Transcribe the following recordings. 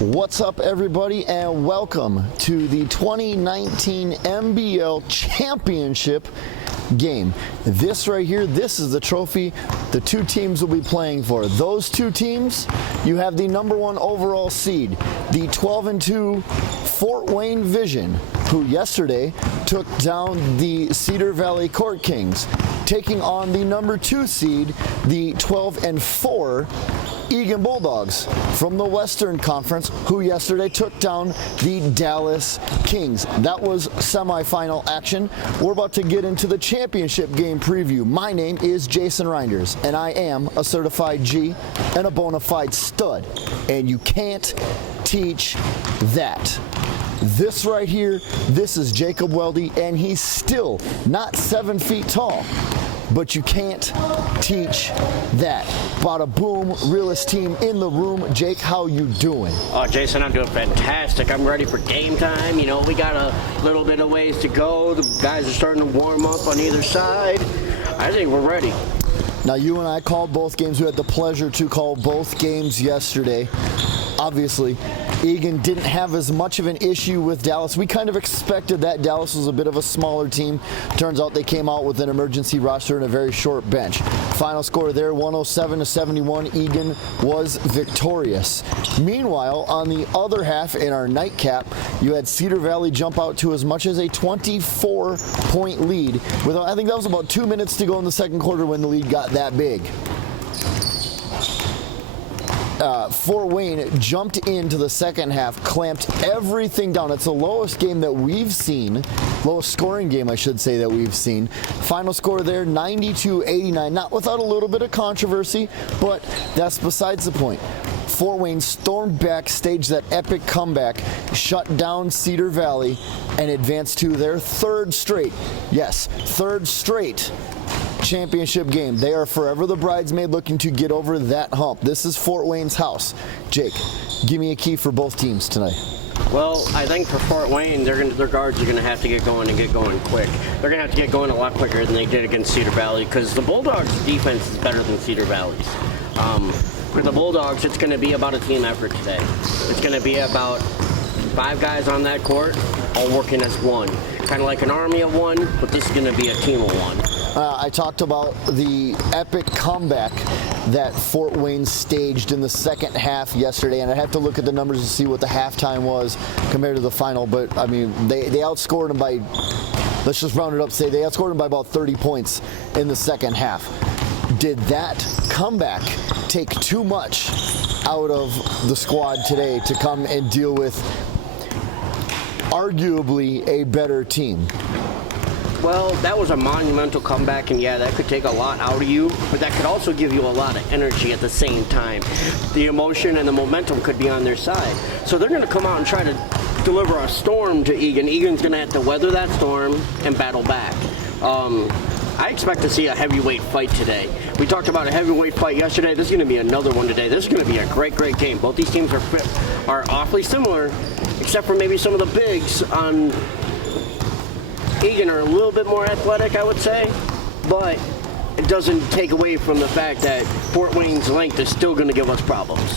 What's up, everybody, and welcome to the 2019 MBL Championship game. This right here, this is the trophy the two teams will be playing for. Those two teams, you have the #1 overall seed, the 12-2 Fort Wayne Vision, who yesterday took down the Cedar Valley Court Kings, taking on the #2 seed, the 12-4 Eagan Bulldogs from the Western Conference, who yesterday took down the Dallas Kings. That was semifinal action. We're about to get into the championship game preview. My name is Jason Reinders, and I am a certified G and a bona fide stud, and you can't teach that. This right here, this is Jacob Weldy, and he's still not 7 feet tall. But you can't teach that. Bada boom, realest team in the room. Jake, how you doing? Oh, Jason, I'm doing fantastic. I'm ready for game time. You know, we got a little bit of ways to go. The guys are starting to warm up on either side. I think we're ready. Now, you and I called both games. We had the pleasure to call both games yesterday. Obviously, Eagan didn't have as much of an issue with Dallas. We kind of expected that. Dallas was a bit of a smaller team. Turns out they came out with an emergency roster and a very short bench. Final score there, 107-71. Eagan was victorious. Meanwhile, on the other half, in our nightcap, you had Cedar Valley jump out to as much as a 24-point lead. With, I think that was about 2 minutes to go in the second quarter when the lead got that big. Fort Wayne jumped into the second half, clamped everything down. It's the lowest game that we've seen, lowest scoring game, I should say, that we've seen. Final score there, 92-89, not without a little bit of controversy, but that's besides the point. Fort Wayne stormed back, staged that epic comeback, shut down Cedar Valley, and advanced to their third straight championship game. They are forever the bridesmaid, looking to get over that hump. This is Fort Wayne's house. Jake, give me a key for both teams tonight. Well, I think for Fort Wayne, their guards are going to have to get going and get going quick. They're going to have to get going a lot quicker than they did against Cedar Valley, because the Bulldogs' defense is better than Cedar Valley's. For the Bulldogs, it's going to be about a team effort today. It's going to be about 5 guys on that court all working as one. Kind of like an army of one, but this is going to be a team of one. I talked about the epic comeback that Fort Wayne staged in the second half yesterday, and I have to look at the numbers to see what the halftime was compared to the final, but I mean, they outscored them by, let's just round it up, say they outscored them by about 30 points in the second half. Did that comeback take too much out of the squad today to come and deal with arguably a better team? Well, that was a monumental comeback, and yeah, that could take a lot out of you, but that could also give you a lot of energy at the same time. The emotion and the momentum could be on their side. So they're going to come out and try to deliver a storm to Eagan. Eagan's going to have to weather that storm and battle back. I expect to see a heavyweight fight today. We talked about a heavyweight fight yesterday. This is going to be another one today. This is going to be a great game. Both these teams are awfully similar, except for maybe some of the bigs on Eagan are a little bit more athletic, I would say, but it doesn't take away from the fact that Fort Wayne's length is still going to give us problems.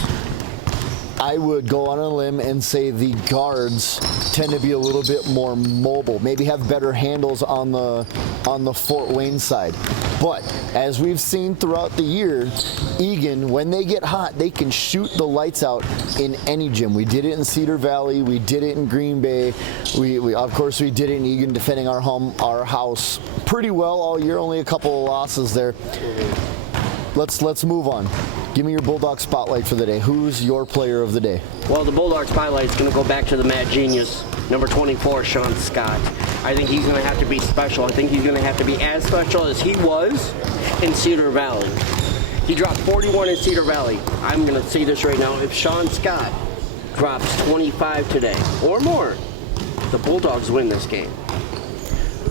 I would go on a limb and say the guards tend to be a little bit more mobile, maybe have better handles on the Fort Wayne side. But as we've seen throughout the year, Eagan, when they get hot, they can shoot the lights out in any gym. We did it in Cedar Valley, we did it in Green Bay, we of course we did it in Eagan, defending our house pretty well all year. Only a couple of losses there. Let's move on. Give me your Bulldog spotlight for the day. Who's your player of the day? Well, the Bulldog spotlight is going to go back to the Mad Genius, number 24, Sean Scott. I think he's going to have to be special. I think he's going to have to be as special as he was in Cedar Valley. He dropped 41 in Cedar Valley. I'm going to say this right now. If Sean Scott drops 25 today or more, the Bulldogs win this game.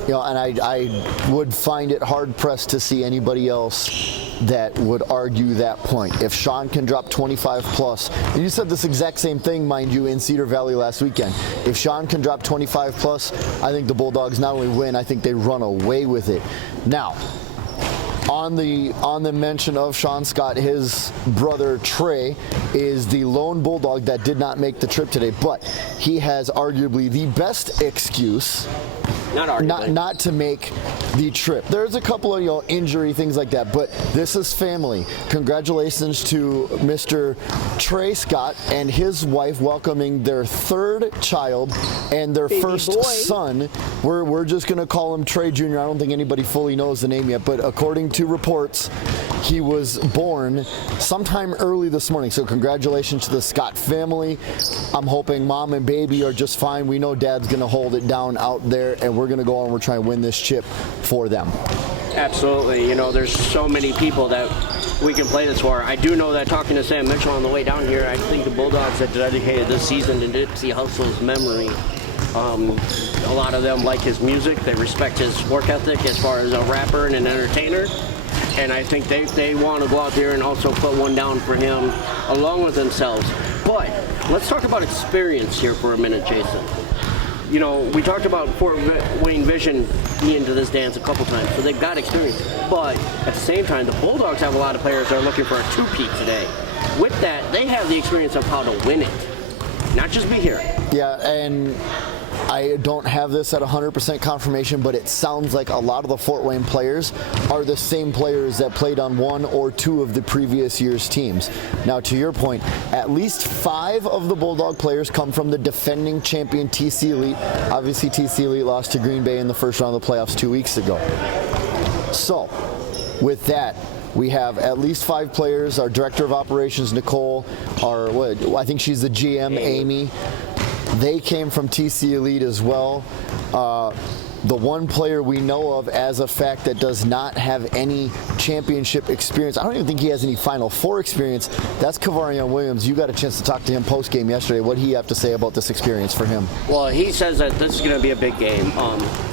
You know, and I would find it hard-pressed to see anybody else that would argue that point. If Sean can drop 25 plus, and you said this exact same thing, mind you, in Cedar Valley last weekend. If Sean can drop 25 plus, I think the Bulldogs not only win, I think they run away with it. Now, on the mention of Sean Scott, his brother Trey is the lone Bulldog that did not make the trip today, but he has arguably the best excuse not to make the trip. There's a couple of injury things like that, but this is family. Congratulations to Mr. Trey Scott and his wife welcoming their third child and their first son. We're just gonna call him Trey Jr. I don't think anybody fully knows the name yet, but according to reports, he was born sometime early this morning. So congratulations to the Scott family. I'm hoping mom and baby are just fine. We know dad's gonna hold it down out there, and we're gonna go on and we're trying to win this chip for them. Absolutely. There's so many people that we can play this for. I do know that talking to Sam Mitchell on the way down here, I think the Bulldogs have dedicated this season to Nipsey Hussle's memory. A lot of them like his music. They respect his work ethic as far as a rapper and an entertainer. And I think they want to go out there and also put one down for him along with themselves. But let's talk about experience here for a minute, Jason. We talked about Fort Wayne Vision being into this dance a couple times, so they've got experience. But at the same time, the Bulldogs have a lot of players that are looking for a two-peat today. With that, they have the experience of how to win it, not just be here. Yeah, and I don't have this at 100% confirmation, but it sounds like a lot of the Fort Wayne players are the same players that played on one or two of the previous year's teams. Now, to your point, at least 5 of the Bulldog players come from the defending champion TC Elite. Obviously, TC Elite lost to Green Bay in the first round of the playoffs 2 weeks ago. So, with that, we have at least 5 players. Our director of operations, Nicole, I think she's the GM, Amy. They came from TC Elite as well. The one player we know of as a fact that does not have any championship experience, I don't even think he has any Final Four experience, that's Kavarian Williams. You got a chance to talk to him post-game yesterday. What did he have to say about this experience for him? Well, he says that this is going to be a big game.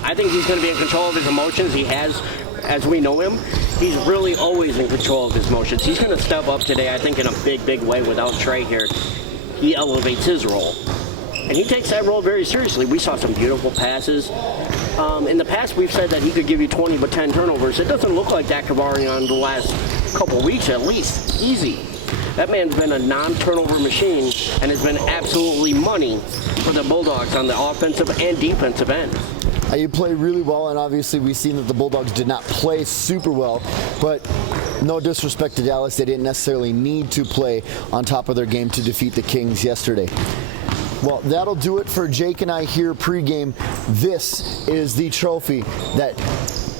I think he's going to be in control of his emotions. He has, as we know him, he's really always in control of his emotions. He's going to step up today, I think, in a big, big way without Trey here. He elevates his role. And he takes that role very seriously. We saw some beautiful passes. In the past, we've said that he could give you 20 but 10 turnovers. It doesn't look like that Kavarian the last couple weeks at least. Easy. That man's been a non-turnover machine and has been absolutely money for the Bulldogs on the offensive and defensive end. You play really well, and obviously we've seen that the Bulldogs did not play super well, but no disrespect to Dallas, they didn't necessarily need to play on top of their game to defeat the Kings yesterday. Well, that'll do it for Jake and I here pregame. This is the trophy that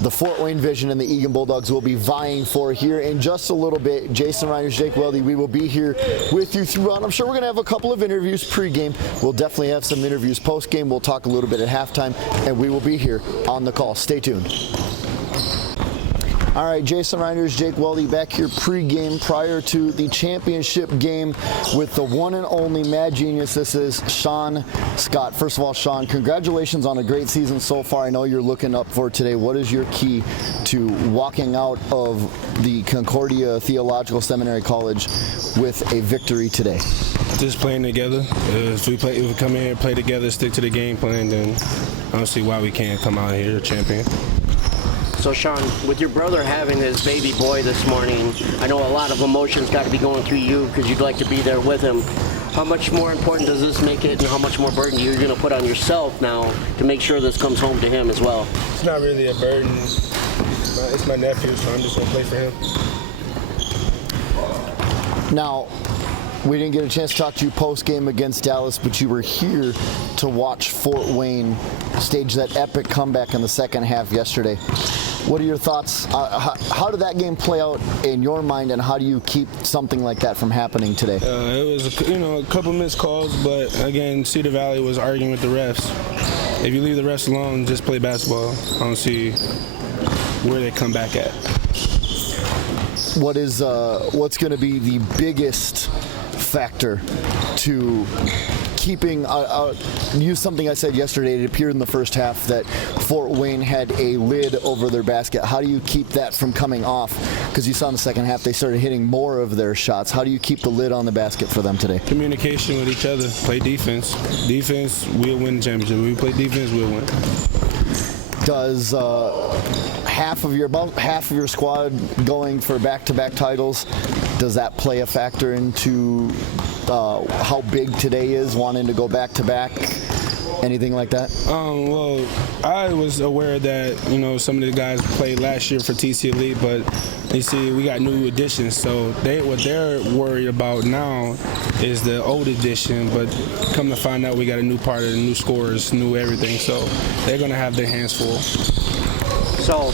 the Fort Wayne Vision and the Eagan Bulldogs will be vying for here in just a little bit. Jason Reiners, Jake Weldy, we will be here with you throughout. I'm sure we're going to have a couple of interviews pregame. We'll definitely have some interviews postgame. We'll talk a little bit at halftime, and we will be here on the call. Stay tuned. All right, Jason Reiners, Jake Weldy back here pregame prior to the championship game with the one and only Mad Genius. This is Sean Scott. First of all, Sean, congratulations on a great season so far. I know you're looking up for today. What is your key to walking out of the Concordia Theological Seminary College with a victory today? Just playing together. If we come in here, play together, stick to the game plan, then I don't see why we can't come out here a champion. So, Sean, with your brother having his baby boy this morning, I know a lot of emotions got to be going through you because you'd like to be there with him. How much more important does this make it, and how much more burden you're going to put on yourself now to make sure this comes home to him as well? It's not really a burden. It's my nephew, so I'm just going to play for him. Now, we didn't get a chance to talk to you post-game against Dallas, but you were here to watch Fort Wayne stage that epic comeback in the second half yesterday. What are your thoughts? How did that game play out in your mind, and how do you keep something like that from happening today? It was a couple missed calls, but again, Cedar Valley was arguing with the refs. If you leave the refs alone, just play basketball. I don't see where they come back at. What's going to be the biggest factor to keeping use something I said yesterday? It appeared in the first half that Fort Wayne had a lid over their basket. How do you keep that from coming off? Because you saw in the second half they started hitting more of their shots. How do you keep the lid on the basket for them today? Communication with each other. Play defense. Defense, we'll win the championship. When we play defense, we'll win. Does about half of your squad going for back-to-back titles, does that play a factor into how big today is, wanting to go back-to-back? Anything like that? Well, I was aware that, some of the guys played last year for TC Elite, but you see, we got new additions, so what they're worried about now is the old addition, but come to find out we got a new part of the new scorers, new everything, so they're going to have their hands full. So,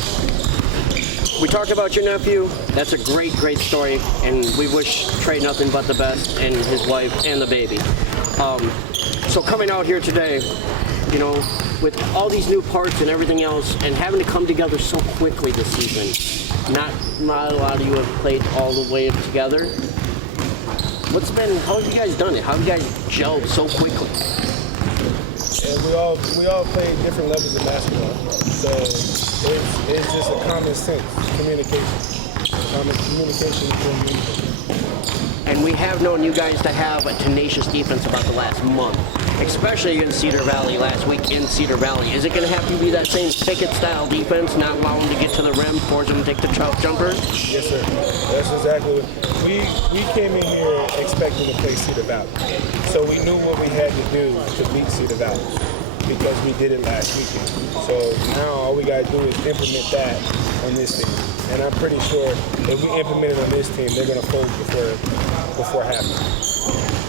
we talked about your nephew. That's a great, great story, and we wish Trey nothing but the best, and his wife and the baby. So coming out here today, with all these new parts and everything else, and having to come together so quickly this season, not a lot of you have played all the way together. How have you guys done it? How have you guys gelled so quickly? And we all play different levels of basketball, so it's just a common sense communication. And we have known you guys to have a tenacious defense about the last month, especially against Cedar Valley last week in Cedar Valley. Is it going to have to be that same Pickett-style defense, not allow them to get to the rim, force them to take the jumper? Yes, sir. That's exactly what we came in here expecting to play Cedar Valley. So we knew what we had to do to beat Cedar Valley because we did it last weekend. So now all we got to do is implement that on this team. And I'm pretty sure if we implement it on this team, they're going to fold before halftime.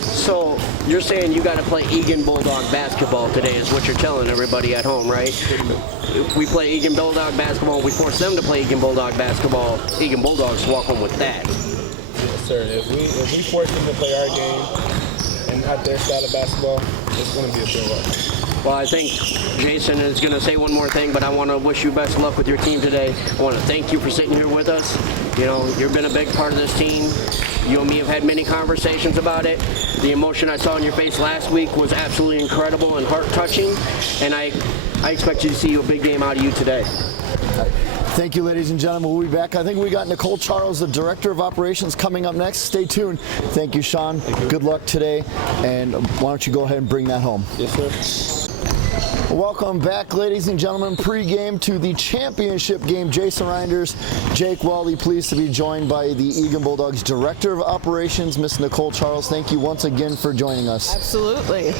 So you're saying you got to play Eagan Bulldog basketball today is what you're telling everybody at home, right? If we play Eagan Bulldog basketball, we force them to play Eagan Bulldog basketball, Eagan Bulldogs walk home with that. Yes, sir. If we force them to play our game and not their style of basketball, it's going to be a blowout. Well, I think Jason is going to say one more thing, but I want to wish you best of luck with your team today. I want to thank you for sitting here with us. You've been a big part of this team. You and me have had many conversations about it. The emotion I saw on your face last week was absolutely incredible and heart-touching, and I expect you to see a big game out of you today. Thank you, ladies and gentlemen. We'll be back. I think we got Nicole Charles, the Director of Operations, coming up next. Stay tuned. Thank you, Sean. Thank you. Good luck today, and why don't you go ahead and bring that home? Yes, sir. Welcome back, ladies and gentlemen, pre-game to the championship game. Jason Reinders, Jake Wally, pleased to be joined by the Eagan Bulldogs Director of Operations, Miss Nicole Charles. Thank you once again for joining us. Absolutely.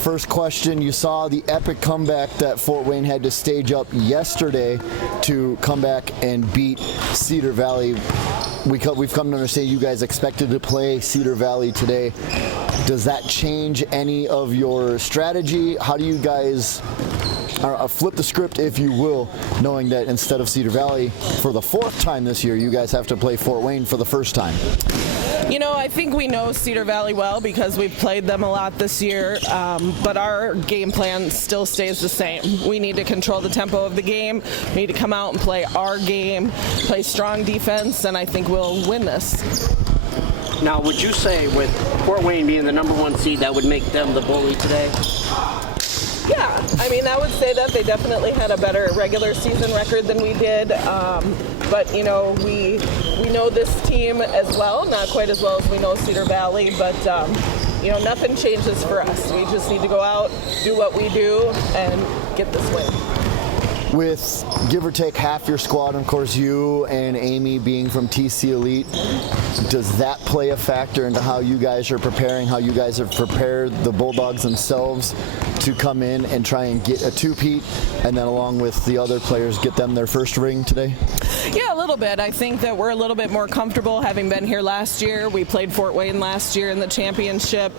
First question, you saw the epic comeback that Fort Wayne had to stage up yesterday to come back and beat Cedar Valley. We've come to understand you guys expected to play Cedar Valley today. Does that change any of your strategy? How do you guys flip the script, if you will, knowing that instead of Cedar Valley for the fourth time this year, you guys have to play Fort Wayne for the first time? I think we know Cedar Valley well because we've played them a lot this year, but our game plan still stays the same. We need to control the tempo of the game. We need to come out and play our game, play strong defense, and I think we'll win this. Now, would you say with Fort Wayne being the #1 seed, that would make them the bully today? Yeah, I would say that they definitely had a better regular season record than we did. But, we know this team as well, not quite as well as we know Cedar Valley, but, nothing changes for us. We just need to go out, do what we do, and get this win. With give or take half your squad, and of course you and Amy being from TC Elite, does that play a factor into how you guys are preparing, how you guys have prepared the Bulldogs themselves to come in and try and get a two-peat, and then along with the other players get them their first ring today? Yeah, a little bit. I think that we're a little bit more comfortable having been here last year. We played Fort Wayne last year in the championship,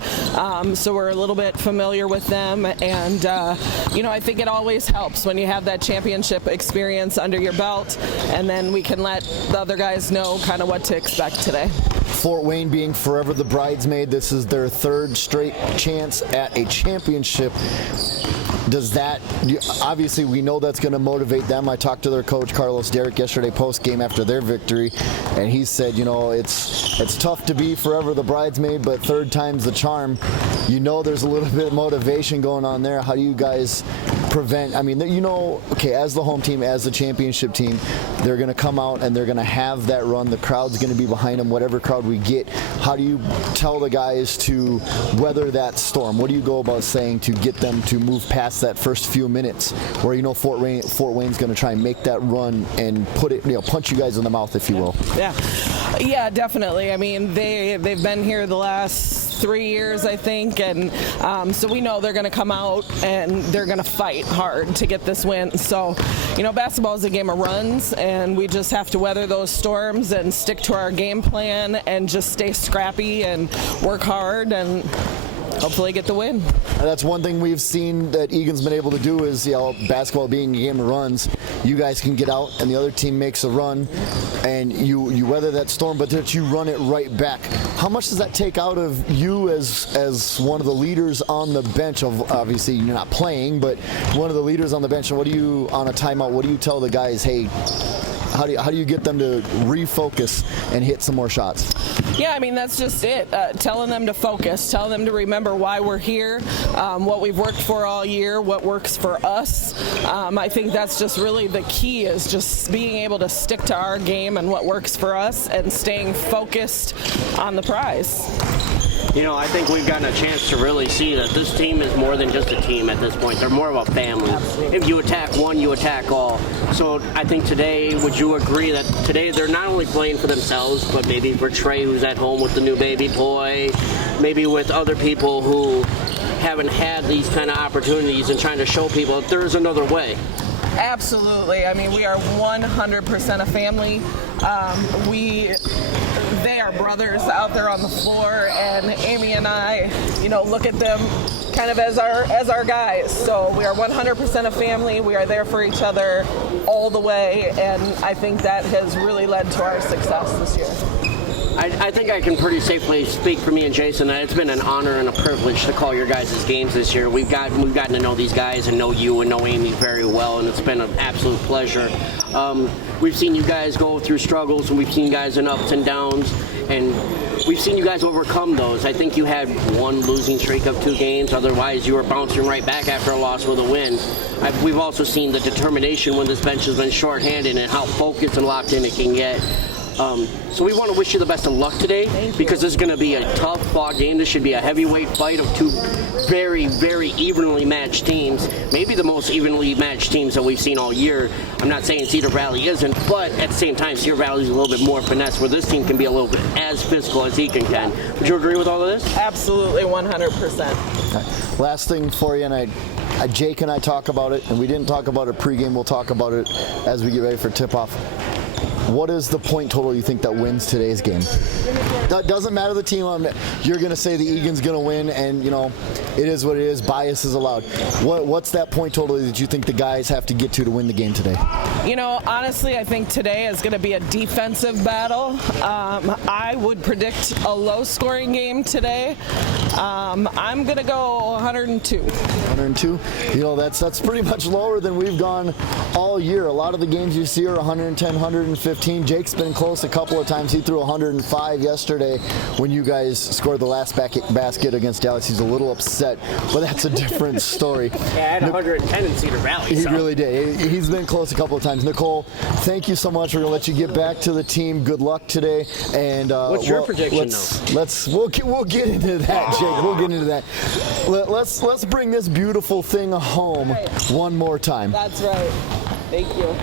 so we're a little bit familiar with them. And, I think it always helps when you have that championship experience under your belt, and then we can let the other guys know kind of what to expect today. Fort Wayne being forever the bridesmaid, this is their third straight chance at a championship. Does that, obviously we know that's going to motivate them. I talked to their coach, Carlos Derrick, yesterday post-game after their victory, and he said, it's tough to be forever the bridesmaid, but third time's the charm. There's a little bit of motivation going on there. How do you guys prevent, I mean, you know, okay, as the home team, as the championship team, they're going to come out and they're going to have that run. The crowd's going to be behind them, whatever crowd we get. How do you tell the guys to weather that storm? What do you go about saying to get them to move past that first few minutes where you know Fort Wayne's going to try and make that run and put it, you know, punch you guys in the mouth, if you will? Yeah, definitely. I mean, they've been here the last 3 years, I think, and so we know they're going to come out and they're going to fight hard to get this win. So, you know, basketball is a game of runs, and we just have to weather those storms and stick to our game plan and just stay scrappy and work hard and hopefully get the win. That's one thing we've seen that Eagan's been able to do is, you know, basketball being a game of runs, you guys can get out and the other team makes a run and you weather that storm, but that you run it right back. How much does that take out of you as one of the leaders on the bench? Of obviously you're not playing, but one of the leaders on the bench. And what do you, on a timeout, what do you tell the guys, hey, how do you get them to refocus and hit some more shots? Yeah, I mean, that's just it. Telling them to focus, telling them to remember why we're here, what we've worked for all year, what works for us. I think that's just really the key, is just being able to stick to our game and what works for us and staying focused on the prize. You know, I think we've gotten a chance to really see that this team is more than just a team at this point. They're more of a family. Absolutely. If you attack one, you attack all. So I think today, would you agree that today they're not only playing for themselves, but maybe for Trey, who's at home with the new baby boy, maybe with other people who haven't had these kind of opportunities and trying to show people that there is another way? Absolutely. I mean, we are 100% a family. They are brothers out there on the floor, and Amy and I, you know, look at them kind of as our guys. So we are 100% a family. We are there for each other all the way, and I think that has really led to our success this year. I think I can pretty safely speak for me and Jason that it's been an honor and a privilege to call your guys' games this year. We've gotten to know these guys and know you and know Amy very well, and it's been an absolute pleasure. We've seen you guys go through struggles, and we've seen you guys in ups and downs, and we've seen you guys overcome those. I think you had one losing streak of 2 games. Otherwise, you were bouncing right back after a loss with a win. We've also seen the determination when this bench has been shorthanded and how focused and locked in it can get. So we want to wish you the best of luck today, because this is going to be a tough fought game. This should be a heavyweight fight of 2 very, very evenly matched teams, maybe the most evenly matched teams that we've seen all year. I'm not saying Cedar Valley isn't, but at the same time, Cedar Valley is a little bit more finesse, where this team can be a little bit as physical as Eagan can. Would you agree with all of this? Absolutely, 100%. Last thing for you, and Jake and I talk about it, and we didn't talk about it pregame. We'll talk about it as we get ready for tip-off. What is the point total you think that wins today's game? That doesn't matter the team. You're going to say the Eagan's going to win, and, you know, it is what it is. Bias is allowed. What's that point total that you think the guys have to get to win the game today? You know, honestly, I think today is going to be a defensive battle. I would predict a low-scoring game today. I'm going to go 102. 102? You know, that's pretty much lower than we've gone all year. A lot of the games you see are 110, 115. Jake's been close a couple of times. He threw 105 yesterday when you guys scored the last basket against Dallas. He's a little upset, but that's a different story. Yeah, I had 110 in Cedar Valley. He really did. He's been close a couple of times. Nicole, thank you so much. We're going to let you get back to the team. Good luck today. And what's your prediction, We'll get into that, Jake. We'll get into that. Let's bring this beautiful thing home one more time. That's right. Thank you.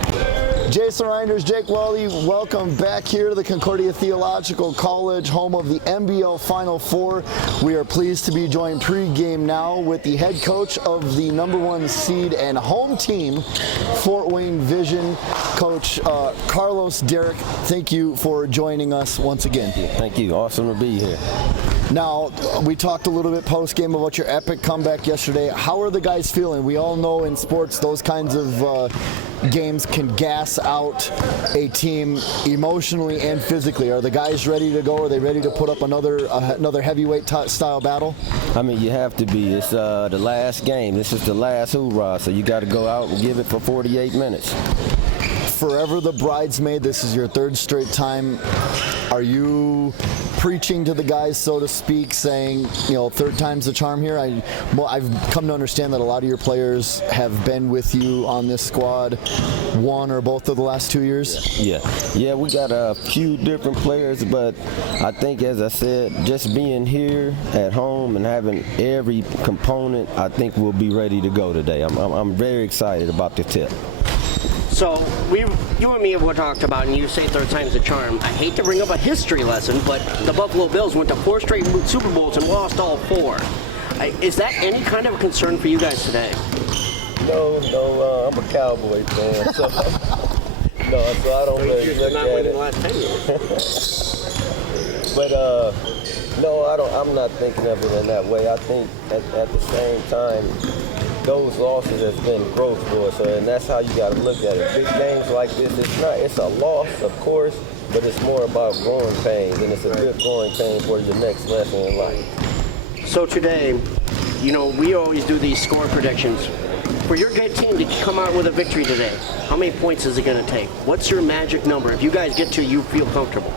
Jason Reinders, Jake Wally, welcome back here to the Concordia Theological College, home of the MBL Final Four. We are pleased to be joined pregame now with the head coach of the #1 seed and home team, Fort Wayne Vision, Coach Carlos Derrick. Thank you for joining us once again. Thank you. Awesome to be here. Now, we talked a little bit post-game about your epic comeback yesterday. How are the guys feeling? We all know in sports those kinds of games can gas out a team emotionally and physically. Are the guys ready to go? Are they ready to put up another heavyweight style battle? I mean, you have to be. It's the last game. This is the last hoorah, so you got to go out and give it for 48 minutes. Forever the bridesmaid. This is your 3rd straight time Are you preaching to the guys, so to speak, saying, you know, third time's the charm here? I've come to understand that a lot of your players have been with you on this squad one or both of the last 2 years. Yeah, we got a few different players, but I think, as I said, just being here at home and having every component, I think we'll be ready to go today. I'm very excited about the tip. So you and me have talked about, and you say third time's a charm. I hate to bring up a history lesson, but the Buffalo Bills went to 4 straight Super Bowls and lost all 4. Is that any kind of a concern for you guys today? No, I'm a Cowboy fan, so so I don't really look at it. The last 10 years. But no, I'm not thinking of it in that way. I think at the same time, those losses has been growth for us, and that's how you got to look at it. Big games like this, it's a loss, of course, but it's more about growing pains, and it's a good growing pain for your next lesson in life. So today, you know, we always do these score predictions. For your good team to come out with a victory today, how many points is it going to take? What's your magic number? If you guys get to, you feel comfortable.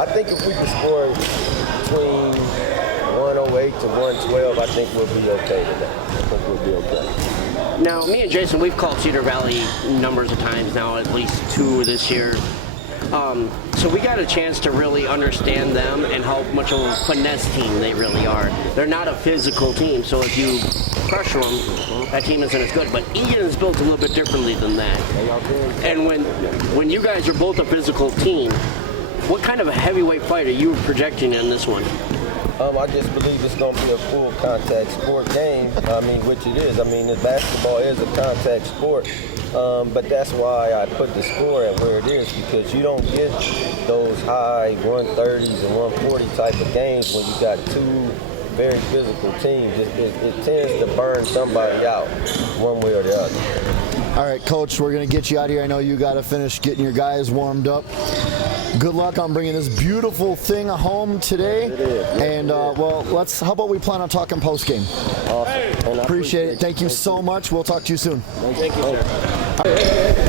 I think if we can score between 108 to 112, I think we'll be okay today. I think we'll be okay. Now, me and Jason, we've called Cedar Valley numbers of times now, at least 2 this year. So we got a chance to really understand them and how much of a finesse team they really are. They're not a physical team, so if you pressure them, that team isn't as good. But Eagan is built a little bit differently than that. And when you guys are both a physical team, what kind of a heavyweight fight are you projecting in this one? I just believe it's going to be a full contact sport game, which it is. Basketball is a contact sport, but that's why I put the score at where it is, because you don't get those high 130s and 140 type of games when you got 2 very physical teams. It tends to burn somebody out one way or the other. All right, Coach, we're going to get you out of here. I know you got to finish getting your guys warmed up. Good luck on bringing this beautiful thing home today. And how about we plan on talking post game? Awesome. Appreciate it. Thank you so much. We'll talk to you soon. Thank you, sir.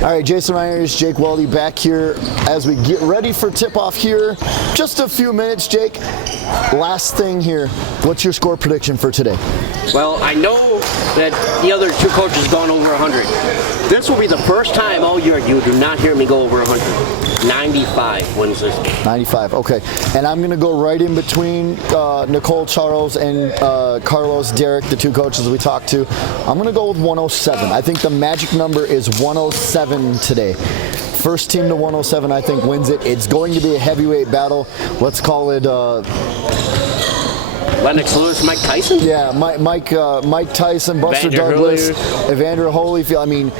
All right, Jason Reiners, Jake Weldy back here as we get ready for tip-off here. Just a few minutes, Jake. Last thing here, what's your score prediction for today? Well, I know that the other 2 coaches have gone over 100. This will be the first time all year you do not hear me go over 100. 95 wins this game. 95, okay. And I'm going to go right in between Nicole Charles and Carlos Derek, the 2 coaches we talked to. I'm going to go with 107. I think the magic number is 107 today. First team to 107, I think, wins it. It's going to be a heavyweight battle. Let's call it... Lennox Lewis, Mike Tyson? Yeah, Mike Tyson, Buster Evander Douglas, Evander Holyfield.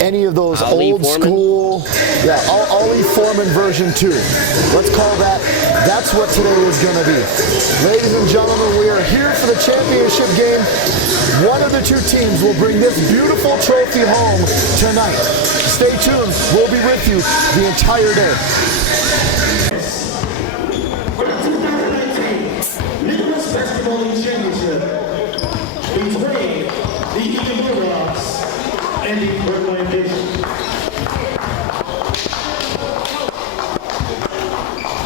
Any of those Ali old Foreman? school, Ollie Foreman version 2. Let's call that. That's what today is going to be. Ladies and gentlemen, we are here for the championship game. One of the 2 teams will bring this beautiful trophy home tonight. Stay tuned. We'll be with you the entire day. Basketball Championship between the Eagan Bulldogs and the Portland Division.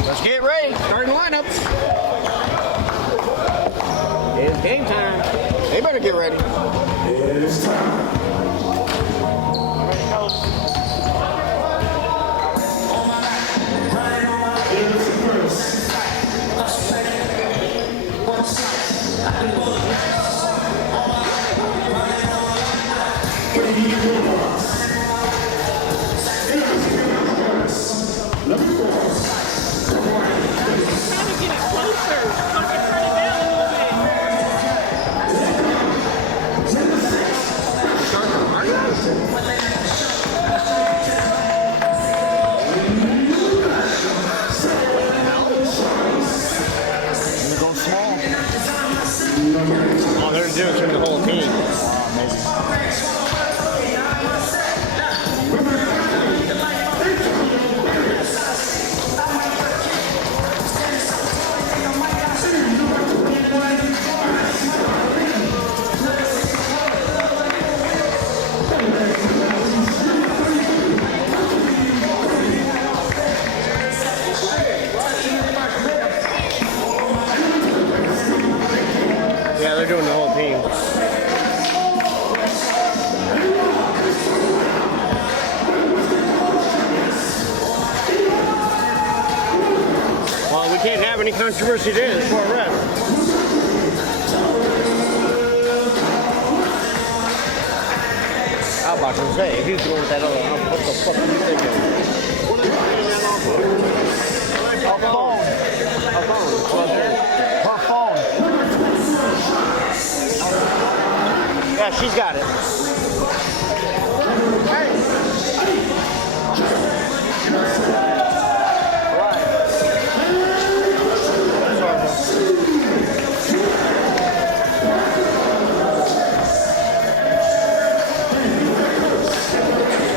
Let's get ready. Starting lineups. It's game time. They better get ready. It is time. All right, Coach. It is the first. All they're doing is turning the whole team. they're doing the whole team. Well, we can't have any controversy there. It's for a ref. I was about to say, if he's going with that other, what the fuck are you thinking? What are you playing that on for? A phone. A phone. Her phone. Yeah, she's got it. Hey.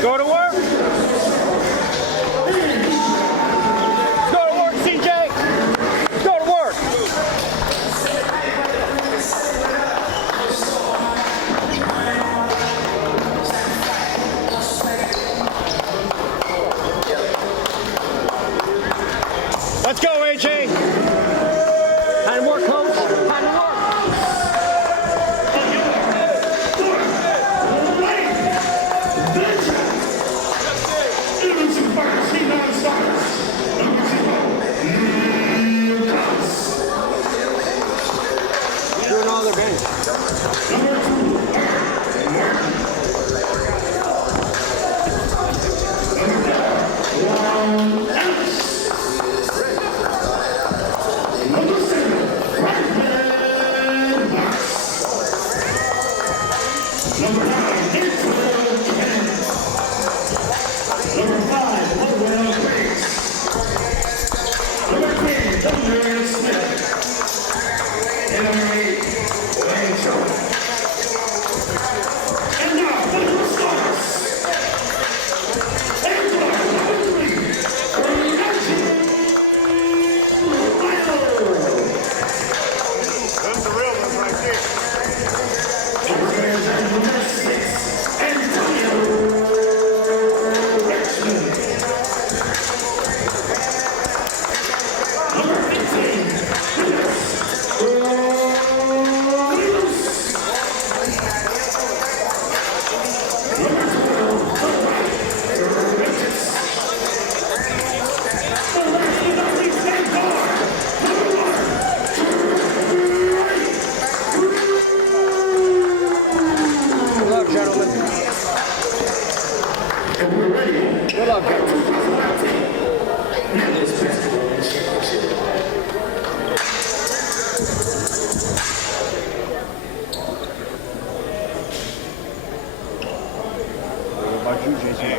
Go to work. Go to work, CJ. Go to work. Let's go, AJ. Time to work, coach. Time to work. Doing all their bench.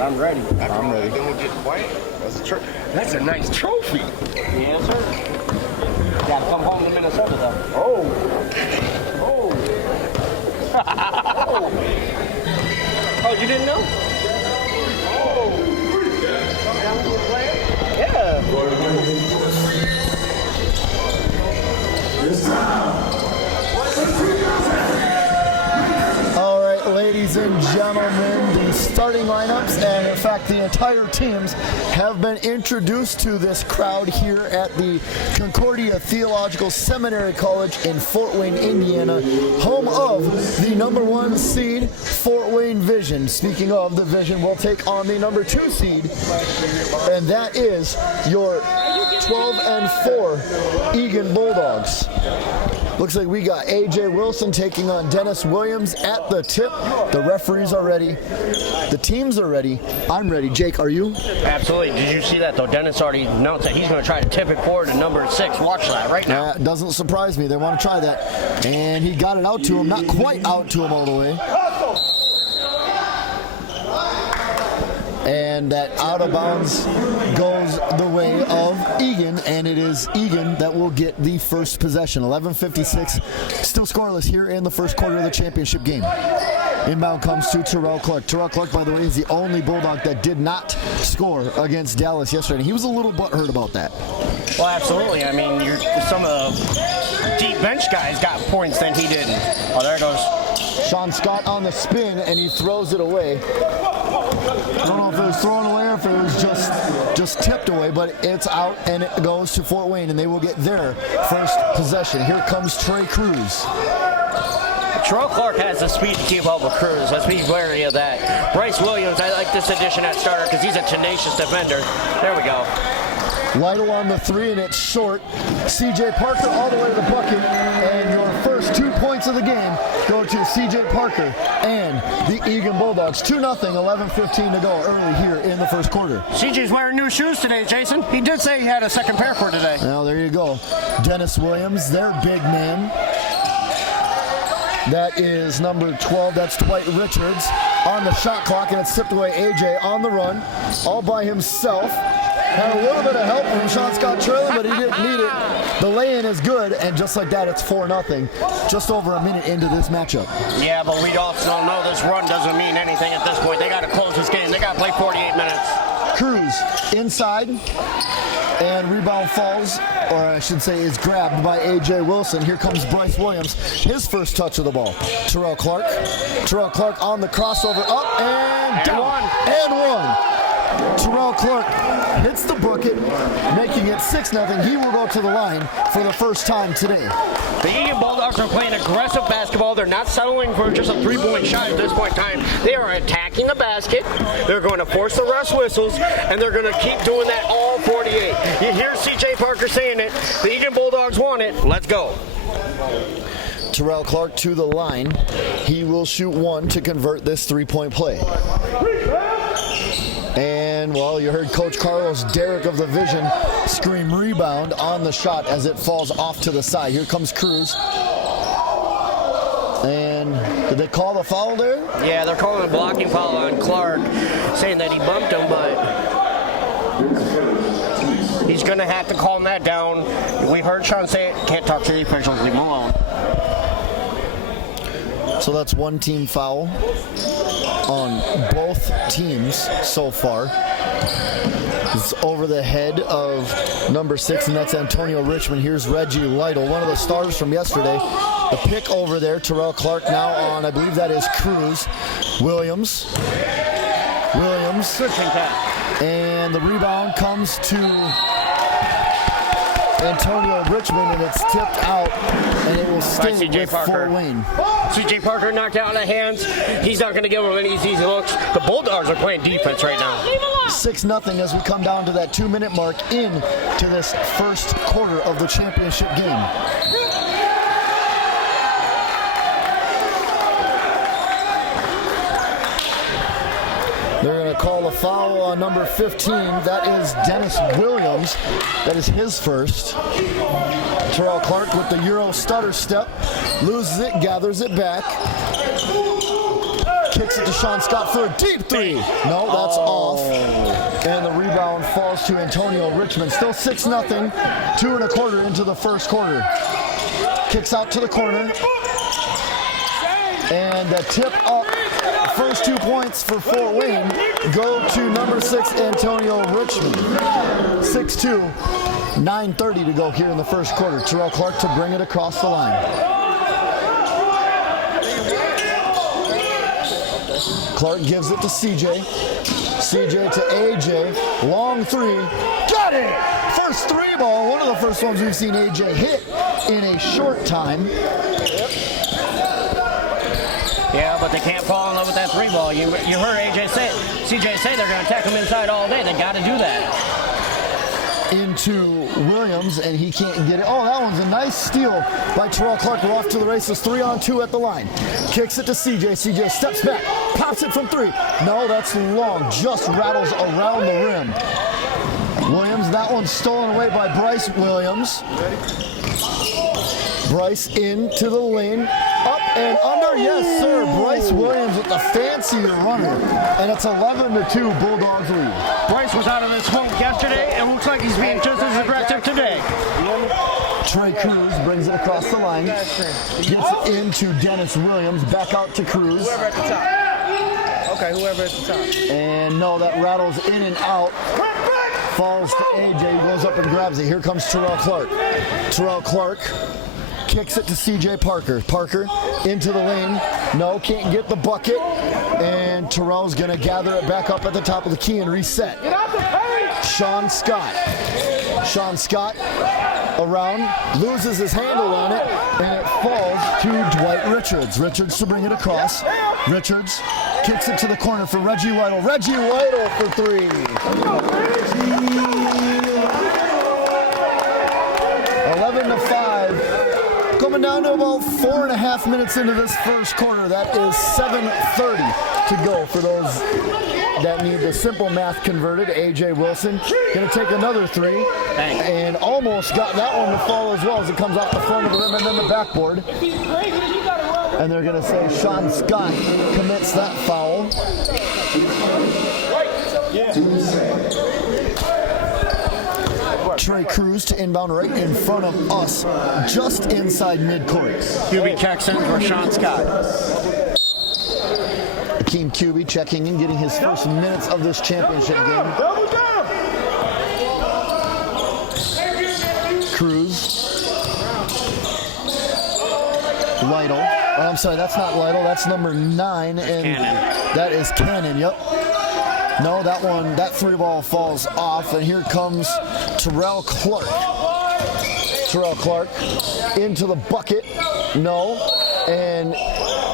I'm ready. I'm ready. Don't get quiet. That's a nice trophy. Yes, sir. Gotta come home to Minnesota, though. Oh. Oh, you didn't know? Yeah. All right, ladies and gentlemen, the starting lineups, and in fact the entire teams, have been introduced to this crowd here at the Concordia Theological Seminary College in Fort Wayne, Indiana, home of the #1 seed Fort Wayne Vision. Speaking of, the Vision will take on the #2 seed, and that is your 12-4 Eagan Bulldogs. Looks like we got AJ Wilson taking on Dennis Williams at the tip. The referees are ready. The teams are ready. I'm ready. Jake, are you? Absolutely. Did you see that, though? Dennis already announced that he's going to try to tip it forward to #6. Watch that right now. That doesn't surprise me. They want to try that. And he got it out to him. Not quite out to him all the way. And that out of bounds goes the way of Eagan, and it is Eagan that will get the first possession. 11:56, still scoreless here in the first quarter of the championship game. Inbound comes to Terrell Clark. Terrell Clark, by the way, is the only Bulldog that did not score against Dallas yesterday. He was a little butthurt about that. Well, absolutely. I mean, some of the deep bench guys got points than he didn't. Oh, there it goes. Sean Scott on the spin, and he throws it away. I don't know if it was thrown away or if it was just tipped away, but it's out, and it goes to Fort Wayne, and they will get their first possession. Here comes Trey Cruz. Terrell Clark has the speed to keep up with Cruz. Let's be wary of that. Bryce Williams, I like this addition at starter because he's a tenacious defender. There we go. Lytle on the 3, and it's short. C.J. Parker all the way to the bucket, and your first 2 points of the game go to C.J. Parker and the Eagan Bulldogs. 2-0, 11:15 to go early here in the first quarter. CJ's wearing new shoes today, Jason. He did say he had a second pair for today. Well, there you go. Dennis Williams, their big man. That is number 12. That's Dwight Richards on the shot clock, and it's tipped away. AJ on the run, all by himself. Had a little bit of help from Sean Scott trailing, but he didn't need it. The lay-in is good, and just like that, it's 4-0. Just over a minute into this matchup. Yeah, but we also know this run doesn't mean anything at this point. They got to close this game. They got to play 48 minutes. Cruz inside, and rebound falls, or I should say is grabbed by A.J. Wilson. Here comes Bryce Williams, his first touch of the ball. Terrell Clark on the crossover, up and down, and one. Terrell Clark hits the bucket, making it 6-0. He will go to the line for the first time today. The Eagan Bulldogs are playing aggressive basketball. They're not settling for just a 3-point shot at this point in time. They are attacking the basket. They're going to force the rest whistles, and they're going to keep doing that all 48. You hear C.J. Parker saying it. The Eagan Bulldogs want it. Let's go. Terrell Clark to the line. He will shoot one to convert this 3-point play. And, well, you heard Coach Carlos Derrick of the Vision scream rebound on the shot as it falls off to the side. Here comes Cruz. And did they call the foul there? Yeah, they're calling a blocking foul on Clark, saying that he bumped him, but he's going to have to calm that down. We heard Sean say it. Can't talk to the officials. Leave him alone. So that's one team foul on both teams so far. It's over the head of number 6, and that's Antonio Richmond. Here's Reggie Lytle, one of the stars from yesterday. The pick over there, Terrell Clark now on, I believe that is Cruz. Williams. And the rebound comes to Antonio Richmond, and it's tipped out, and it will stay with Fort Wayne. C.J. Parker knocked out of hands. He's not going to give him any easy looks. The Bulldogs are playing defense right now. 6-0 as we come down to that 2-minute mark into this first quarter of the championship game. They're going to call a foul on number 15. That is Dennis Williams. That is his first. Terrell Clark with the Euro stutter step. Loses it, gathers it back. Kicks it to Sean Scott for a deep 3. No, that's off. And the rebound falls to Antonio Richmond. Still 6-0. 2 1/4 into the first quarter. Kicks out to the corner. And a tip up. First 2 points for Fort Wayne go to number 6, Antonio Richmond. 6-2, 9:30 to go here in the first quarter. Terrell Clark to bring it across the line. Clark gives it to CJ. CJ to AJ. Long 3. Got it! First 3 ball. One of the first ones we've seen AJ hit in a short time. Yeah, but they can't fall in love with that 3 ball. You heard CJ say they're going to attack him inside all day. They got to do that. Into Williams, and he can't get it. Oh, that one's a nice steal by Terrell Clark. We're off to the races. 3-on-2 at the line. Kicks it to CJ. CJ steps back, pops it from 3. No, that's long. Just rattles around the rim. Williams, that one's stolen away by Bryce Williams. Bryce into the lane. Up and under, yes sir. Bryce Williams with the fancy runner. And it's 11-2 Bulldogs lead. Bryce was out of this funk yesterday, and looks like he's being just as aggressive today. Trey Cruz brings it across the line. Gets it into Dennis Williams. Back out to Cruz. Whoever at the top. Okay, whoever at the top. And no, that rattles in and out. Falls to AJ. He goes up and grabs it. Here comes Terrell Clark. Terrell Clark kicks it to C.J. Parker. Parker into the lane. No, can't get the bucket. And Terrell's going to gather it back up at the top of the key and reset. Sean Scott. Sean Scott around, loses his handle on it, and it falls to Dwight Richards. Richards to bring it across. Richards kicks it to the corner for Reggie Lytle. Reggie Lytle for three. 11-5. Coming down to about 4.5 minutes into this first quarter. That is 7:30 to go for those that need the simple math converted. A.J. Wilson going to take another three. Bang. And almost got that one to fall as well as it comes off the front of the rim and then the backboard. And they're going to say Sean Scott commits that foul. Trey Cruz to inbound right in front of us, just inside midcourt. QB checks in for Sean Scott. Akeem QB checking in, getting his first minutes of this championship game. Cruz. Lytle. Oh, I'm sorry, that's not Lytle, that's number 9. And Cannon. that is Cannon, yep. No, that three ball falls off, and here comes Terrell Clark. Terrell Clark into the bucket. No. And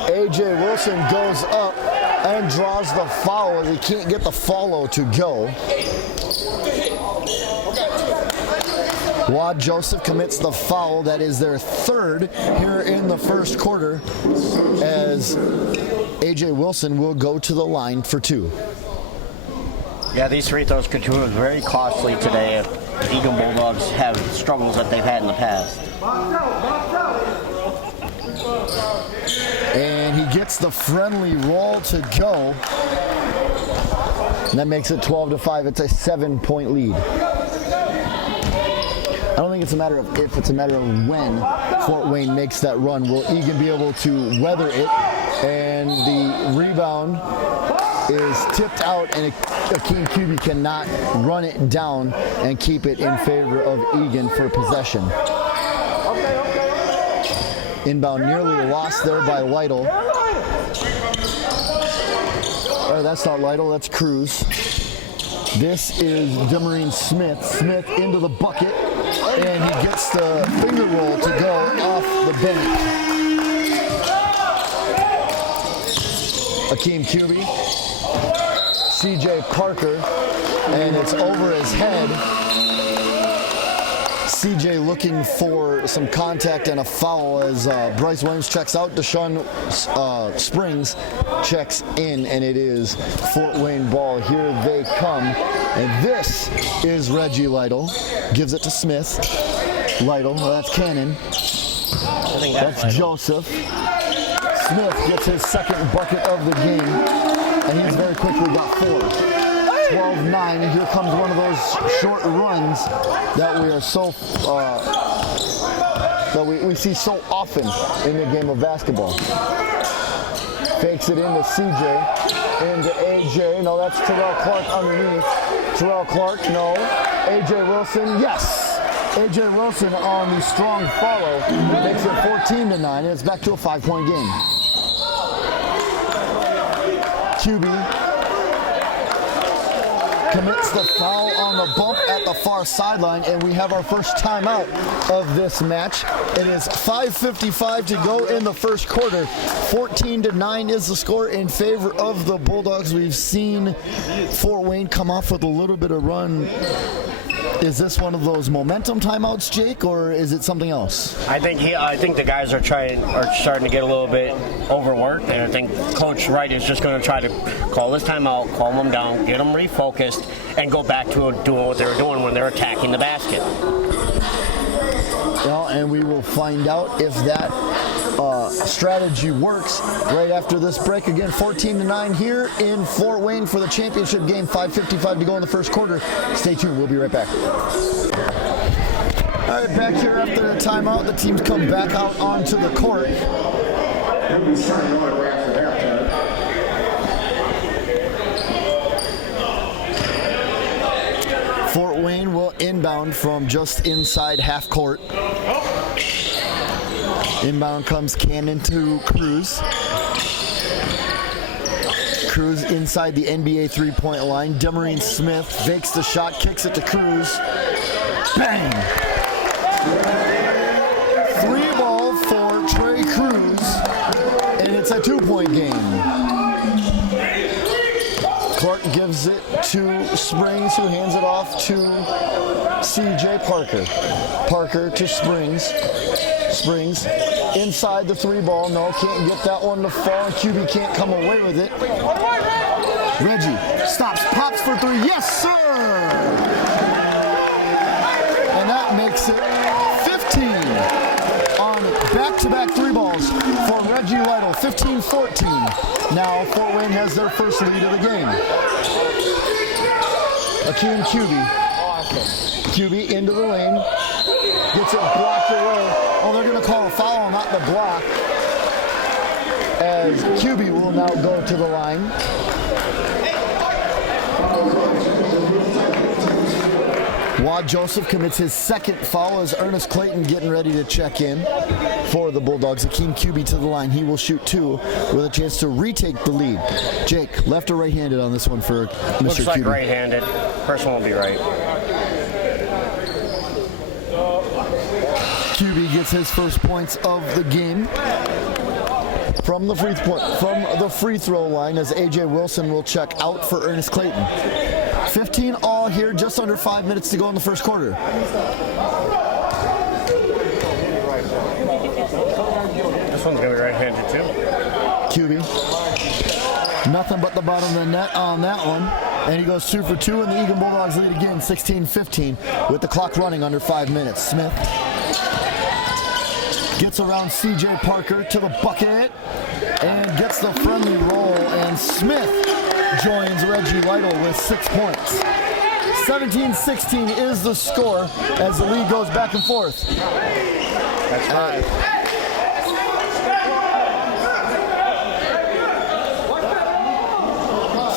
A.J. Wilson goes up and draws the foul as he can't get the follow to go. Wad Joseph commits the foul. That is their third here in the first quarter, as A.J. Wilson will go to the line for 2. Yeah, these free throws could prove very costly today if the Eagan Bulldogs have struggles that they've had in the past. And he gets the friendly roll to go. And that makes it 12-5. It's a 7-point lead. I don't think it's a matter of if, it's a matter of when Fort Wayne makes that run. Will Eagan be able to weather it? And the rebound is tipped out, and Akeem QB cannot run it down and keep it in favor of Eagan for possession. Inbound nearly lost there by Lytle. Oh, that's not Lytle, that's Cruz. This is Demarine Smith. Smith into the bucket, and he gets the finger roll to go off the bench. Akeem QB. C.J. Parker, and it's over his head. C.J. looking for some contact and a foul as Bryce Williams checks out. Deshaun Springs checks in, and it is Fort Wayne ball. Here they come, and this is Reggie Lytle. Gives it to Smith. Lytle, well, that's Cannon. That's Joseph. Smith gets his second bucket of the game. And he's very quickly got 4. 12-9, and here comes one of those short runs that we are so that we see so often in the game of basketball. Fakes it into CJ, into AJ. No, that's Terrell Clark underneath. Terrell Clark, no. AJ Wilson, yes. AJ Wilson on the strong follow makes it 14-9, and it's back to a 5-point game. QB commits the foul on the bump at the far sideline, and we have our first timeout of this match. It is 5:55 to go in the first quarter. 14-9 is the score in favor of the Bulldogs. We've seen Fort Wayne come off with a little bit of run. Is this one of those momentum timeouts, Jake, or is it something else? I think the guys are starting to get a little bit overworked, and I think Coach Wright is just going to try to call this timeout, calm them down, get them refocused, and go back to doing what they were doing when they were attacking the basket. Well, and we will find out if that strategy works right after this break. Again, 14-9 here in Fort Wayne for the championship game. 5:55 to go in the first quarter. Stay tuned. We'll be right back. All right, back here after the timeout. The teams come back out onto the court. Fort Wayne will inbound from just inside half court. Inbound comes Cannon to Cruz. Cruz inside the NBA three-point line. Demarine Smith fakes the shot, kicks it to Cruz. Bang! Three ball for Trey Cruz, and it's a 2-point game. Clark gives it to Springs, who hands it off to CJ Parker. Parker to Springs. Springs inside the 3 ball. No, can't get that one to fall. QB can't come away with it. Reggie stops, pops for 3. Yes, sir! And that makes it 15 on back-to-back 3 balls for Reggie Lytle. 15-14. Now Fort Wayne has their first lead of the game. Akeem QB into the lane. Gets it blocked away. Oh, they're going to call a foul, not the block. As QB will now go to the line. Wad Joseph commits his second foul as Ernest Clayton getting ready to check in for the Bulldogs. Akeem QB to the line. He will shoot 2 with a chance to retake the lead. Jake, left or right-handed on this one for Mr. Looks QB? like right-handed. First one will be right. QB gets his first points of the game from the free throw line as AJ Wilson will check out for Ernest Clayton. 15 all here, just under 5 minutes to go in the first quarter. This one's going to be right-handed too. QB. Nothing but the bottom of the net on that one. And he goes 2 for 2, and the Eagan Bulldogs lead again, 16-15, with the clock running under 5 minutes. Smith gets around CJ Parker to the bucket and gets the friendly roll, and Smith joins Reggie Lytle with 6 points. 17-16 is the score as the lead goes back and forth. That's right.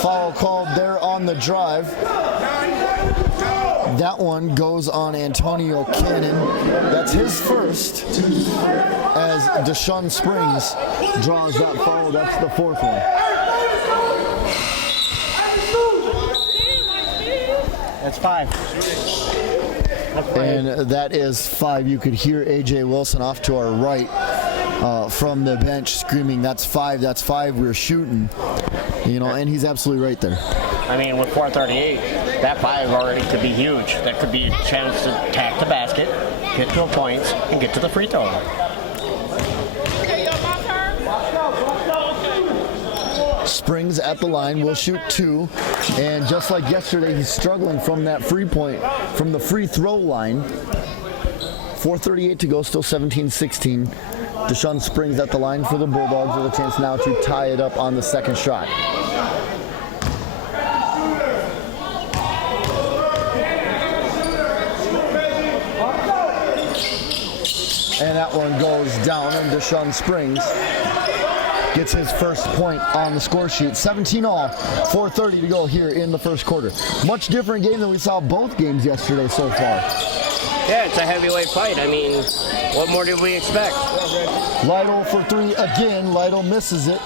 Foul called there on the drive. That one goes on Antonio Cannon. That's his first as Deshaun Springs draws that foul. That's the 4th one. That's 5. And that is 5. You could hear AJ Wilson off to our right from the bench screaming, "That's 5, that's 5, we're shooting." You know, and he's absolutely right there. I mean, with 4:38, that 5 already could be huge. That could be a chance to attack the basket, get to a points, and get to the free throw line. Springs at the line will shoot 2, and just like yesterday, he's struggling from that from the free throw line. 4:38 to go, still 17-16. Deshaun Springs at the line for the Bulldogs with a chance now to tie it up on the second shot. And that one goes down, and Deshaun Springs gets his first point on the score sheet. 17 all, 4:30 to go here in the first quarter. Much different game than we saw both games yesterday so far. Yeah, it's a heavyweight fight. I mean, what more did we expect? Lytle for 3 again. Lytle misses it.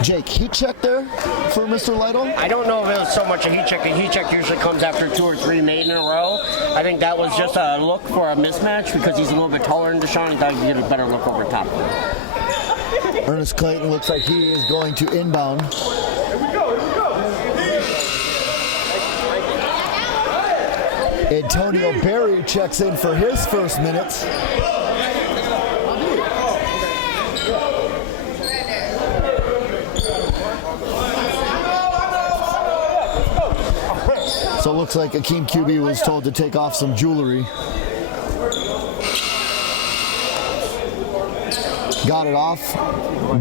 Jake, heat check there for Mr. Lytle? I don't know if it was so much a heat check. A heat check usually comes after 2 or 3 made in a row. I think that was just a look for a mismatch because he's a little bit taller than Deshaun. He thought he'd get a better look over top of him. Ernest Clayton looks like he is going to inbound. Antonio Berry checks in for his first minutes. So it looks like Akeem QB was told to take off some jewelry. Got it off.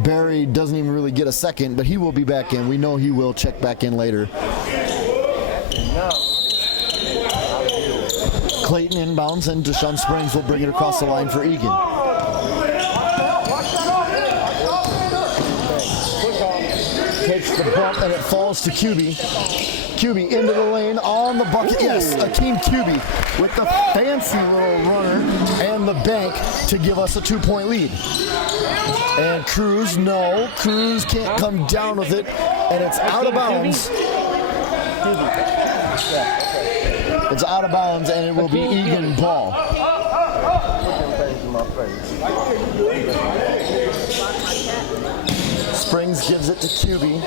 Barry doesn't even really get a second, but he will be back in. We know he will check back in later. Clayton inbounds, and Deshaun Springs will bring it across the line for Eagan. Takes the bump, and it falls to QB. QB into the lane on the bucket. Yes, Akeem QB with the fancy little runner and the bank to give us a 2-point lead. And Cruz, no. Cruz can't come down with it, and it's out of bounds. It's out of bounds, and it will be Eagan ball. Springs gives it to QB.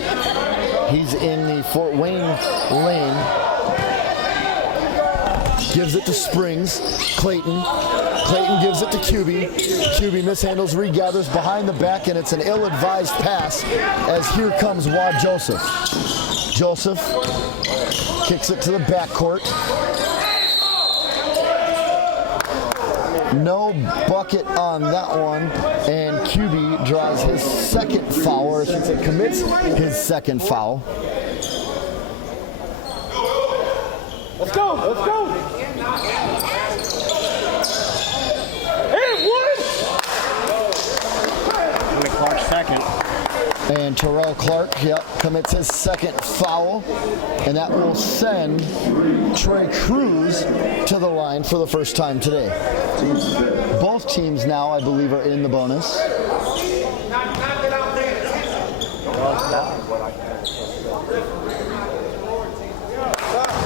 He's in the Fort Wayne lane. Gives it to Springs. Clayton. Clayton gives it to QB. QB mishandles, regathers behind the back, and it's an ill-advised pass as here comes Wad Joseph. Joseph kicks it to the backcourt. No bucket on that one, and QB draws his second foul, or I should say commits his second foul. Let's go, let's go. Clark's second. And Terrell Clark, commits his second foul, and that will send Trey Cruz to the line for the first time today. Both teams now, I believe, are in the bonus.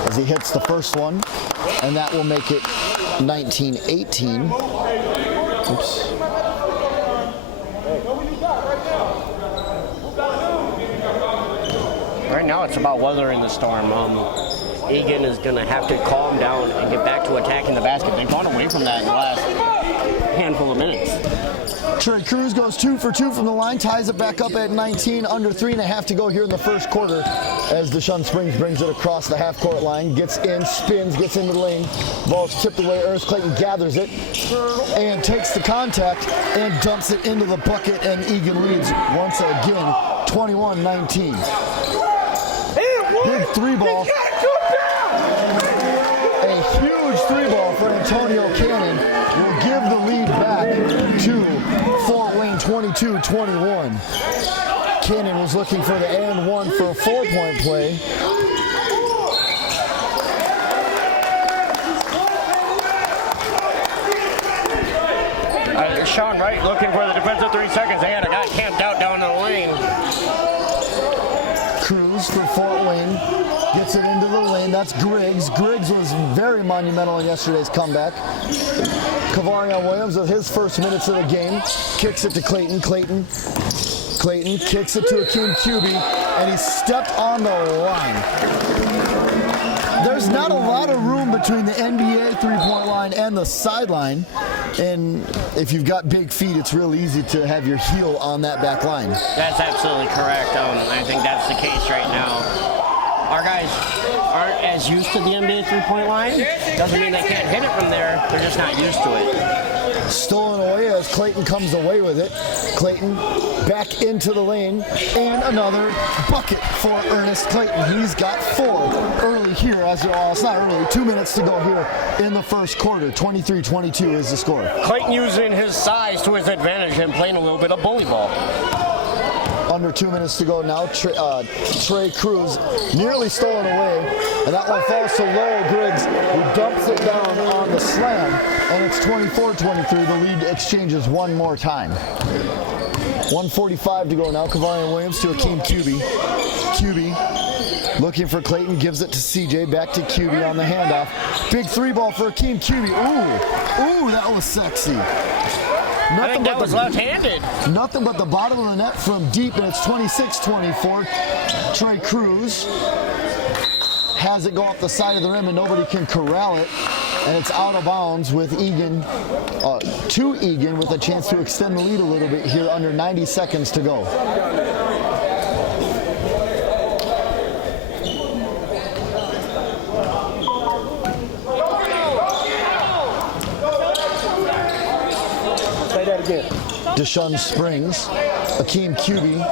As he hits the first one, and that will make it 19-18. Oops. Right now it's about weathering the storm. Eagan is going to have to calm down and get back to attacking the basket. They've gone away from that in the last handful of minutes. Trey Cruz goes 2 for 2 from the line, ties it back up at 19, under 3.5 to go here in the first quarter as Deshaun Springs brings it across the half-court line, gets in, spins, gets into the lane, ball's tipped away, Ernest Clayton gathers it and takes the contact and dumps it into the bucket, and Eagan leads once again, 21-19. Big three ball. A huge three ball for Antonio Cannon will give the lead back to Fort Wayne 22-21. Cannon was looking for the and one for a 4-point play. Sean Wright looking for the defensive 3 seconds. They had a guy camped out down in the lane. Cruz for Fort Wayne gets it into the lane. That's Griggs. Griggs was very monumental in yesterday's comeback. Kavarian Williams with his first minutes of the game kicks it to Clayton. Clayton kicks it to Akeem QB, and he stepped on the line. There's not a lot of room between the NBA three-point line and the sideline, and if you've got big feet, it's real easy to have your heel on that back line. That's absolutely correct. I think that's the case right now. Our guys aren't as used to the NBA three-point line. Doesn't mean they can't hit it from there. They're just not used to it. Stolen away as Clayton comes away with it. Clayton back into the lane, and another bucket for Ernest Clayton. He's got 4 early here, as well. It's not early, 2 minutes to go here in the first quarter. 23-22 is the score. Clayton using his size to his advantage and playing a little bit of bully ball. Under 2 minutes to go now. Trey Cruz nearly stolen away, and that one falls to Lowell Griggs, who dumps it down on the slam, and it's 24-23. The lead exchanges one more time. 1:45 to go now. Kavarian Williams to Akeem QB. QB looking for Clayton, gives it to CJ, back to QB on the handoff. Big three ball for Akeem QB. Ooh, that was sexy. I think that was left-handed. Nothing but the bottom of the net from deep, and it's 26-24. Trey Cruz has it go off the side of the rim, and nobody can corral it. And it's out of bounds with Eagan, to Eagan, with a chance to extend the lead a little bit here, under 90 seconds to go. Deshaun Springs, Akeem QB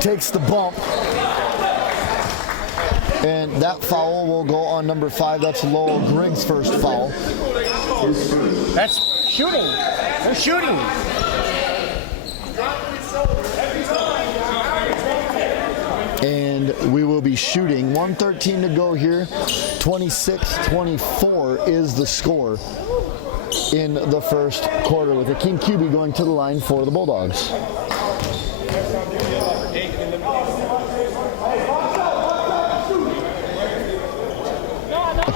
takes the bump, and that foul will go on number 5. That's Lowell Griggs' first foul. That's shooting. They're shooting. And we will be shooting. 1:13 to go here. 26-24 is the score in the first quarter, with Akeem QB going to the line for the Bulldogs.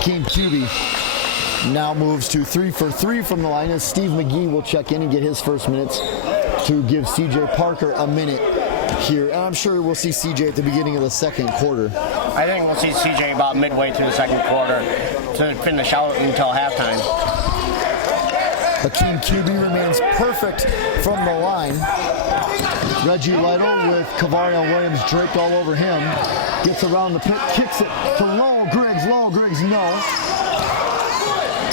Akeem Cuby now moves to 3 for 3 from the line as Steve McGee will check in and get his first minutes to give CJ Parker a minute here. And I'm sure we'll see CJ at the beginning of the second quarter. I think we'll see CJ about midway through the second quarter to finish out until halftime. Akeem Cuby remains perfect from the line. Reggie Lytle with Cavarion Williams draped all over him. Gets around the pit, kicks it to Lowell Griggs. Lowell Griggs, no.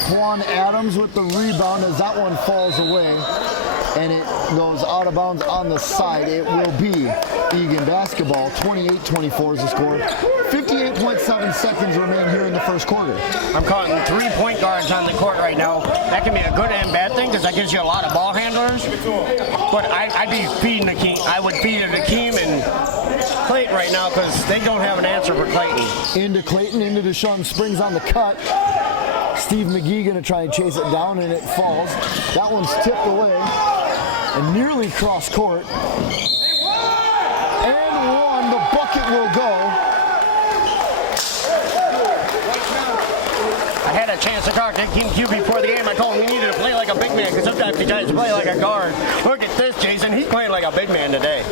Quan Adams with the rebound as that one falls away. And it goes out of bounds on the side. It will be Eagan basketball. 28-24 is the score. 58.7 seconds remain here in the first quarter. I'm calling 3 point guards on the court right now. That can be a good and bad thing because that gives you a lot of ball handlers. But I'd be feeding Akeem. I would feed it Akeem and Clayton right now because they don't have an answer for Clayton. Into Clayton, into Deshaun Springs on the cut. Steve McGee going to try and chase it down, and it falls. That one's tipped away and nearly cross court. And one, the bucket will go. I had a chance to talk to Akeem Cuby before the game. I told him we needed to play like a big man because sometimes he tries to play like a guard. Look at this, Jason. He's playing like a big man today.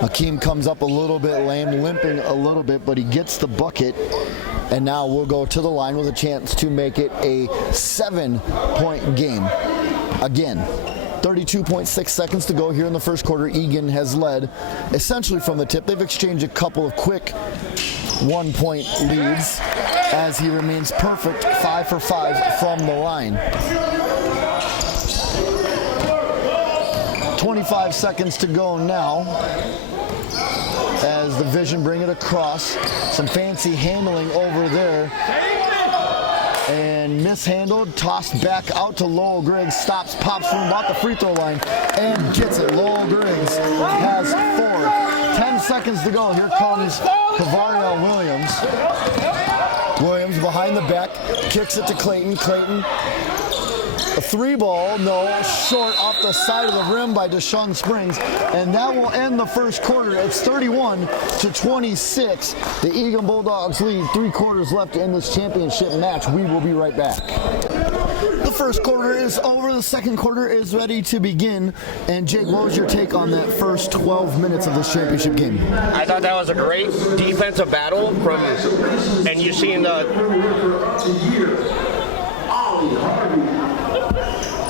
Akeem comes up a little bit lame, limping a little bit, but he gets the bucket. And now we'll go to the line with a chance to make it a 7-point game. Again, 32.6 seconds to go here in the first quarter. Eagan has led essentially from the tip. They've exchanged a couple of quick 1-point leads as he remains perfect, 5 for 5 from the line. 25 seconds to go now as the Vision bring it across. Some fancy handling over there. And mishandled, tossed back out to Lowell Griggs, stops, pops from about the free throw line, and gets it. Lowell Griggs has 4. 10 seconds to go. Here comes Cavarion Williams. Williams behind the back, kicks it to Clayton. Clayton, a 3-ball, no, short off the side of the rim by Deshaun Springs, and that will end the first quarter. It's 31-26. The Eagan Bulldogs lead. 3 quarters left in this championship match. We will be right back. The first quarter is over. The second quarter is ready to begin. And Jake, what was your take on that first 12 minutes of this championship game? I thought that was a great defensive battle and you're seeing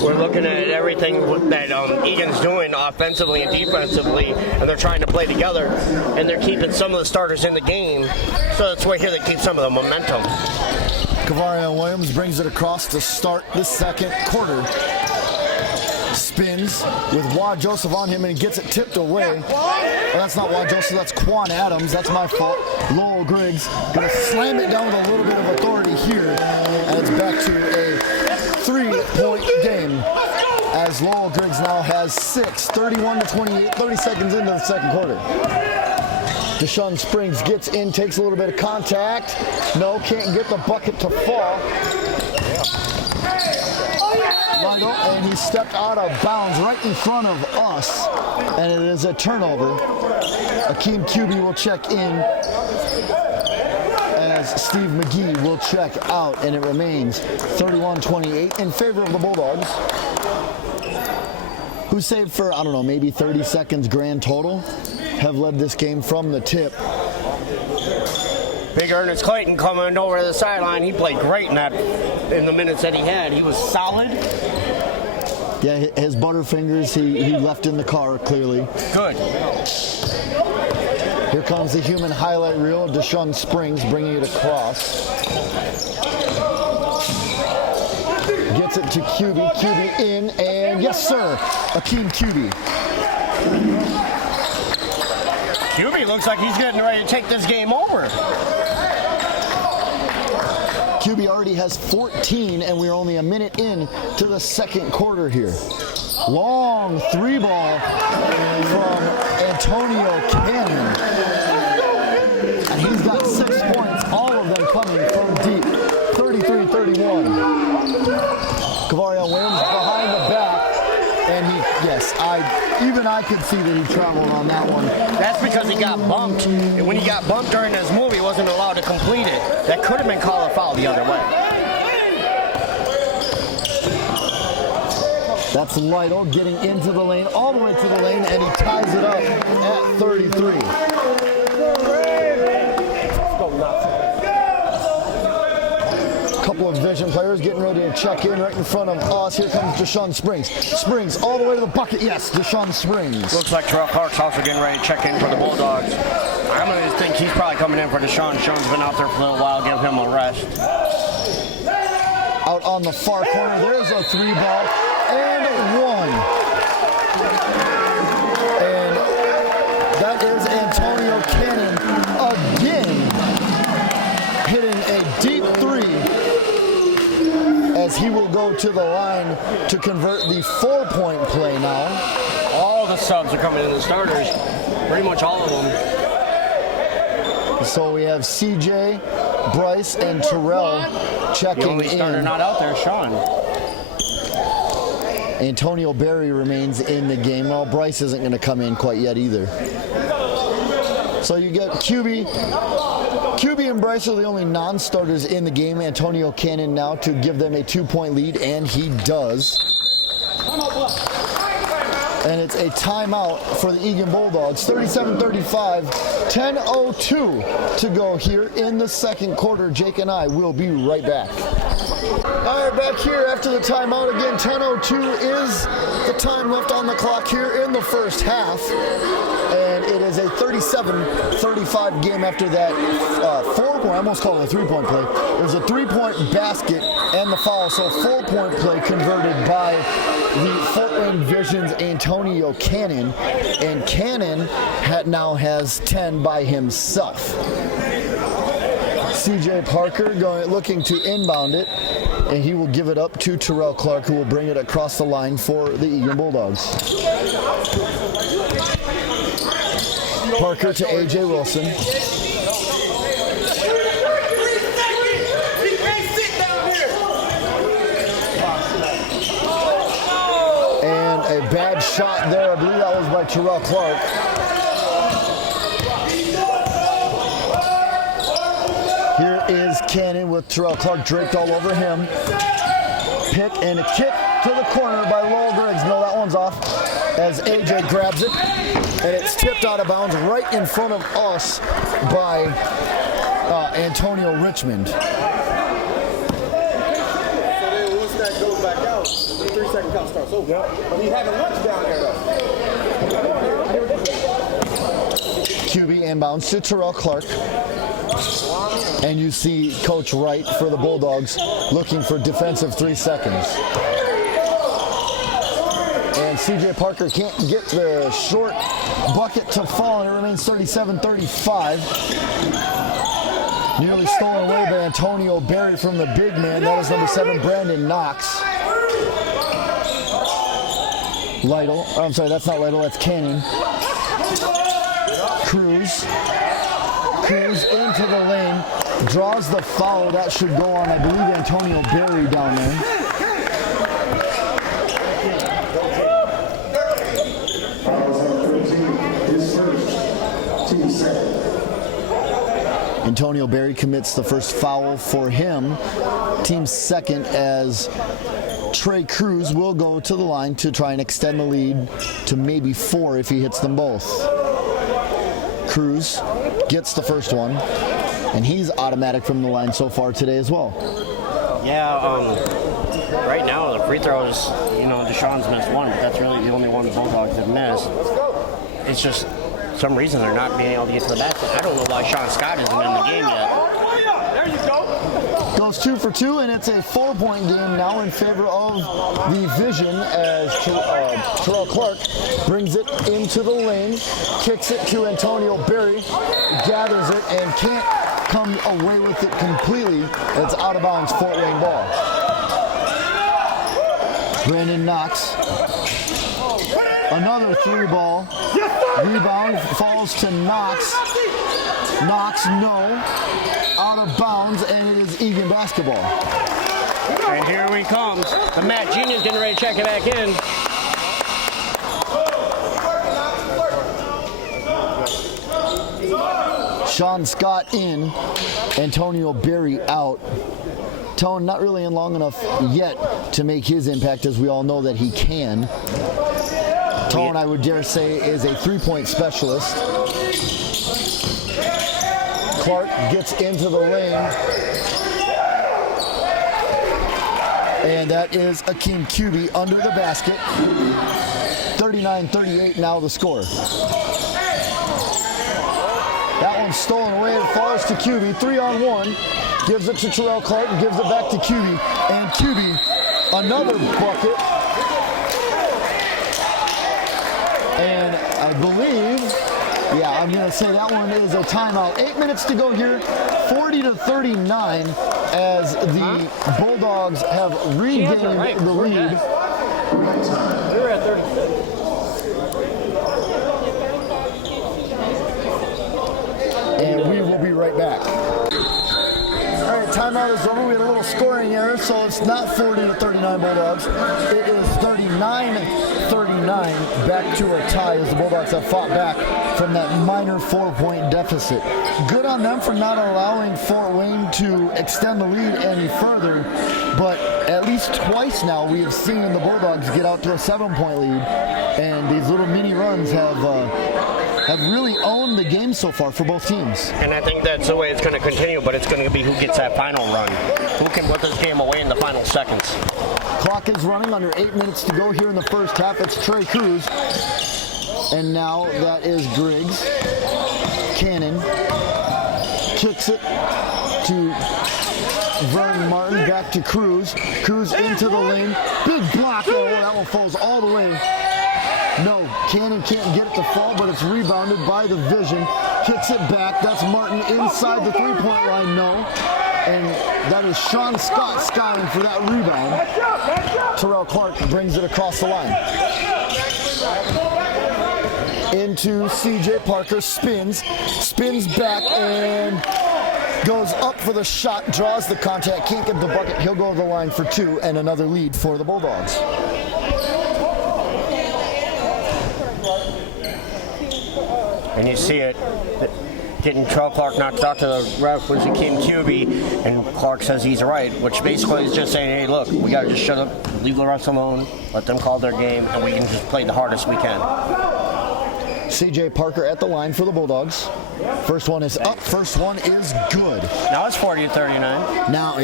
we're looking at everything that Eagan's doing offensively and defensively, and they're trying to play together, and they're keeping some of the starters in the game, so that's why here they keep some of the momentum. Cavarion Williams brings it across to start the second quarter. Spins with Wad Joseph on him, and he gets it tipped away. Well, that's not Wad Joseph, that's Quan Adams. That's my fault. Lowell Griggs gonna slam it down with a little bit of authority here, and it's back to a 3-point game as Lowell Griggs now has 6, 31-28, 30 seconds into the second quarter. Deshaun Springs gets in, takes a little bit of contact. No, can't get the bucket to fall. And he stepped out of bounds right in front of us, and it is a turnover. Akeem Cuby will check in as Steve McGee will check out, and it remains 31-28 in favor of the Bulldogs, who saved for, I don't know, maybe 30 seconds grand total, have led this game from the tip. Big Ernest Clayton coming over the sideline. He played great in the minutes that he had. He was solid. Yeah, his Butterfingers, he left in the car, clearly. Good. Here comes the human highlight reel. Deshaun Springs bringing it across. Gets it to Cuby. Cuby in, and yes, sir, Akeem Cuby. Cuby looks like he's getting ready to take this game over. Cuby already has 14, and we're only a minute in to the second quarter here. Long 3-ball from Antonio Cannon. And he's got 6 points, all of them coming from deep. 33-31. Cavarion Williams behind the back. And even I I could see that he traveled on that one. That's because he got bumped. And when he got bumped during his move, he wasn't allowed to complete it. That could have been called a foul the other way. That's Lytle getting into the lane, all the way to the lane, and he ties it up at 33. Couple of Vision players getting ready to check in right in front of us. Here comes Deshaun Springs. Springs all the way to the bucket. Yes, Deshaun Springs. Looks like Terrell Clark's also getting ready to check in for the Bulldogs. I'm going to think he's probably coming in for Deshaun. Deshaun's been out there for a little while. Give him a rest. Out on the far corner, there's a 3-ball and 1. And that is Antonio Cannon again hitting a deep 3 as he will go to the line to convert the 4-point play now. All the subs are coming in, the starters, pretty much all of them. So we have CJ, Bryce, and Terrell checking The only starter in. not out there is Sean. Antonio Berry remains in the game. Well, Bryce isn't going to come in quite yet either. So you get QB and Bryce are the only non-starters in the game. Antonio Cannon now to give them a 2-point lead, and he does. And it's a timeout for the Eagan Bulldogs. 37-35, 10:02 to go here in the second quarter. Jake and I will be right back. All right, back here after the timeout again. 10:02 is the time left on the clock here in the first half. And it is a 37-35 game after that 4-point, I almost called it a 3-point play. It was a 3-point basket and the foul, so 4-point play converted by the Fort Wayne Vision's Antonio Cannon. And Cannon now has 10 by himself. CJ Parker looking to inbound it, and he will give it up to Terrell Clark, who will bring it across the line for the Eagan Bulldogs. Parker to A.J. Wilson. And a bad shot there. I believe that was by Terrell Clark. Here is Cannon with Terrell Clark draped all over him. Pick and a kick to the corner by Lowell Griggs. No, that one's off as AJ grabs it. And it's tipped out of bounds right in front of us by Antonio Richmond. So then once that goes back out, the 3-second count starts over. But he's having lunch down there though. QB inbounds to Terrell Clark. And you see Coach Wright for the Bulldogs looking for defensive 3 seconds. And CJ Parker can't get the short bucket to fall, and it remains 37-35. Nearly stolen away by Antonio Berry from the big man. That is number 7, Brandon Knox. Lytle, I'm sorry, that's not Lytle, that's Cannon. Cruz into the lane, draws the foul. That should go on, I believe, Antonio Berry down there. Antonio Berry commits the first foul for him. Team second, as Trey Cruz will go to the line to try and extend the lead to maybe 4 if he hits them both. Cruz gets the first one, and he's automatic from the line so far today as well. Yeah, right now the free throws, Deshaun's missed one, but that's really the only one the Bulldogs have missed. It's just some reason they're not being able to get to the basket. I don't know why Sean Scott isn't in the game yet. There you go. Goes 2 for 2, and it's a 4-point game now in favor of the Vision as Terrell Clark brings it into the lane, kicks it to Antonio Berry, gathers it, and can't come away with it completely. It's out of bounds, Fort Wayne ball. Brandon Knox. Another 3-ball. Rebound falls to Knox. Knox, no. Out of bounds, and it is Eagan basketball. And here he comes. The Matt Genius getting ready to check it back in. Sean Scott in, Antonio Berry out. Tone not really in long enough yet to make his impact, as we all know that he can. Tone, I would dare say, is a three-point specialist. Clark gets into the lane. And that is Akeem Cuby under the basket. 39-38 now the score. That one's stolen away. It falls to Cuby. 3-on-1. Gives it to Terrell Clark and gives it back to Cuby. And Cuby, another bucket. And I believe, yeah, I'm going to say that one is a timeout. 8 minutes to go here. 40-39 as the Bulldogs have regained the lead. We're at 36. And we will be right back. All right, timeout is over. We had a little scoring error, so it's not 40-39 Bulldogs. It is 39-39, back to a tie as the Bulldogs have fought back from that minor 4-point deficit. Good on them for not allowing Fort Wayne to extend the lead any further, but at least twice now we have seen the Bulldogs get out to a 7-point lead, and these little mini runs have really owned the game so far for both teams. And I think that's the way it's going to continue, but it's going to be who gets that final run. Who can put this game away in the final seconds. Clock is running under 8 minutes to go here in the first half. It's Trey Cruz. And now that is Griggs. Cannon kicks it to Vernon Martin, back to Cruz. Cruz into the lane. Big block. Oh, that one falls all the way. No, Cannon can't get it to fall, but it's rebounded by the Vision. Kicks it back. That's Martin inside the three-point line. No. And that is Sean Scott scouting for that rebound. Terrell Clark brings it across the line. Into CJ Parker, spins back and goes up for the shot, draws the contact, can't get the bucket. He'll go to the line for two and another lead for the Bulldogs. And you see it, getting Terrell Clark knocked out to the ref was Akeem Cuby, and Clark says he's right, which basically is just saying, hey, look, we got to just shut up, leave the refs alone, let them call their game, and we can just play the hardest we can. CJ Parker at the line for the Bulldogs. First one is up, first one is good. Now it's 40-39. Now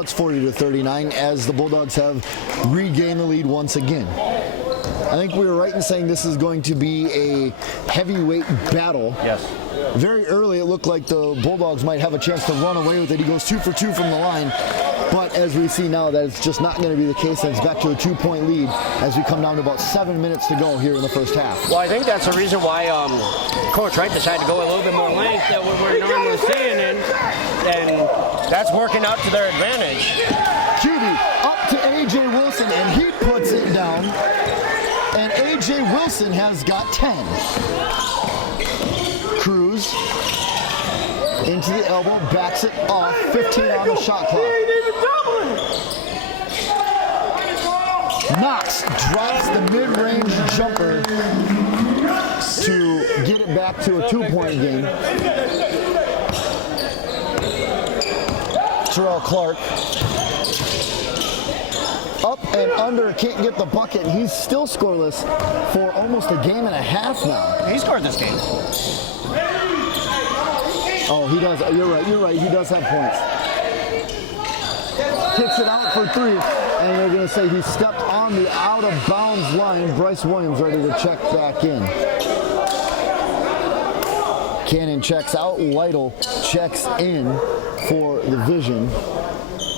it's 40-39 as the Bulldogs have regained the lead once again. I think we were right in saying this is going to be a heavyweight battle. Yes. Very early, it looked like the Bulldogs might have a chance to run away with it. He goes 2 for 2 from the line. But as we see now, that it's just not going to be the case. And it's back to a 2-point lead as we come down to about 7 minutes to go here in the first half. Well, I think that's the reason why Coach Wright decided to go a little bit more length than what we're normally seeing. And that's working out to their advantage. Cuby up to A.J. Wilson, and he puts it down. And A.J. Wilson has got 10. Cruz into the elbow, backs it off, 15 on the shot clock. Knox drops the mid-range jumper to get it back to a 2-point game. Terrell Clark up and under, can't get the bucket, and he's still scoreless for almost a game and a half now. He scored this game. Oh, he does. You're right. He does have points. Kicks it out for 3, and they're going to say he stepped on the out-of-bounds line. Bryce Williams ready to check back in. Cannon checks out. Lytle checks in for the Vision.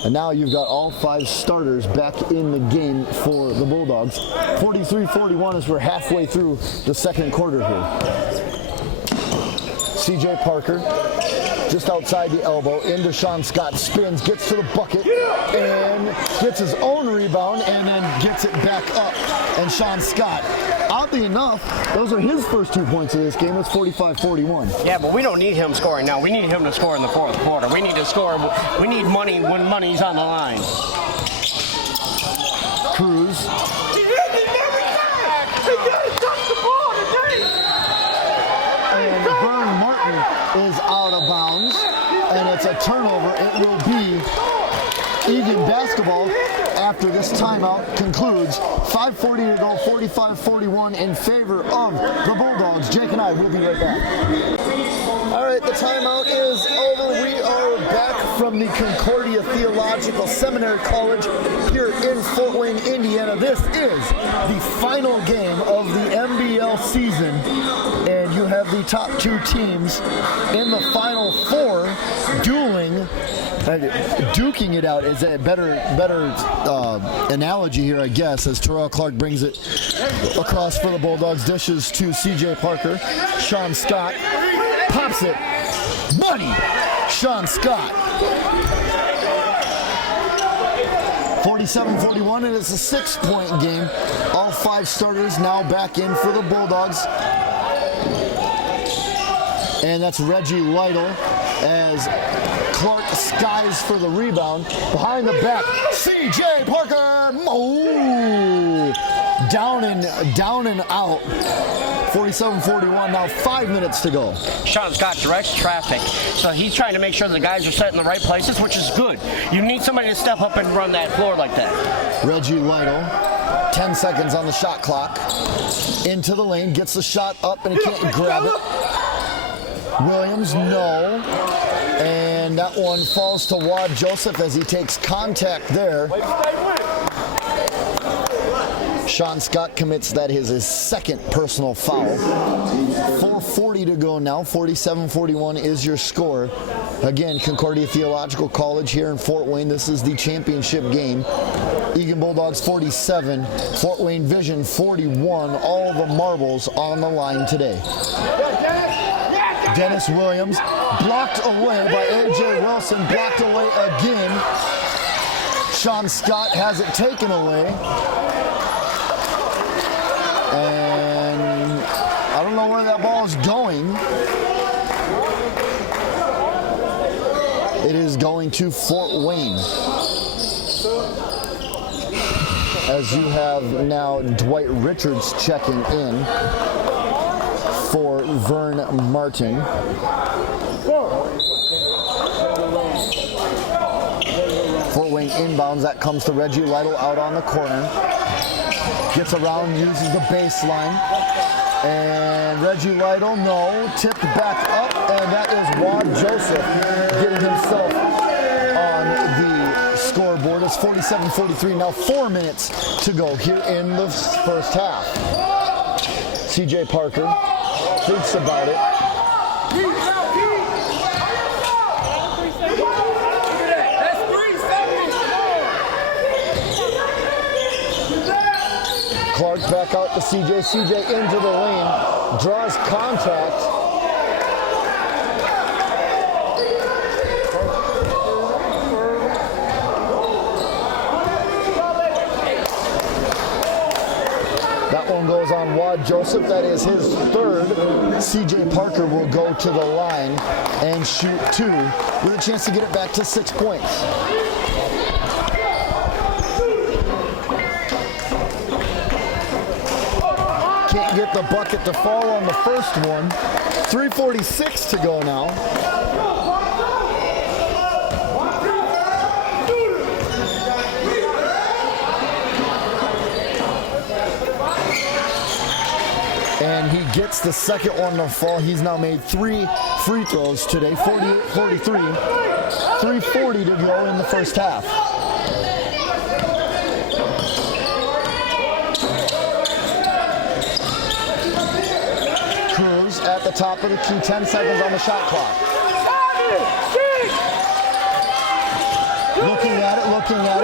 And now you've got all 5 starters back in the game for the Bulldogs. 43-41 as we're halfway through the second quarter here. CJ Parker just outside the elbow into Sean Scott, spins, gets to the bucket, and gets his own rebound, and then gets it back up. And Sean Scott, oddly enough, those are his first 2 points of this game. It's 45-41. Yeah, but we don't need him scoring now. We need him to score in the fourth quarter. We need to score. We need money when money's on the line. Cruz. And Vernon Martin is out of turnover. It will be Eagan basketball after this timeout concludes. 5:40 to go, 45-41 in favor of the Bulldogs. Jake and I will be right back. All right, the timeout is over. We are back from the Concordia Theological Seminary College here in Fort Wayne, Indiana. This is the final game of the MBL season, and you have the top two teams in the Final Four duking it out is a better analogy here, I guess, as Terrell Clark brings it across for the Bulldogs. Dishes to C.J. Parker. Sean Scott pops it. Buddy! Sean Scott. 47-41, and it's a 6-point game. All 5 starters now back in for the Bulldogs. And that's Reggie Lytle as Clark skies for the rebound. Behind the back, C.J. Parker. Oh, down and out. 47-41, now 5 minutes to go. Sean Scott directs traffic, so he's trying to make sure the guys are set in the right places, which is good. You need somebody to step up and run that floor like that. Reggie Lytle, 10 seconds on the shot clock. Into the lane, gets the shot up, and he can't grab it. Williams, no. And that one falls to Wad Joseph as he takes contact there. Sean Scott commits that is his second personal foul. 4:40 to go now. 47-41 is your score. Again, Concordia Theological College here in Fort Wayne. This is the championship game. Eagan Bulldogs 47, Fort Wayne Vision 41. All the marbles on the line today. Dennis Williams blocked away by A.J. Wilson. Blocked away again. Sean Scott has it taken away. And I don't know where that ball is going. It is going to Fort Wayne. As you have now Dwight Richards checking in for Vern Martin. Fort Wayne inbounds. That comes to Reggie Lytle out on the corner. Gets around, uses the baseline. And Reggie Lytle, no. Tipped back up, and that is Wad Joseph getting himself on the scoreboard. It's 47-43. Now 4 minutes to go here in the first half. C.J. Parker thinks about it. Clark back out to CJ. CJ into the lane, draws contact. That one goes on Wad Joseph. That is his third. CJ Parker will go to the line and shoot 2 with a chance to get it back to 6 points. Can't get the bucket to fall on the first one. 3:46 to go now. And he gets the second one to fall. He's now made 3 free throws today. 48-43. 3:40 to go in the first half. At the top of the key, 10 seconds on the shot clock. Looking at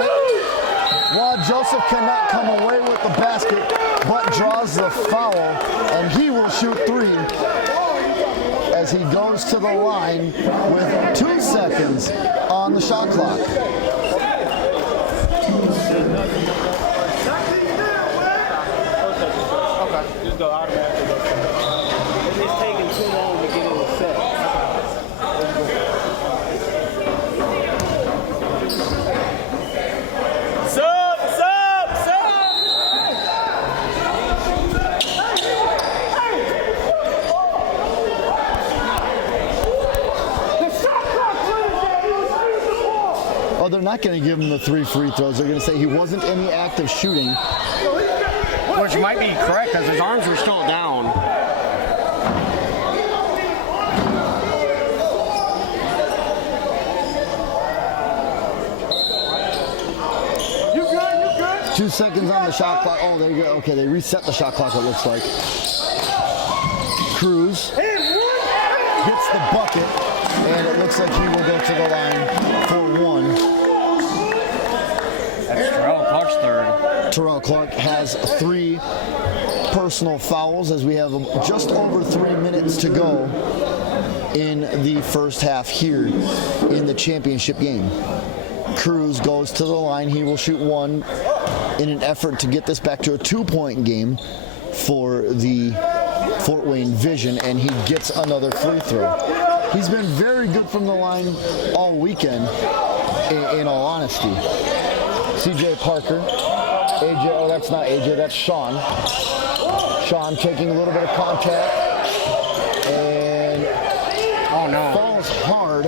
it. Wad Joseph cannot come away with the basket, but draws the foul, and he will shoot 3 as he goes to the line with 2 seconds on the shot clock. Okay, just go automatically. It's taking too long to get in the set. Oh, they're not going to give him the 3 free throws. They're going to say he wasn't in the act of shooting. Which might be correct because his arms were still down. You good? 2 seconds on the shot clock. Oh, there you go. Okay, they reset the shot clock, it looks like. Cruz gets the bucket, and it looks like he will go to the line for 1. That's Terrell Clark's third. Terrell Clark has 3 personal fouls as we have just over 3 minutes to go in the first half here in the championship game. Cruz goes to the line. He will shoot 1 in an effort to get this back to a 2-point game for the Fort Wayne Vision, and he gets another free throw. He's been very good from the line all weekend, in all honesty. CJ Parker, AJ, oh, that's not AJ, that's Sean. Sean taking a little bit of contact and falls hard,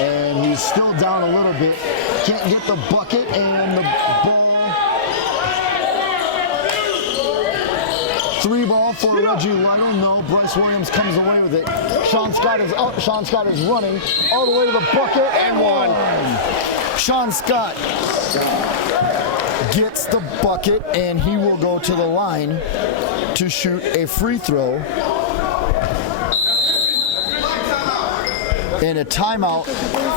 and he's still down a little bit. Can't get the bucket, and the ball. 3 ball for Reggie Lytle. No, Bryce Williams comes away with it. Sean Scott is up. Sean Scott is running all the way to the bucket. And 1. Sean Scott gets the bucket, and he will go to the line to shoot a free throw. And a timeout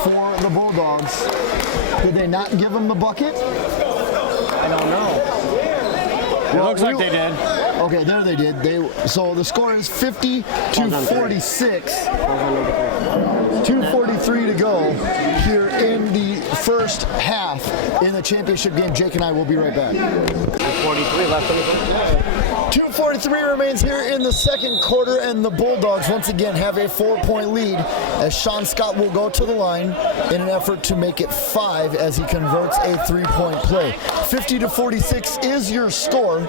for the Bulldogs. Did they not give him the bucket? I don't know. It looks like they did. Okay, there they did. So the score is 50 to 46. 2:43 to go here in the first half in the championship game. Jake and I will be right back. 43 left in the 2:43 remains here in the second quarter, and the Bulldogs once again have a 4-point lead as Sean Scott will go to the line in an effort to make it 5 as he converts a 3-point play. 50 to 46 is your score.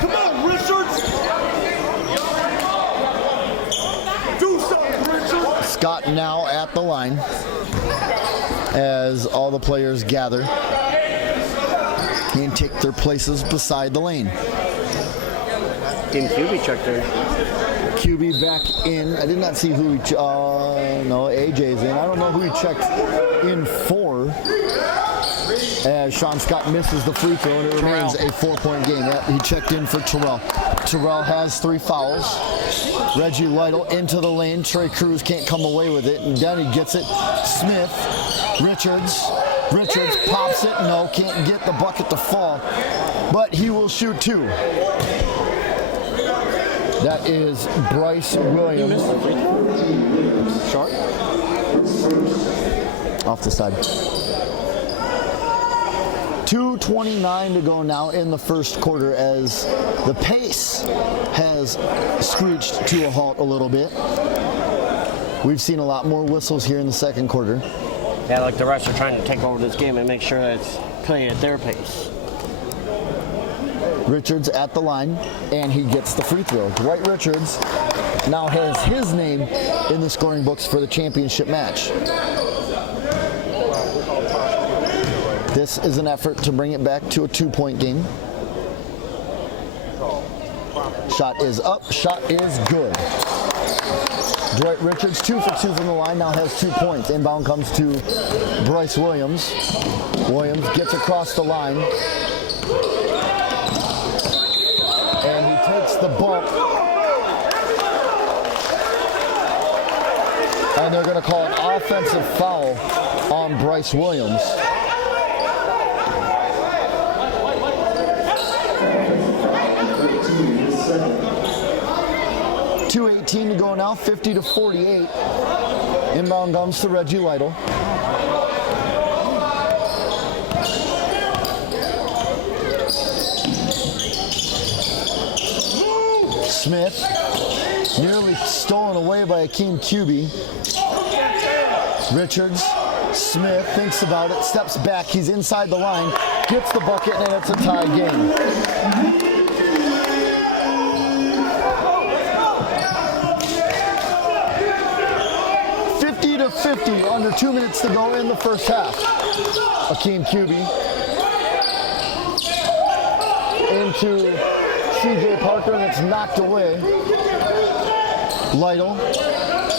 Come on, Richards! Do something, Richards! Scott now at the line as all the players gather and take their places beside the lane. Didn't QB check there? QB back in. I did not see who he no, AJ's in. I don't know who he checked in for as Sean Scott misses the free throw, and it remains a 4-point game. Yeah, he checked in for Terrell. Terrell has 3 fouls. Reggie Lytle into the lane. Trey Cruz can't come away with it, and down he gets it. Smith, Richards pops it. No, can't get the bucket to fall, but he will shoot 2. That is Bryce Williams. Sharp. Off the side. 2:29 to go now in the first quarter as the pace has screeched to a halt a little bit. We've seen a lot more whistles here in the second quarter. Yeah, like the refs are trying to take over this game and make sure that it's playing at their pace. Richards at the line, and he gets the free throw. Dwight Richards now has his name in the scoring books for the championship match. This is an effort to bring it back to a 2-point game. Shot is up, shot is good. Dwight Richards, 2 for 2 from the line, now has 2 points. Inbound comes to Bryce Williams. Williams gets across the line. And he takes the bump. And they're going to call an offensive foul on Bryce Williams. .218 to go now, 50 to 48. Inbound comes to Reggie Lytle. Smith, nearly stolen away by Akeem QB. Richards, Smith thinks about it, steps back, he's inside the line, gets the bucket, and it's a tie game. 50, under 2 minutes to go in the first half. Akeem Cuby into CJ Parker, and it's knocked away. Lytle,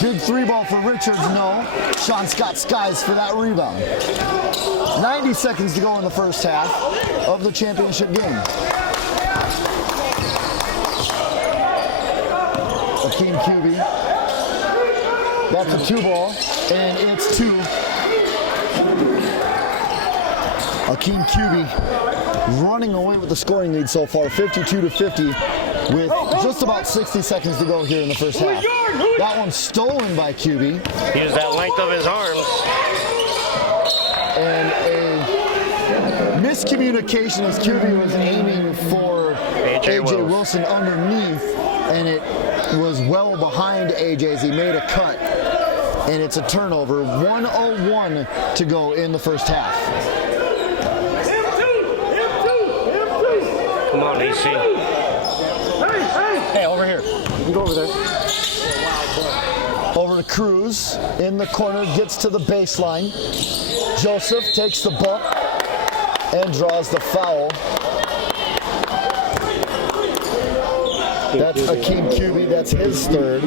big three ball for Richards, no. Sean Scott skies for that rebound. 90 seconds to go in the first half of the championship game. Akeem Cuby, that's a 2-ball, and it's 2. Akeem Cuby running away with the scoring lead so far, 52-50, with just about 60 seconds to go here in the first half. That one's stolen by Cuby. Use that length of his arms. And a miscommunication as Cuby was aiming for AJ Wilson underneath, and it was well behind AJ as he made a cut. And it's a turnover. 1:01 to go in the first half. Come on, AC. Hey, over here. You can go over there. Over to Cruz in the corner, gets to the baseline. Joseph takes the bump and draws the foul. That's Akeem Cuby, that's his third.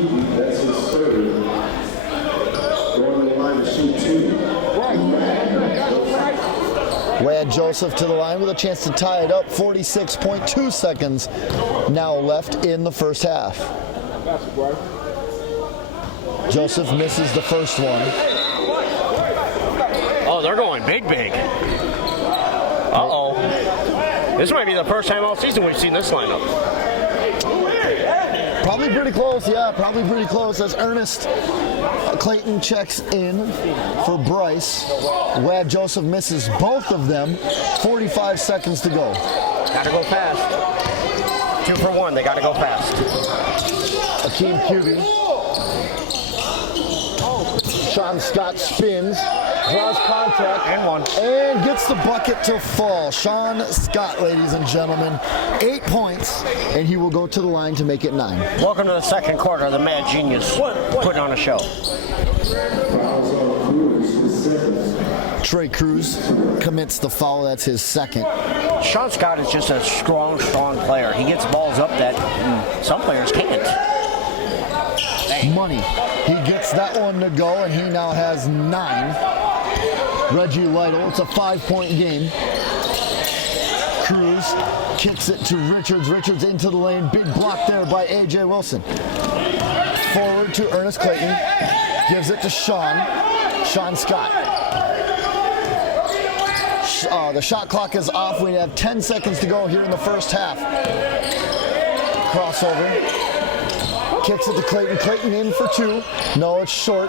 Wad Joseph to the line with a chance to tie it up. 46.2 seconds now left in the first half. Joseph misses the first one. Oh, they're going big. Uh-oh. This might be the first time all season we've seen this lineup. Probably pretty close, yeah, probably pretty close as Ernest Clayton checks in for Bryce. Wad Joseph misses both of them. 45 seconds to go. Gotta go fast. 2 for 1, they gotta go fast. Akeem Cuby. Sean Scott spins, draws contact, and gets the bucket to fall. Sean Scott, ladies and gentlemen, 8 points, and he will go to the line to make it 9. Welcome to the second quarter of the Mad Genius putting on a show. Trey Cruz commits the foul. That's his second. Sean Scott is just a strong player. He gets balls up that some players can't. Money. He gets that one to go, and he now has 9. Reggie Lytle, it's a 5-point game. Cruz kicks it to Richards. Richards into the lane. Big block there by A.J. Wilson. Forward to Ernest Clayton. Gives it to Sean. Sean Scott. The shot clock is off. We have 10 seconds to go here in the first half. Crossover. Kicks it to Clayton. Clayton in for 2. No, it's short.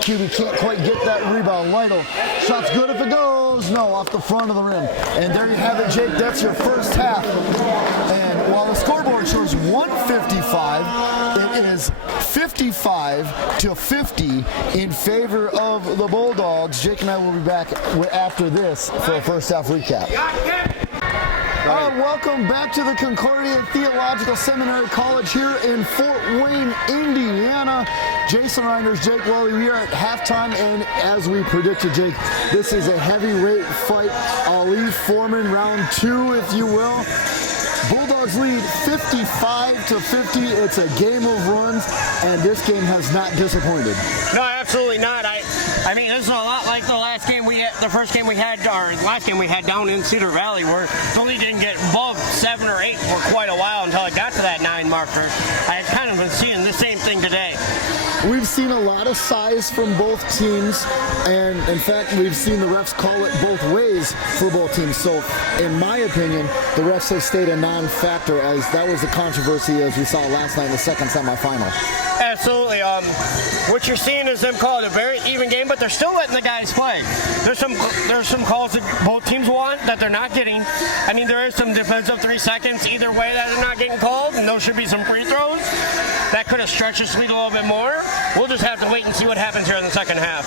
Cuby can't quite get that rebound. Lytle. Shot's good if it goes. No, off the front of the rim. And there you have it, Jake. That's your first half. And while the scoreboard shows 155, it is 55-50 in favor of the Bulldogs. Jake and I will be back after this for a first half recap. Welcome back to the Concordia Theological Seminary College here in Fort Wayne, Indiana. Jason Reinders, Jake Lowry, we are at halftime, and as we predicted, Jake, this is a heavyweight fight. Ali Foreman, round 2, if you will. Bulldogs lead 55-50. It's a game of runs, and this game has not disappointed. No, absolutely not. I mean, this is a lot like the last game the first game we had, or last game we had down in Cedar Valley, where the league didn't get above 7 or 8 for quite a while until it got to that 9 marker. I kind of been seeing the same thing today. We've seen a lot of size from both teams, and in fact, we've seen the refs call it both ways for both teams. So, in my opinion, the refs have stayed a non-factor, as that was the controversy as we saw last night in the second semifinal. Absolutely. What you're seeing is them call it a very even game, but they're still letting the guys play. There's some calls that both teams want that they're not getting. I mean, there is some defensive 3 seconds either way that are not getting called, and those should be some free throws. That could have stretched this lead a little bit more. We'll just have to wait and see what happens here in the second half.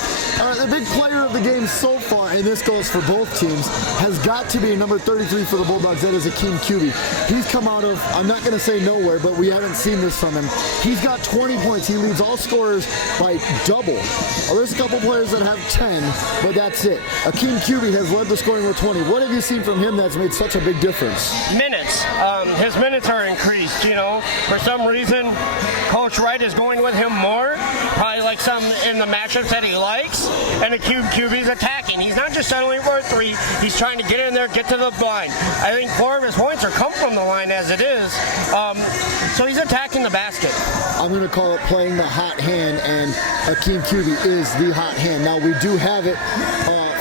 The big player of the game so far, and this goes for both teams, has got to be number 33 for the Bulldogs. That is Akeem Cuby. He's come out of, I'm not going to say nowhere, but we haven't seen this from him. He's got 20 points. He leads all scorers by double. Well, there's a couple players that have 10, but that's it. Akeem Cuby has led the scoring with 20. What have you seen from him that's made such a big difference? Minutes. His minutes are increased, you know. For some reason, Coach Wright is going with him more, probably like some in the matchups that he likes, and Akeem Cuby's attacking. He's not just settling for a three. He's trying to get in there, get to the line. I think 4 of his points are come from the line as it is. So he's attacking the basket. I'm going to call it playing the hot hand, and Akeem Cuby is the hot hand. Now, we do have it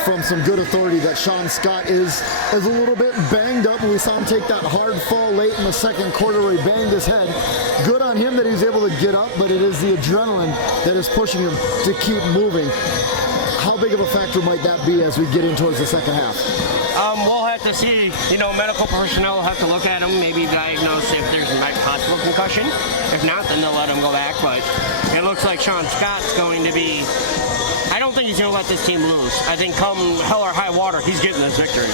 from some good authority that Sean Scott is a little bit banged up. We saw him take that hard fall late in the second quarter where he banged his head. Good on him that he's able to get up, but it is the adrenaline that is pushing him to keep moving. How big of a factor might that be as we get in towards the second half? We'll have to see. You know, medical personnel will have to look at him, maybe diagnose if there's a possible concussion. If not, then they'll let him go back. But it looks like Sean Scott's going to be. I don't think he's going to let this team lose. I think come hell or high water, he's getting this victory.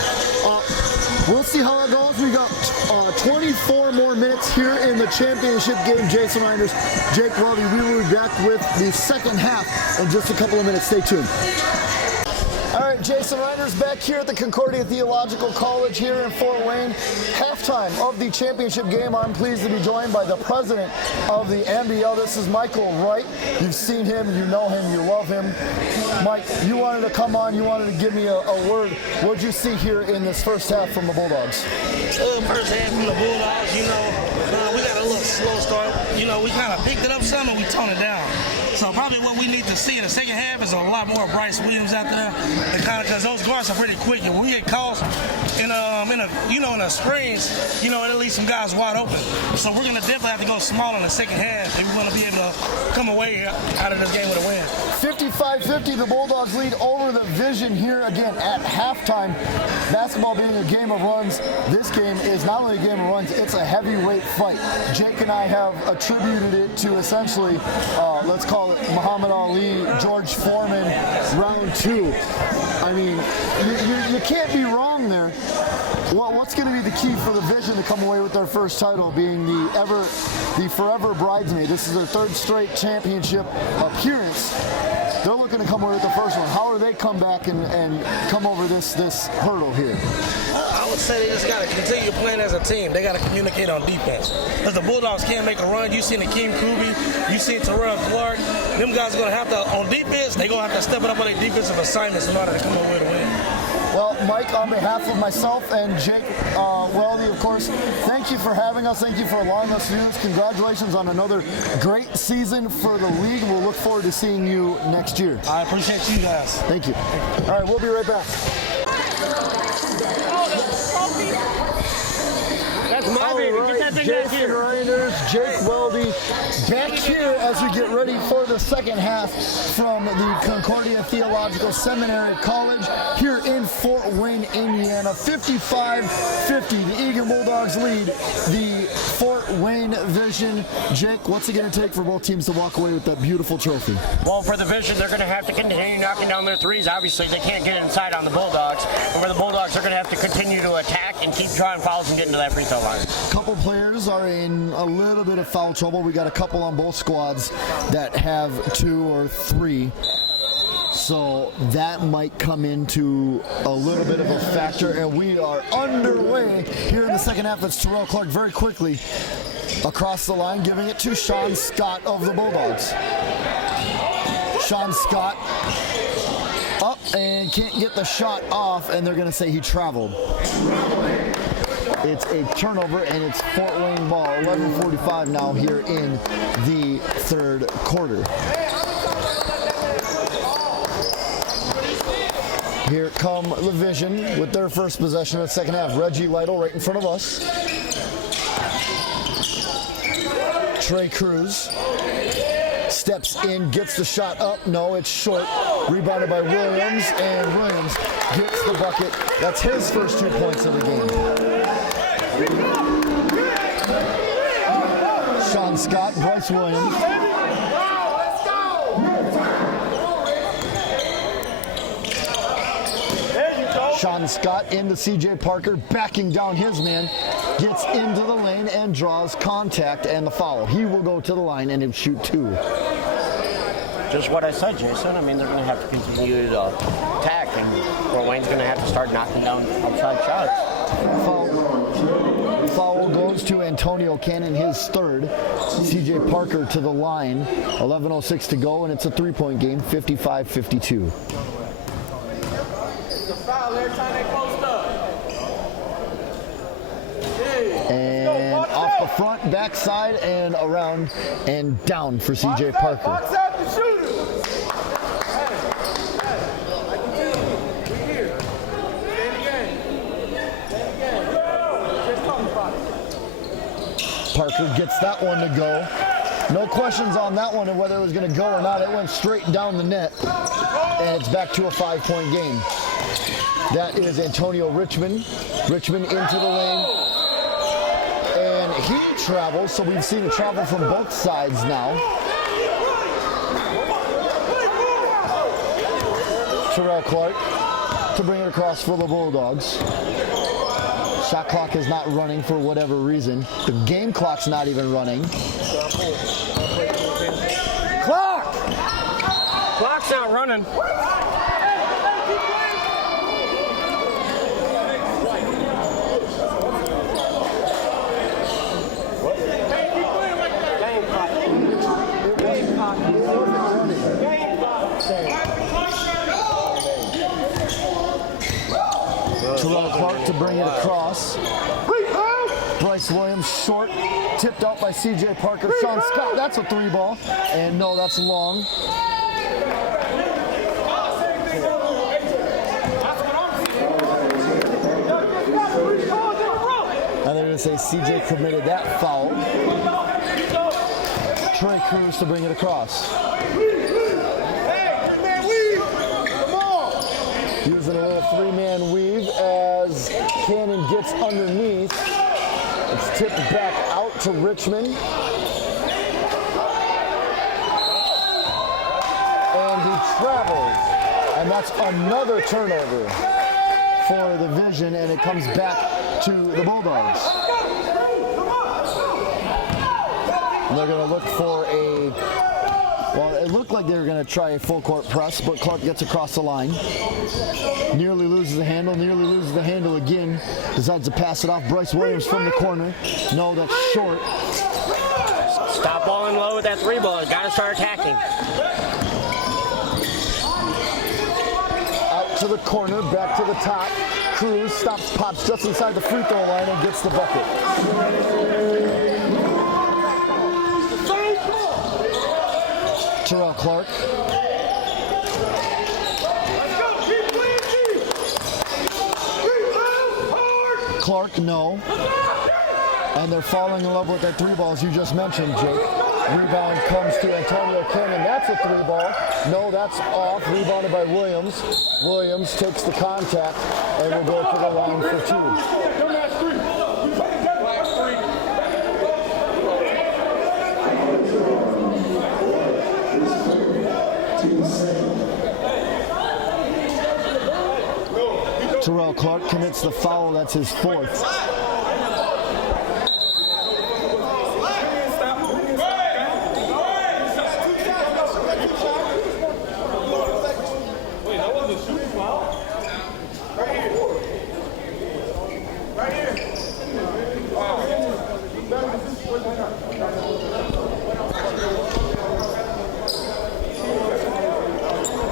We'll see how it goes. We got 24 more minutes here in the championship game. Jason Reinders, Jake Weldy. We will be back with the second half in just a couple of minutes. Stay tuned. All right, Jason Reinders back here at the Concordia Theological College here in Fort Wayne. Halftime of the championship game. I'm pleased to be joined by the president of the MBL. This is Michael Wright. You've seen him, you know him, you love him. Mike, you wanted to come on, you wanted to give me a word. What'd you see here in this first half from the Bulldogs? First half from the Bulldogs, we got a little slow start. We kind of picked it up some and we toned it down. So probably what we need to see in the second half is a lot more Bryce Williams out there, because those guards are pretty quick. And when we get calls in a screens, it leaves some guys wide open. So we're gonna definitely have to go small in the second half if we want to be able to come away out of this game with a win. 55-50, the Bulldogs lead over the Vision here again at halftime. Basketball being a game of runs, this game is not only a game of runs, it's a heavyweight fight. Jake and I have attributed it to essentially, let's call it Muhammad Ali, George Foreman, round 2. I mean, you can't be wrong there. What's going to be the key for the Vision to come away with their first title, being the forever bridesmaid? This is their 3rd straight championship appearance. They're looking to come away with the first one. How do they come back and come over this hurdle here? I would say they just got to continue playing as a team. They got to communicate on defense. Because the Bulldogs can't make a run. You seen Akeem Cuby, you seen Terrell Clark. Them guys are going to have to, on defense, they're going to have to step it up on their defensive assignments in order to come away with a win. Well, Mike, on behalf of myself and Jake Weldy, of course, thank you for having us. Thank you for allowing us to do this. Congratulations on another great season for the league. We'll look forward to seeing you next year. I appreciate you guys. Thank you. All right, we'll be right back. That's my baby. Get that thing back Jason here. Reinders, Jake Weldy, back here as we get ready for the second half from the Concordia Theological Seminary College here in Fort Wayne, Indiana. 55-50, the Eagan Bulldogs lead the Fort Wayne Vision. Jake, what's it going to take for both teams to walk away with that beautiful trophy? Well, for the Vision, they're going to have to continue knocking down their threes. Obviously, they can't get inside on the Bulldogs. And for the Bulldogs, they're going to have to continue to attack and keep drawing fouls and getting to that free throw line. A couple players are in a little bit of foul trouble. We got a couple on both squads that have 2 or 3. So that might come into a little bit of a factor, and we are underway here in the second half. It's Terrell Clark very quickly across the line, giving it to Sean Scott of the Bulldogs. Sean Scott up and can't get the shot off, and they're going to say he traveled. It's a turnover, and it's Fort Wayne ball. 11:45 now here in the third quarter. Here come the Vision with their first possession of the second half. Reggie Lytle right in front of us. Trey Cruz steps in, gets the shot up. No, it's short. Rebounded by Williams, and Williams gets the bucket. That's his first 2 points of the game. Sean Scott, Bryce Williams. Sean Scott into CJ Parker, backing down his man, gets into the lane and draws contact and the foul. He will go to the line and he'll shoot 2. Just what I said, Jason. I mean, they're going to have to continue to attack, and Fort Wayne's going to have to start knocking down outside shots. Foul goes to Antonio Cannon, his third. CJ Parker to the line. 11:06 to go, and it's a 3-point game, 55-52. And off the front, backside, and around, and down for CJ Parker. Parker gets that one to go. No questions on that one of whether it was going to go or not. It went straight down the net, and it's back to a 5-point game. That is Antonio Richmond. Richmond into the lane, and he travels, so we've seen it travel from both sides now. Terrell Clark to bring it across for the Bulldogs. Shot clock is not running for whatever reason. The game clock's not even running. Clock! Clock's not running. Terrell Clark to bring it across. Bryce Williams short, tipped out by CJ Parker. Sean Scott, that's a 3-ball. And no, that's long. And they're going to say CJ committed that foul. Trey Cruz to bring it across. Using a little 3-man weave as Cannon gets underneath. It's tipped back out to Richmond. And he travels. And that's another turnover for the Vision, and it comes back to the Bulldogs. And they're going to look for a, well, it looked like they were going to try a full court press, but Clark gets across the line. Nearly loses the handle again. Decides to pass it off. Bryce Williams from the corner. No, that's short. Stop balling low with that 3-ball. Got to start attacking. Out to the corner, back to the top. Cruz stops, pops just inside the free throw line and gets the bucket. Terrell Clark. Clark, no. And they're falling in love with that 3-balls you just mentioned, Jake. Rebound comes to Antonio Cannon. That's a 3-ball. No, that's off. Rebounded by Williams. Williams takes the contact and will go to the line for 2. Terrell Clark commits the foul. That's his 4th.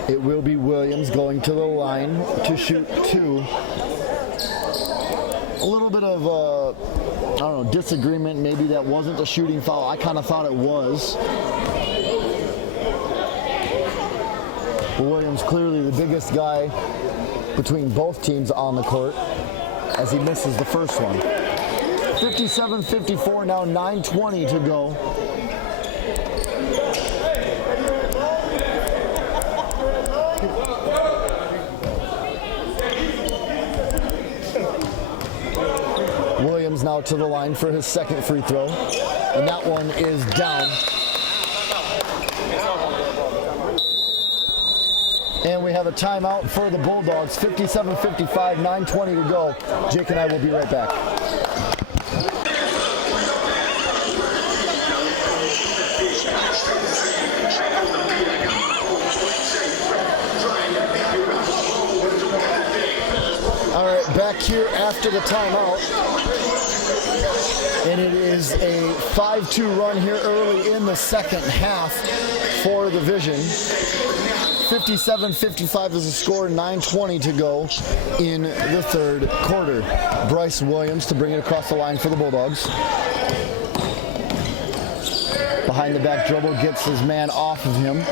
It will be Williams going to the line to shoot 2. A little bit of, I don't know, disagreement. Maybe that wasn't a shooting foul. I kind of thought it was. But Williams clearly the biggest guy between both teams on the court as he misses the first one. 57-54, now 9:20 to go. Williams now to the line for his second free throw, and that one is down. And we have a timeout for the Bulldogs. 57-55, 9:20 to go. Jake and I will be right back. All right, back here after the timeout. And it is a 5-2 run here early in the second half for the Vision. 57-55 is the score, 9:20 to go in the third quarter. Bryce Williams to bring it across the line for the Bulldogs. Behind the back dribble, gets his man off of him.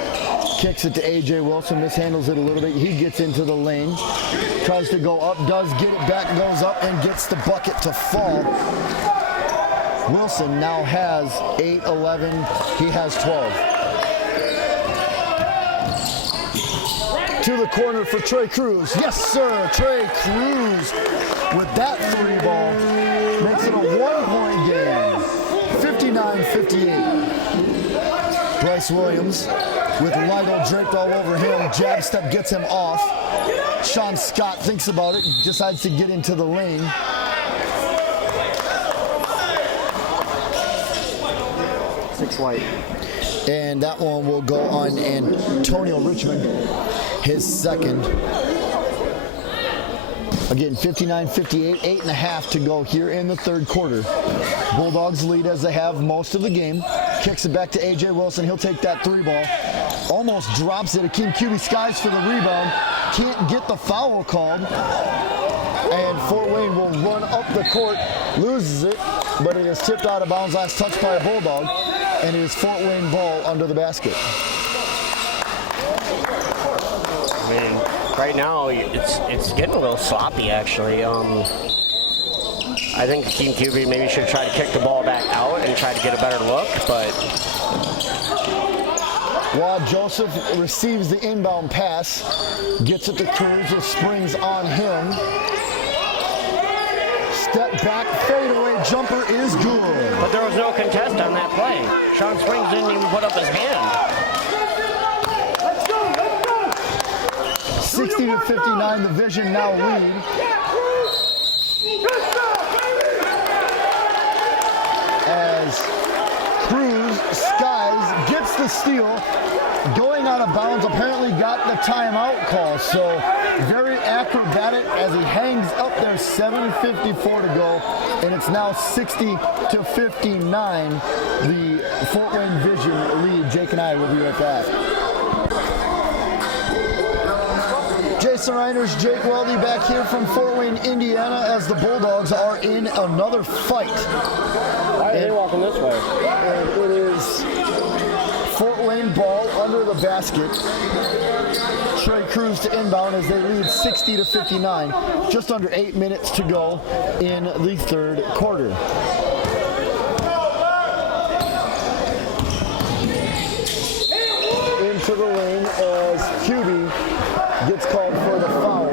Kicks it to A.J. Wilson, mishandles it a little bit. He gets into the lane, tries to go up, does get it back, goes up and gets the bucket to fall. Wilson now has 8, 11, he has 12. To the corner for Trey Cruz. Yes, sir, Trey Cruz with that 3 ball. Makes it a 1-point game, 59-58. Bryce Williams with Lido draped all over him. Jab step gets him off. Sean Scott thinks about it, decides to get into the lane. And that one will go on Antonio Richmond, his second. Again, 59-58, 8.5 to go here in the third quarter. Bulldogs lead as they have most of the game. Kicks it back to A.J. Wilson. He'll take that 3 ball. Almost drops it. Akeem QB skies for the rebound. Can't get the foul called. And Fort Wayne will run up the court. Loses it, but it is tipped out of bounds. Last touch by a Bulldog. And it is Fort Wayne ball under the basket. I mean, right now it's getting a little sloppy, actually. I think Team QB maybe should try to kick the ball back out and try to get a better look, but... Wad Joseph receives the inbound pass, gets it to Cruz, with Springs on him. Step back, fadeaway jumper is good. But there was no contest on that play. Sean Springs didn't even put up his hand. 60-59, the Vision now lead. As Cruz skies, gets the steal, going out of bounds, apparently got the timeout call. So very acrobatic as he hangs up there, 7:54 to go, and it's now 60-59. The Fort Wayne Vision lead. Jake and I will be right back. Jason Reiners, Jake Weldy back here from Fort Wayne, Indiana, as the Bulldogs are in another fight. Why are they walking this way? And it is Fort Wayne ball under the basket. Trey Cruz to inbound as they lead 60-59. Just under 8 minutes to go in the third quarter. Into the lane as QB gets called for the foul.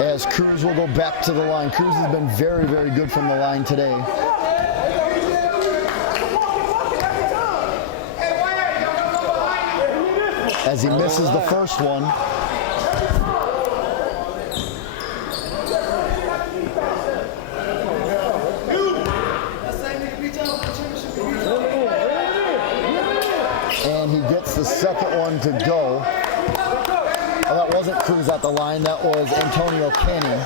As Cruz will go back to the line. Cruz has been very, very good from the line today. As he misses the first one. And he gets the second one to go. Oh, that wasn't Cruz at the line, that was Antonio Canning.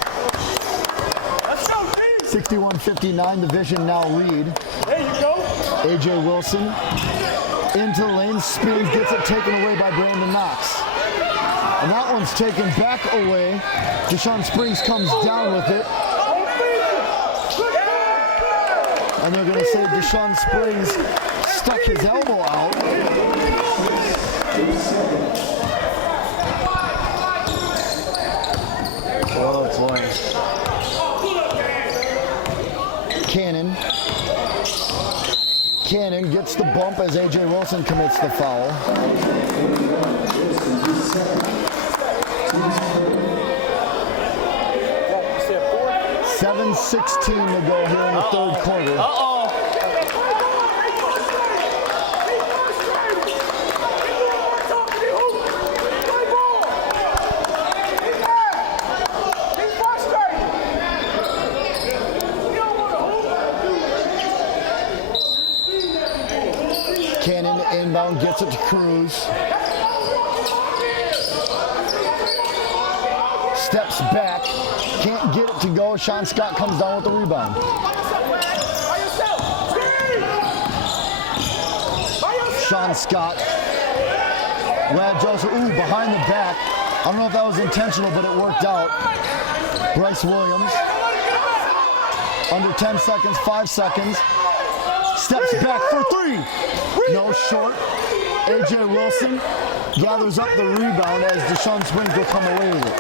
61-59, the Vision now lead. There you go. A.J. Wilson into the lane, spins, gets it taken away by Brandon Knox. And that one's taken back away. Deshaun Springs comes down with it. And they're going to say Deshaun Springs stuck his elbow out. Oh boy. Cannon gets the bump as A.J. Wilson commits the foul. What, 7:16 to go here in the third quarter. Cannon inbound, gets it to Cruz. Steps back, can't get it to go. Sean Scott comes down with the rebound. Sean Scott. Wad Joseph, ooh, behind the back. I don't know if that was intentional, but it worked out. Bryce Williams. Under 10 seconds, 5 seconds. Steps back for three. No, short. A.J. Wilson gathers up the rebound as Deshaun Springs will come away with it.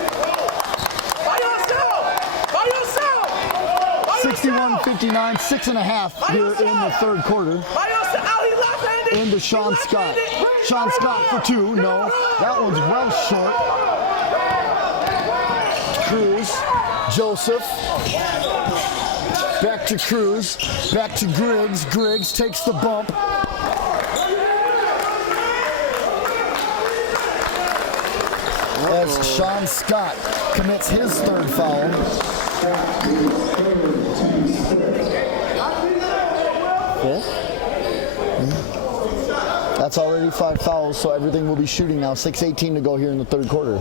61-59, 6.5 here in the third quarter. Into Sean Scott. Sean Scott for two. No, that one's well short. Cruz, Joseph. Back to Cruz. Back to Griggs. Griggs takes the bump. As Sean Scott commits his third foul. That's already 5 fouls, so everything will be shooting now. 6:18 to go here in the third quarter.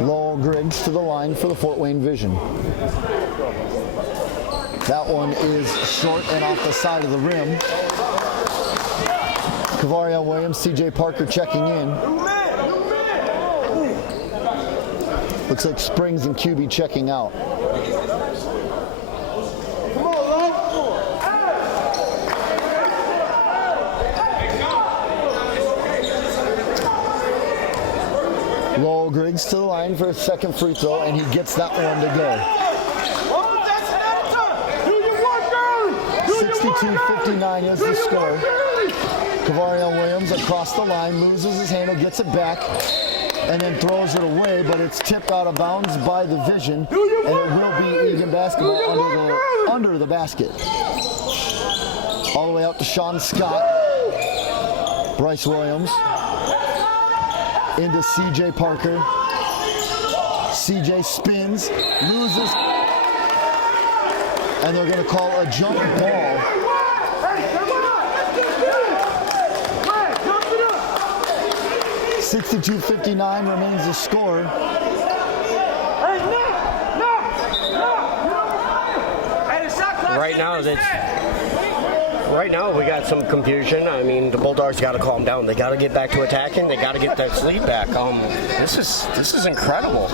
Lowell Griggs to the line for the Fort Wayne Vision. That one is short and off the side of the rim. Kavaria Williams, C.J. Parker checking in. Looks like Springs and QB checking out. Lowell Griggs to the line for a second free throw, and he gets that one to go. 62-59 is the score. Kavaria Williams across the line, loses his handle, gets it back, and then throws it away, but it's tipped out of bounds by the Vision, and it will be Eagan basketball under the basket. All the way out to Sean Scott. Bryce Williams. Into C.J. Parker. C.J. spins, loses, and they're going to call a jump ball. 62-59 remains the score. Right now we got some confusion. I mean, the Bulldogs got to calm down. They got to get back to attacking. They got to get that lead back. This is incredible.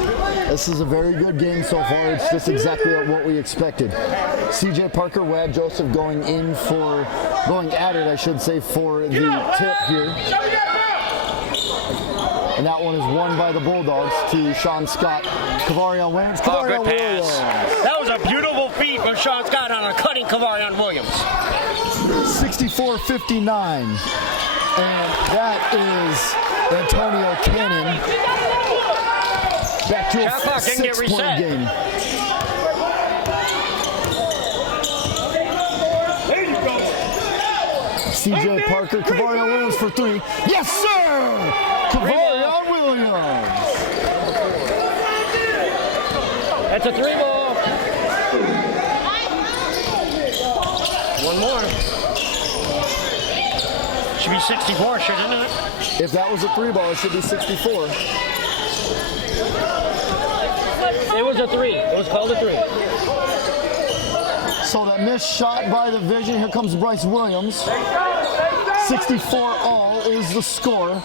This is a very good game so far. It's just exactly what we expected. C.J. Parker, Wad Joseph going at it, I should say, for the tip here. And that one is won by the Bulldogs to Sean Scott. Kavaria Williams. Good pass. That was a beautiful feat from Sean Scott on a cutting Kavaria Williams. 64-59. And that is Antonio Cannon. Back to a 6-point game. C.J. Parker, Kavaria Williams for three. Yes, sir! Kavaria Williams. That's a 3-ball. One more. Should be 64, shouldn't it? If that was a 3-ball, it should be 64. It was a 3. It was called a 3. So that missed shot by the Vision. Here comes Bryce Williams. 64 all is the score.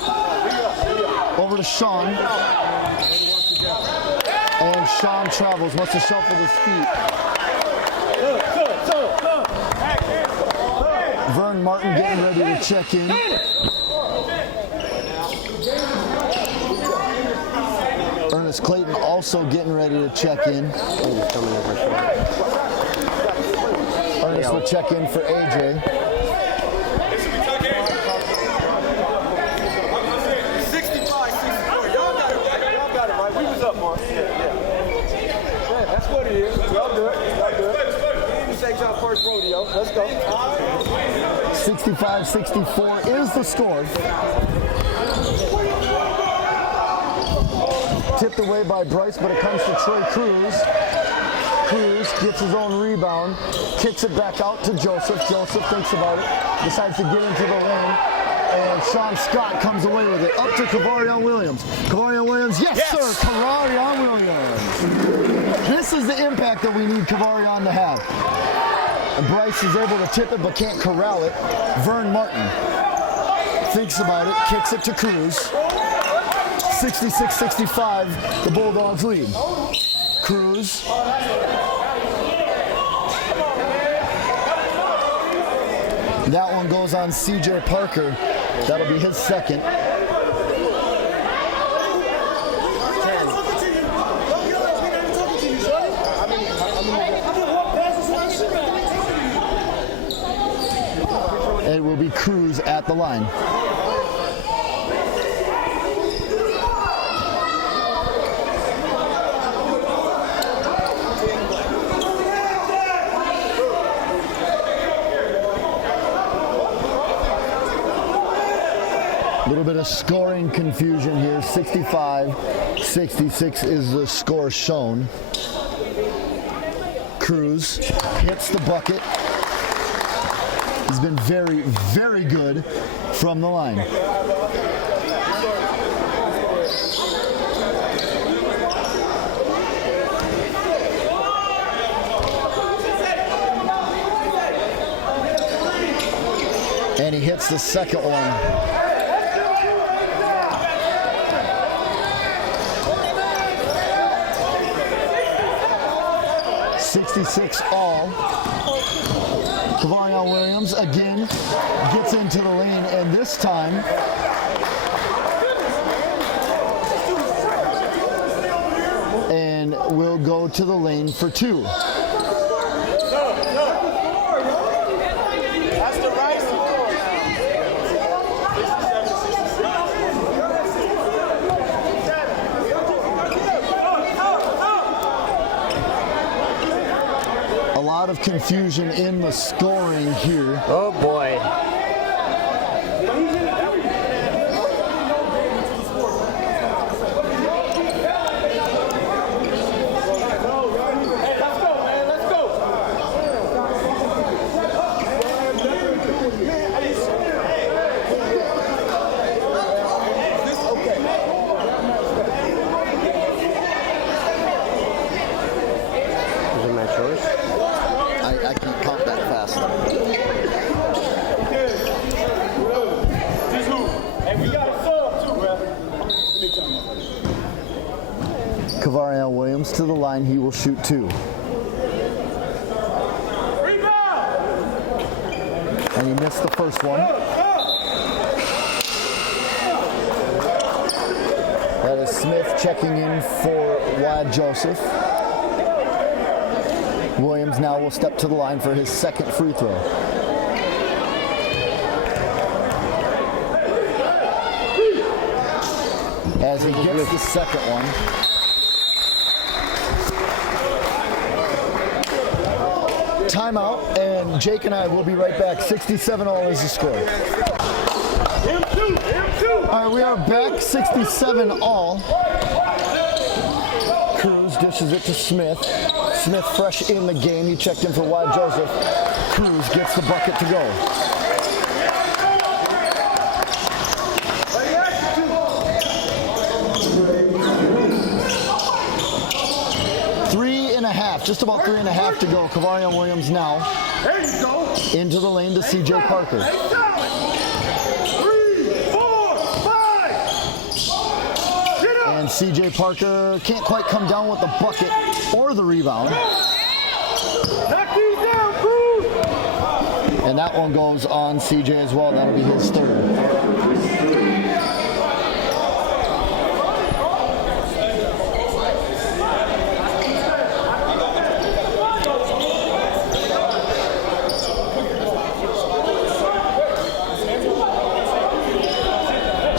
Over to Sean. And Sean travels, must have shuffled his feet. Vern Martin getting ready to check in. Ernest Clayton also getting ready to check in. Ernest will check in for AJ. 65, 64. Y'all got it right. We was up, Mark. Yeah, that's what it is. Y'all good. This ain't y'all first rodeo. Let's go. 65-64 is the score. tipped away by Bryce, but it comes to Troy Cruz. Cruz gets his own rebound, kicks it back out to Joseph. Joseph thinks about it, decides to get into the lane, and Sean Scott comes away with it. Up to Kavarion Williams. Kavarion Williams, yes, sir, Kavarion Williams. This is the impact that we need Kavarion to have. And Bryce is able to tip it, but can't corral it. Vern Martin thinks about it, kicks it to Cruz. 66-65, the Bulldogs lead. Cruz. That one goes on CJ Parker. That'll be his second. It will be Cruz at the line. A little bit of scoring confusion here. 65-66 is the score shown. Cruz hits the bucket. He's been very, very good from the line. And he hits the second one. 66 all. Kavarion Williams again gets into the lane, and this time and will go to the lane for two. That's the right score. A lot of confusion in the scoring here. Oh boy. I can't count that fast. Kavarion Williams to the line. He will shoot two. And he missed the first one. That is Smith checking in for Wyatt Joseph. Williams now will step to the line for his second free throw. As he gets the second one. Timeout, and Jake and I will be right back. 67 all is the score. All right, we are back. 67 all. Cruz dishes it to Smith. Smith fresh in the game. He checked in for Wyatt Joseph. Cruz gets the bucket to go. Just about 3.5 to go. Kavarion Williams now into the lane to CJ Parker. 3, 4, 5. And CJ Parker can't quite come down with the bucket or the rebound. Knock these down, Cruz. And that one goes on CJ as well. That'll be his third.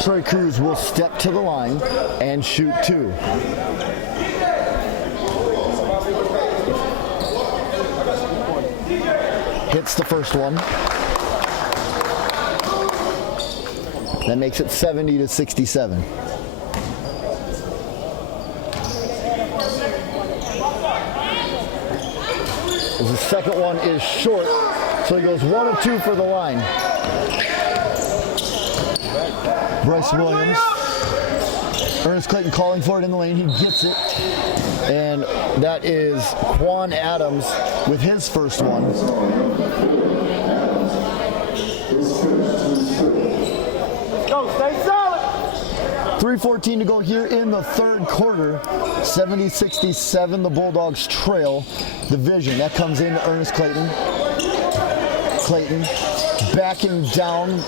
Troy Cruz will step to the line and shoot two. Hits the first one. That makes it 70-67. second one is short, so he goes 1 of 2 for the line. Bryce Williams. Ernest Clayton calling for it in the lane. He gets it. And that is Quan Adams with his first one. Go, stay solid. 3:14 to go here in the third quarter. 70-67, the Bulldogs trail division. That comes in to Ernest Clayton. Clayton backing down.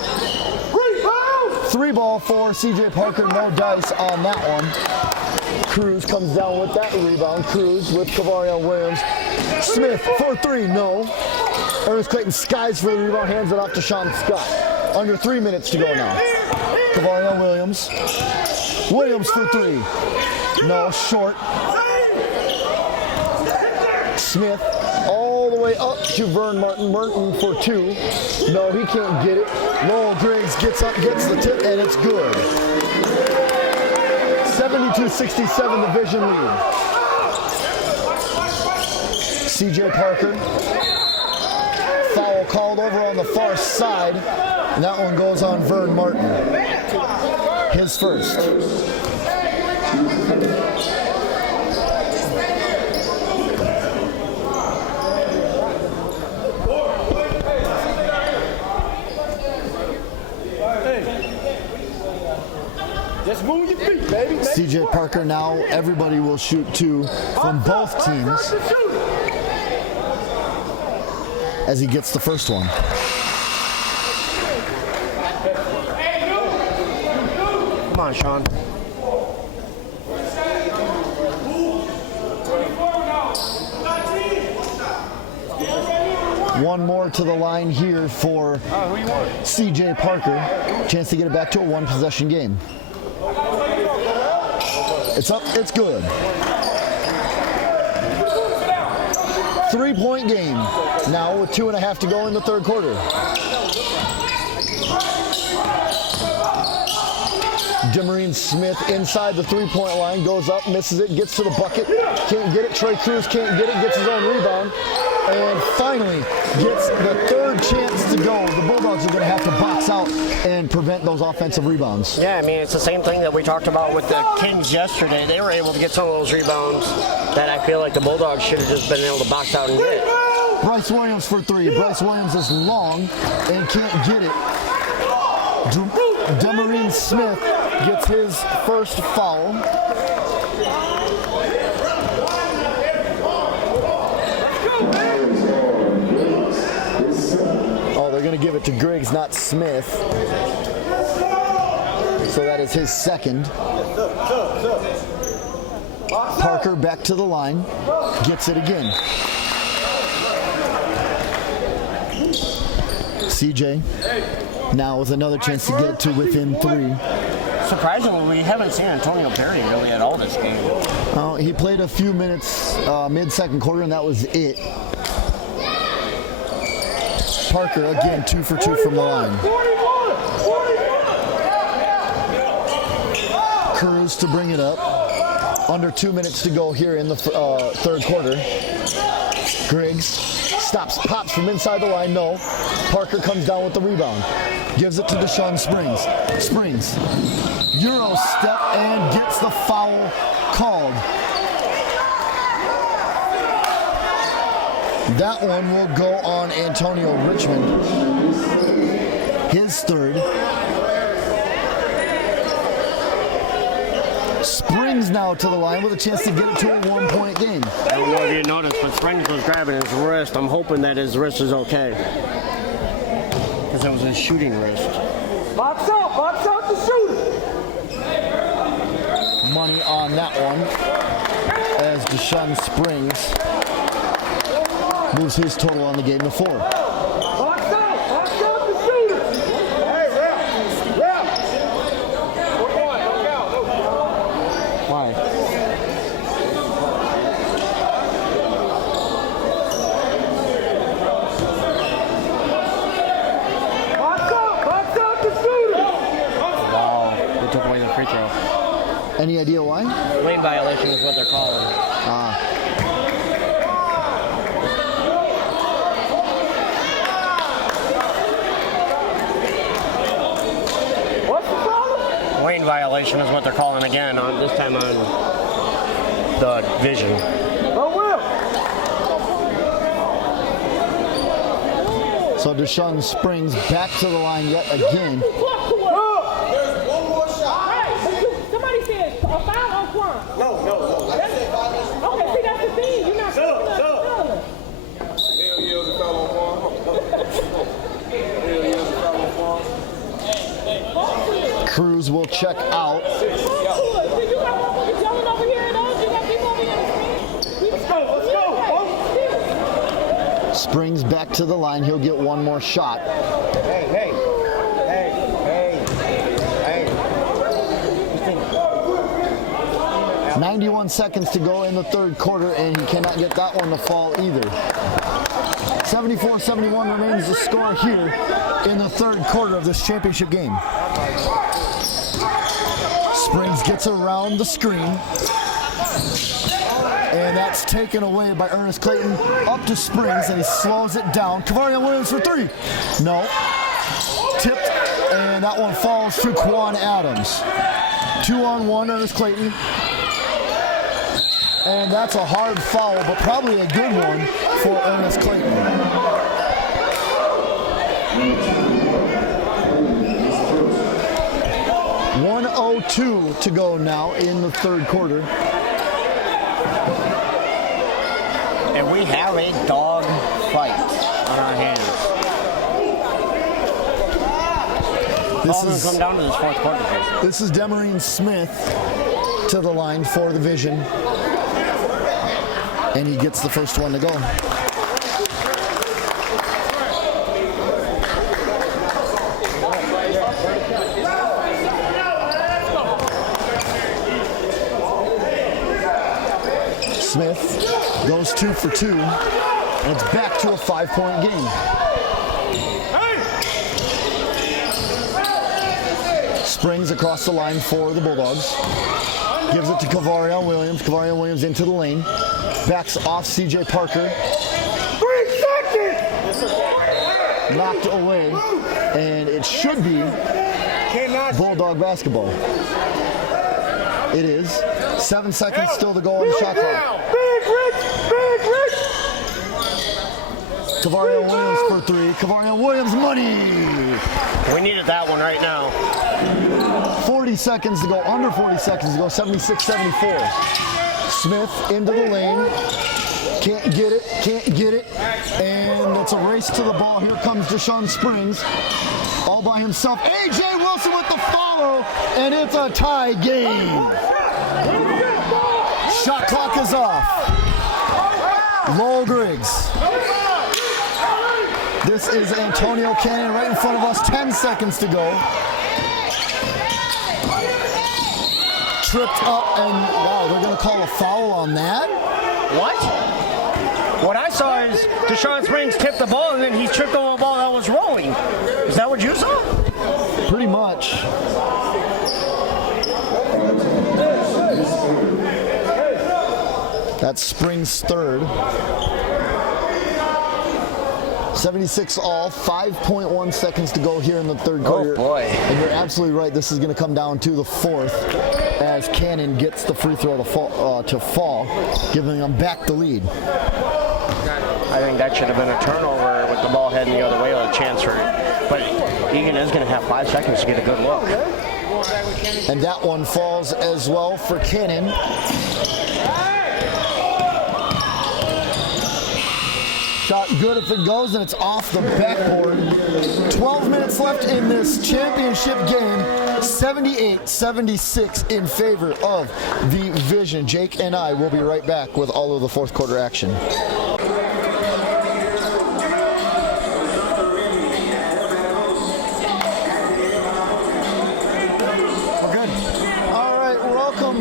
3 ball for CJ Parker, no dice on that one. Cruz comes down with that rebound. Cruz with Cavario Williams. Smith for 3, no. Ernest Clayton skies for the rebound, hands it off to Sean Scott. Under 3 minutes to go now. Cavario Williams. Williams for 3. No, short. Smith all the way up to Vern Martin. Martin for 2. No, he can't get it. Lowell Griggs gets up, gets the tip, and it's good. 72-67 division lead. CJ Parker. Foul called over on the far side. And that one goes on Vern Martin. His first. Just move your feet, baby. CJ Parker now, everybody will shoot 2 from both teams as he gets the first one. Come on, Sean. One more to the line here for CJ Parker. Chance to get it back to a 1-possession game. It's up, it's good. 3-point game now with 2.5 to go in the third quarter. Demarine Smith inside the 3-point line, goes up, misses it, gets to the bucket, can't get it. Trey Cruz can't get it, gets his own rebound, and finally gets the third chance to go. The Bulldogs are going to have to box out and prevent those offensive rebounds. Yeah, I mean, it's the same thing that we talked about with the Kings yesterday. They were able to get some of those rebounds that I feel like the Bulldogs should have just been able to box out and get. Bryce Williams for 3. Bryce Williams is long and can't get it. Demarine Smith gets his first foul. Oh, they're going to give it to Griggs, not Smith. So that is his second. Parker back to the line. Gets it again. CJ now with another chance to get it to within 3. Surprisingly, we haven't seen Antonio Perry really at all this game. He played a few minutes mid-second quarter, and that was it. Parker again 2 for 2 from the line. Cruz to bring it up. Under 2 minutes to go here in the third quarter. Griggs stops, pops from inside the line. No. Parker comes down with the rebound. Gives it to Deshaun Springs. Springs. Euro step and gets the foul called. That one will go on Antonio Richmond. His third. Springs now to the line with a chance to get it to a 1-point game. I don't know if you noticed, but Springs was grabbing his wrist. I'm hoping that his wrist is okay. Because that was a shooting wrist. Box out the shooter. Money on that one as Deshaun Springs moves his total on the game to 4. Box out the shooter. Hey, ref. We're going, don't count. Why? Box out the shooter. Wow, they took away the free throw. Any idea why? Lane violation is what they're calling. lane violation is what they're calling again, on this time on the vision. So Deshaun Springs back to the line yet again. There's one more shot. Somebody said a foul on Quan. No. Okay, see, that's the thing. You're not Hell yeah, it was a foul on Quan. Hell yeah, it was a foul on Quan. Cruz will check out. Did you got one more yelling over here at us? You got people over here in the screen? Let's go. Springs back to the line. He'll get one more shot. Hey. 91 seconds to go in the third quarter, and he cannot get that one to fall either. 74-71 remains the score here in the third quarter of this championship game. Springs gets around the screen, and that's taken away by Ernest Clayton. Up to Springs, and he slows it down. Kavarian Williams for three. No. Tipped, and that one falls to Quan Adams. 2-on-1, Ernest Clayton. And that's a hard foul, but probably a good one for Ernest Clayton. .102 to go now in the third quarter. And we have a dog fight on our hands. All going to come down to this fourth quarter. This is Demarine Smith to the line for the Vision. And he gets the first one to go. Smith goes 2 for 2, and it's back to a 5-point game. Springs across the line for the Bulldogs. Gives it to Kavarian Williams. Kavarian Williams into the lane. Backs off C.J. Parker. 3 seconds! Knocked away, and it should be Bulldog basketball. It is. 7 seconds still to go on the shot clock. Big Rich! Kavarian Williams for 3. Kavarian Williams money! We needed that one right now. 40 seconds to go, under 40 seconds to go, 76-74. Smith into the lane. Can't get it. And it's a race to the ball. Here comes Deshaun Springs. All by himself. A.J. Wilson with the follow, and it's a tie game. Shot clock is off. Lowell Griggs. This is Antonio Cannon right in front of us. 10 seconds to go. Tripped up, and wow, they're going to call a foul on that? What? What I saw is Deshaun Springs tipped the ball, and then he tripped over a ball that was rolling. Is that what you saw? Pretty much. That's Springs' third. 76 all, 5.1 seconds to go here in the third quarter. Oh boy. And you're absolutely right, this is going to come down to the fourth as Cannon gets the free throw to fall, giving them back the lead. I think that should have been a turnover with the ball heading the other way, or a chance for it. But Eagan is going to have 5 seconds to get a good look. And that one falls as well for Cannon. Shot good if it goes, and it's off the backboard. 12 minutes left in this championship game. 78-76 in favor of the Vision. Jake and I will be right back with all of the fourth quarter action.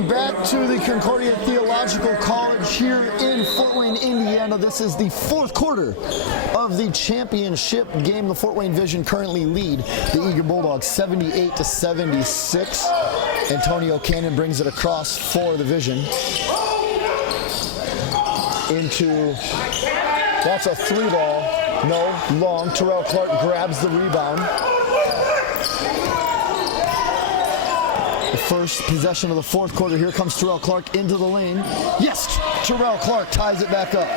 Back to the Concordia Theological College here in Fort Wayne, Indiana. This is the fourth quarter of the championship game. The Fort Wayne Vision currently lead the Eagan Bulldogs 78-76. Antonio Cannon brings it across for the Vision. That's a 3-ball. No, long. Terrell Clark grabs the rebound. first possession of the fourth quarter. Here comes Terrell Clark into the lane. Yes, Terrell Clark ties it back up.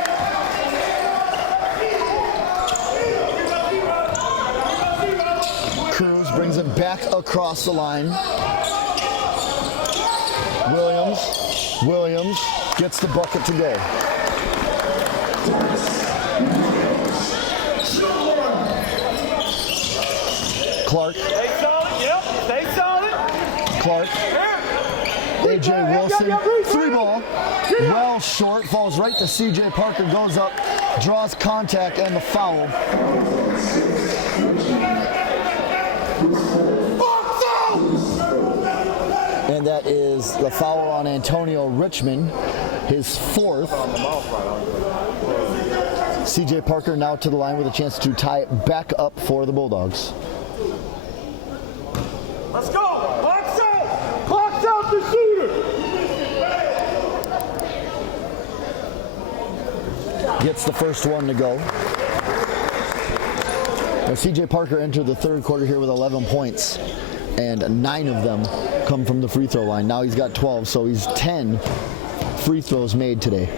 Cruz brings it back across the line. Williams gets the bucket to go. Clark. Stay solid. Yep. Stay solid. Clark. AJ Wilson. Three ball. Well short. Falls right to CJ Parker. Goes up. Draws contact and the foul. And that is the foul on Antonio Richmond, his fourth. CJ Parker now to the line with a chance to tie it back up for the Bulldogs. Let's go. Box out. Box out the shooter. Gets the first one to go. Now CJ Parker entered the third quarter here with 11 points, and 9 of them come from the free throw line. Now he's got 12, so he's 10 free throws made today.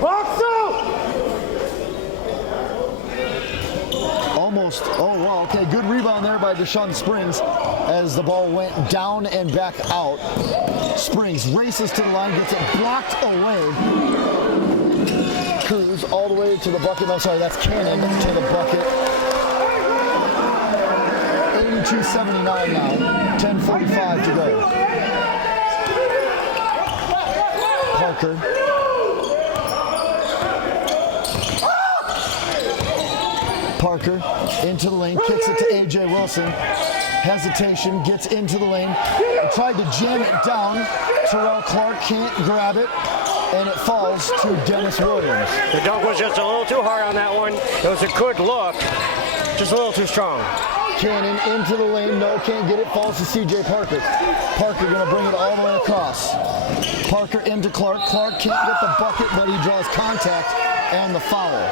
Box out. Almost, oh wow, okay, good rebound there by Deshaun Springs as the ball went down and back out. Springs races to the line, gets it blocked away. Cruz all the way to the bucket. No, sorry, that's Cannon to the bucket. 82-79 now. 10:45 to go. Parker. Parker into the lane, kicks it to AJ Wilson. Hesitation, gets into the lane. Tried to jam it down. Terrell Clark can't grab it, and it falls to Dennis Williams. The dunk was just a little too hard on that one. It was a good look, just a little too strong. Cannon into the lane, no, can't get it, falls to CJ Parker. Parker gonna bring it all the way across. Parker into Clark. Clark can't get the bucket, but he draws contact and the foul.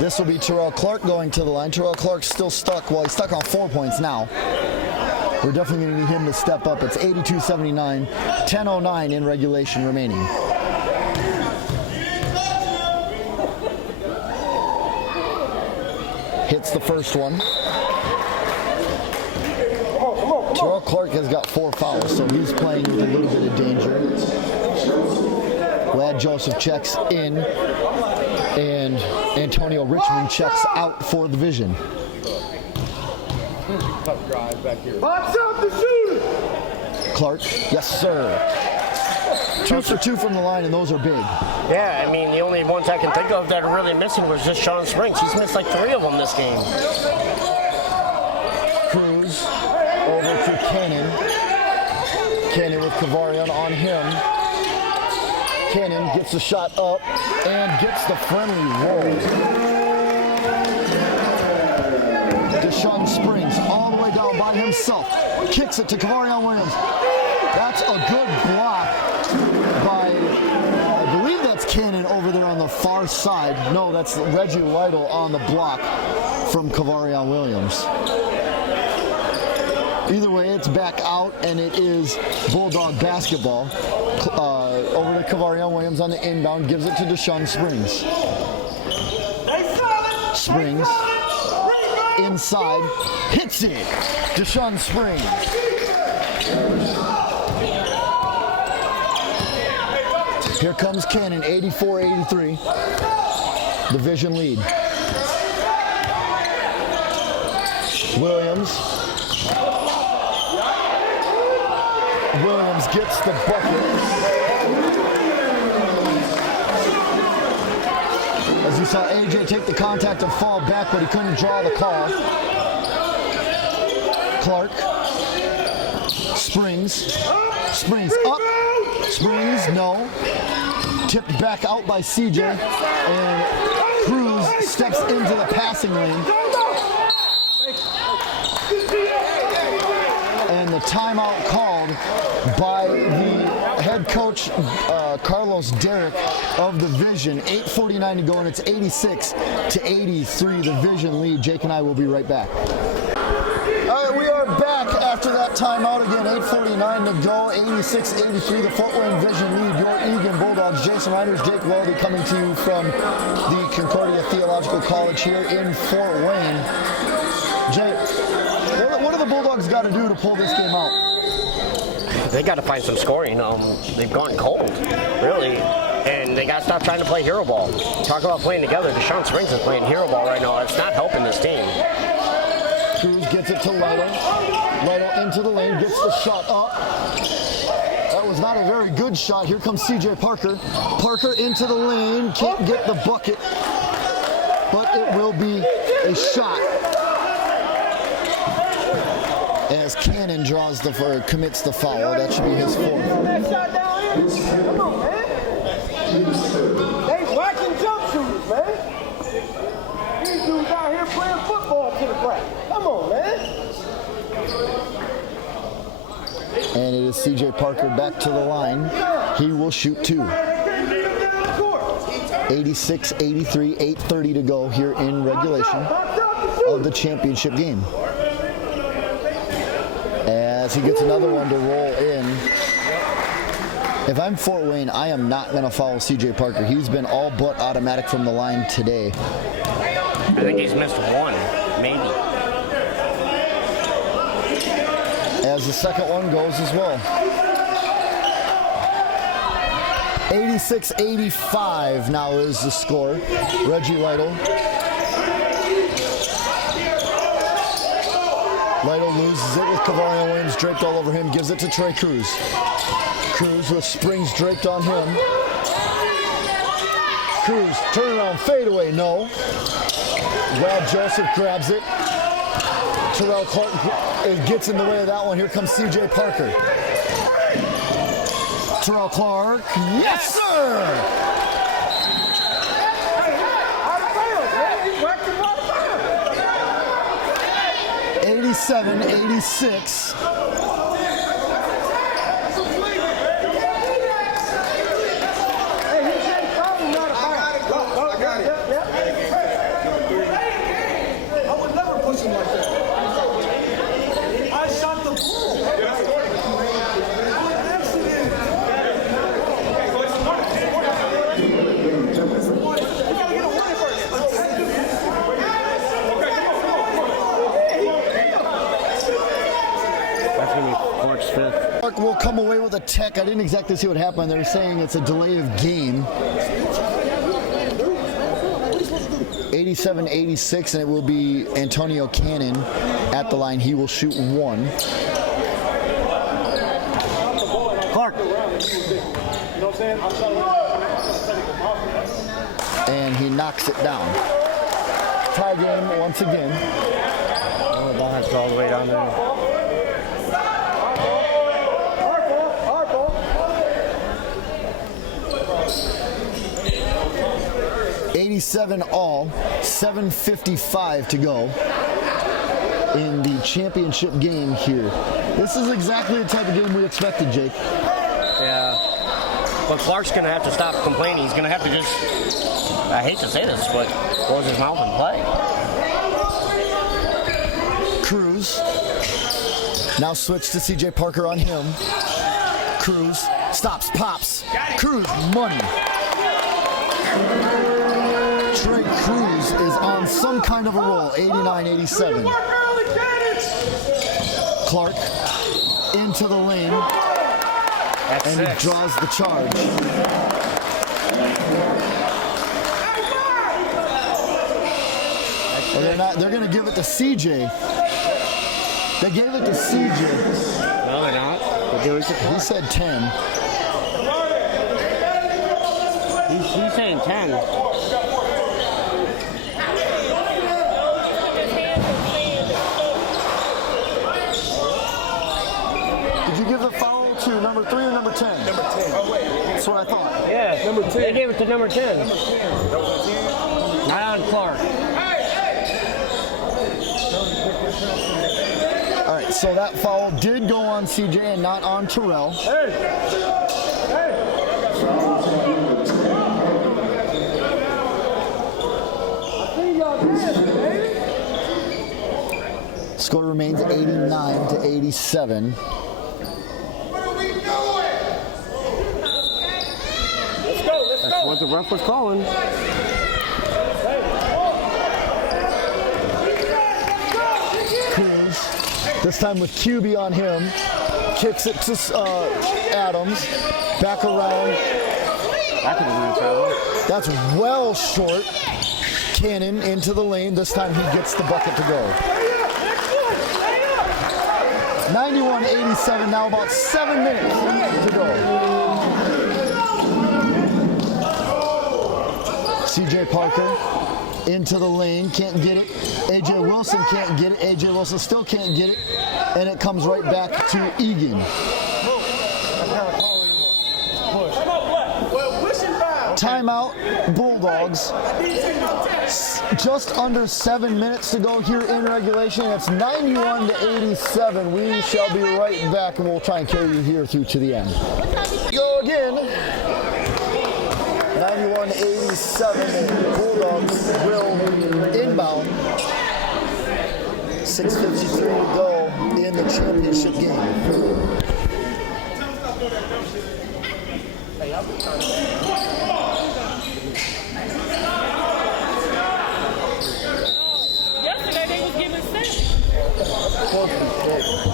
This will be Terrell Clark going to the line. Terrell Clark's still stuck. Well, he's stuck on 4 points now. We're definitely going to need him to step up. It's 82-79, 10:09 in regulation remaining. Hits the first one. Terrell Clark has got 4 fouls, so he's playing with a little bit of danger. Lad Joseph checks in, and Antonio Richmond checks out for the Vision. Box out the shooter. Clark, yes sir. 2 for 2 from the line, and those are big. Yeah, I mean, the only ones I can think of that are really missing was just Sean Springs. He's missed like 3 of them this game. Cruz over to Cannon. Cannon with Kavarian on him. Cannon gets the shot up and gets the friendly roll. Deshaun Springs all the way down by himself. Kicks it to Kavarian Williams. That's a good block by, I believe that's Cannon over there on the far side. No, that's Reggie Lytle on the block from Kavarian Williams. Either way, it's back out, and it is Bulldog basketball. Over to Kavarian Williams on the inbound, gives it to Deshaun Springs. Springs inside, hits it. Deshaun Springs. Here comes Cannon, 84-83. Division lead. Williams gets the bucket. As you saw AJ take the contact and fall back, but he couldn't draw the call. Clark. Springs up. Springs, no. Tipped back out by CJ. And Cruz steps into the passing lane. And the timeout called by the head Coach Carlos Derrick of the Vision. 8:49 to go, and it's 86-83, the Vision lead. Jake and I will be right back. All right, we are back after that timeout again. 8:49 to go, 86-83, the Fort Wayne Vision lead. Your Eagan Bulldogs, Jason Reinders, Jake Weldy, coming to you from the Concordia Theological College here in Fort Wayne. Jake, what do the Bulldogs got to do to pull this game out? They got to find some scoring. They've gone cold, really. And they got to stop trying to play hero ball. Talk about playing together. Deshaun Springs is playing hero ball right now. It's not helping this team. Cruz gets it to Lytle. Lytle into the lane, gets the shot up. That was not a very good shot. Here comes CJ Parker. Parker into the lane, can't get the bucket, but it will be a shot. As Cannon commits the foul. That should be his fourth. Come on, man. They whacking jump shooters, man. These dudes out here playing football to the crack. Come on, man. And it is CJ Parker back to the line. He will shoot two. 86-83, 8:30 to go here in regulation of the championship game. As he gets another one to roll in. If I'm Fort Wayne, I am not going to follow CJ Parker. He's been all but automatic from the line today. I think he's missed one, maybe. As the second one goes as well. 86-85 now is the score. Reggie Lytle. Lytle loses it with Cavarian Williams draped all over him, gives it to Trey Cruz. Cruz with Springs draped on him. Cruz, turnaround, fadeaway, no. Brad Joseph grabs it. Terrell Clark gets in the way of that one. Here comes CJ Parker. Terrell Clark, yes sir! 87-86. I would never push him like that. I shot the ball. Clark will come away with a tech. I didn't exactly see what happened. They're saying it's a delay of game. 87-86, and it will be Antonio Cannon at the line. He will shoot one. Clark. And he knocks it down. Tie game once again. Oh, the ball has to go all the way down there. 87 all, 7:55 to go in the championship game here. This is exactly the type of game we expected, Jake. Yeah. But Clark's going to have to stop complaining. He's going to have to just, I hate to say this, but close his mouth and play. Cruz. Now switch to CJ Parker on him. Cruz stops, pops. Cruz, money. Trey Cruz is on some kind of a roll, 89-87. Clark into the lane, and he draws the charge. Well, they're going to give it to CJ. They gave it to CJ. No, they're not. They gave it to Clark. He said 10. He's saying 10. Did you give the foul to number 3 or number 10? Number 10. Oh, wait. That's what I thought. Yeah, Number 10. They gave it to number 10. Not on Clark. All right, so that foul did go on CJ and not on Terrell. Hey! Score remains 89-87. That's what the ref was calling. Cruz, this time with QB on him, kicks it to Adams, back around. That could have been a foul. That's well short. Cannon into the lane. This time he gets the bucket to go. 91-87, now about 7 minutes to go. CJ Parker into the lane, can't get it. AJ Wilson can't get it. AJ Wilson still can't get it. And it comes right back to Eagan. Timeout, Bulldogs. Just under 7 minutes to go here in regulation. It's 91-87. We shall be right back, and we'll try and carry you here through to the end. Go again. 91-87. Bulldogs will inbound. 6:53 to go in the championship game. Yesterday they was giving six.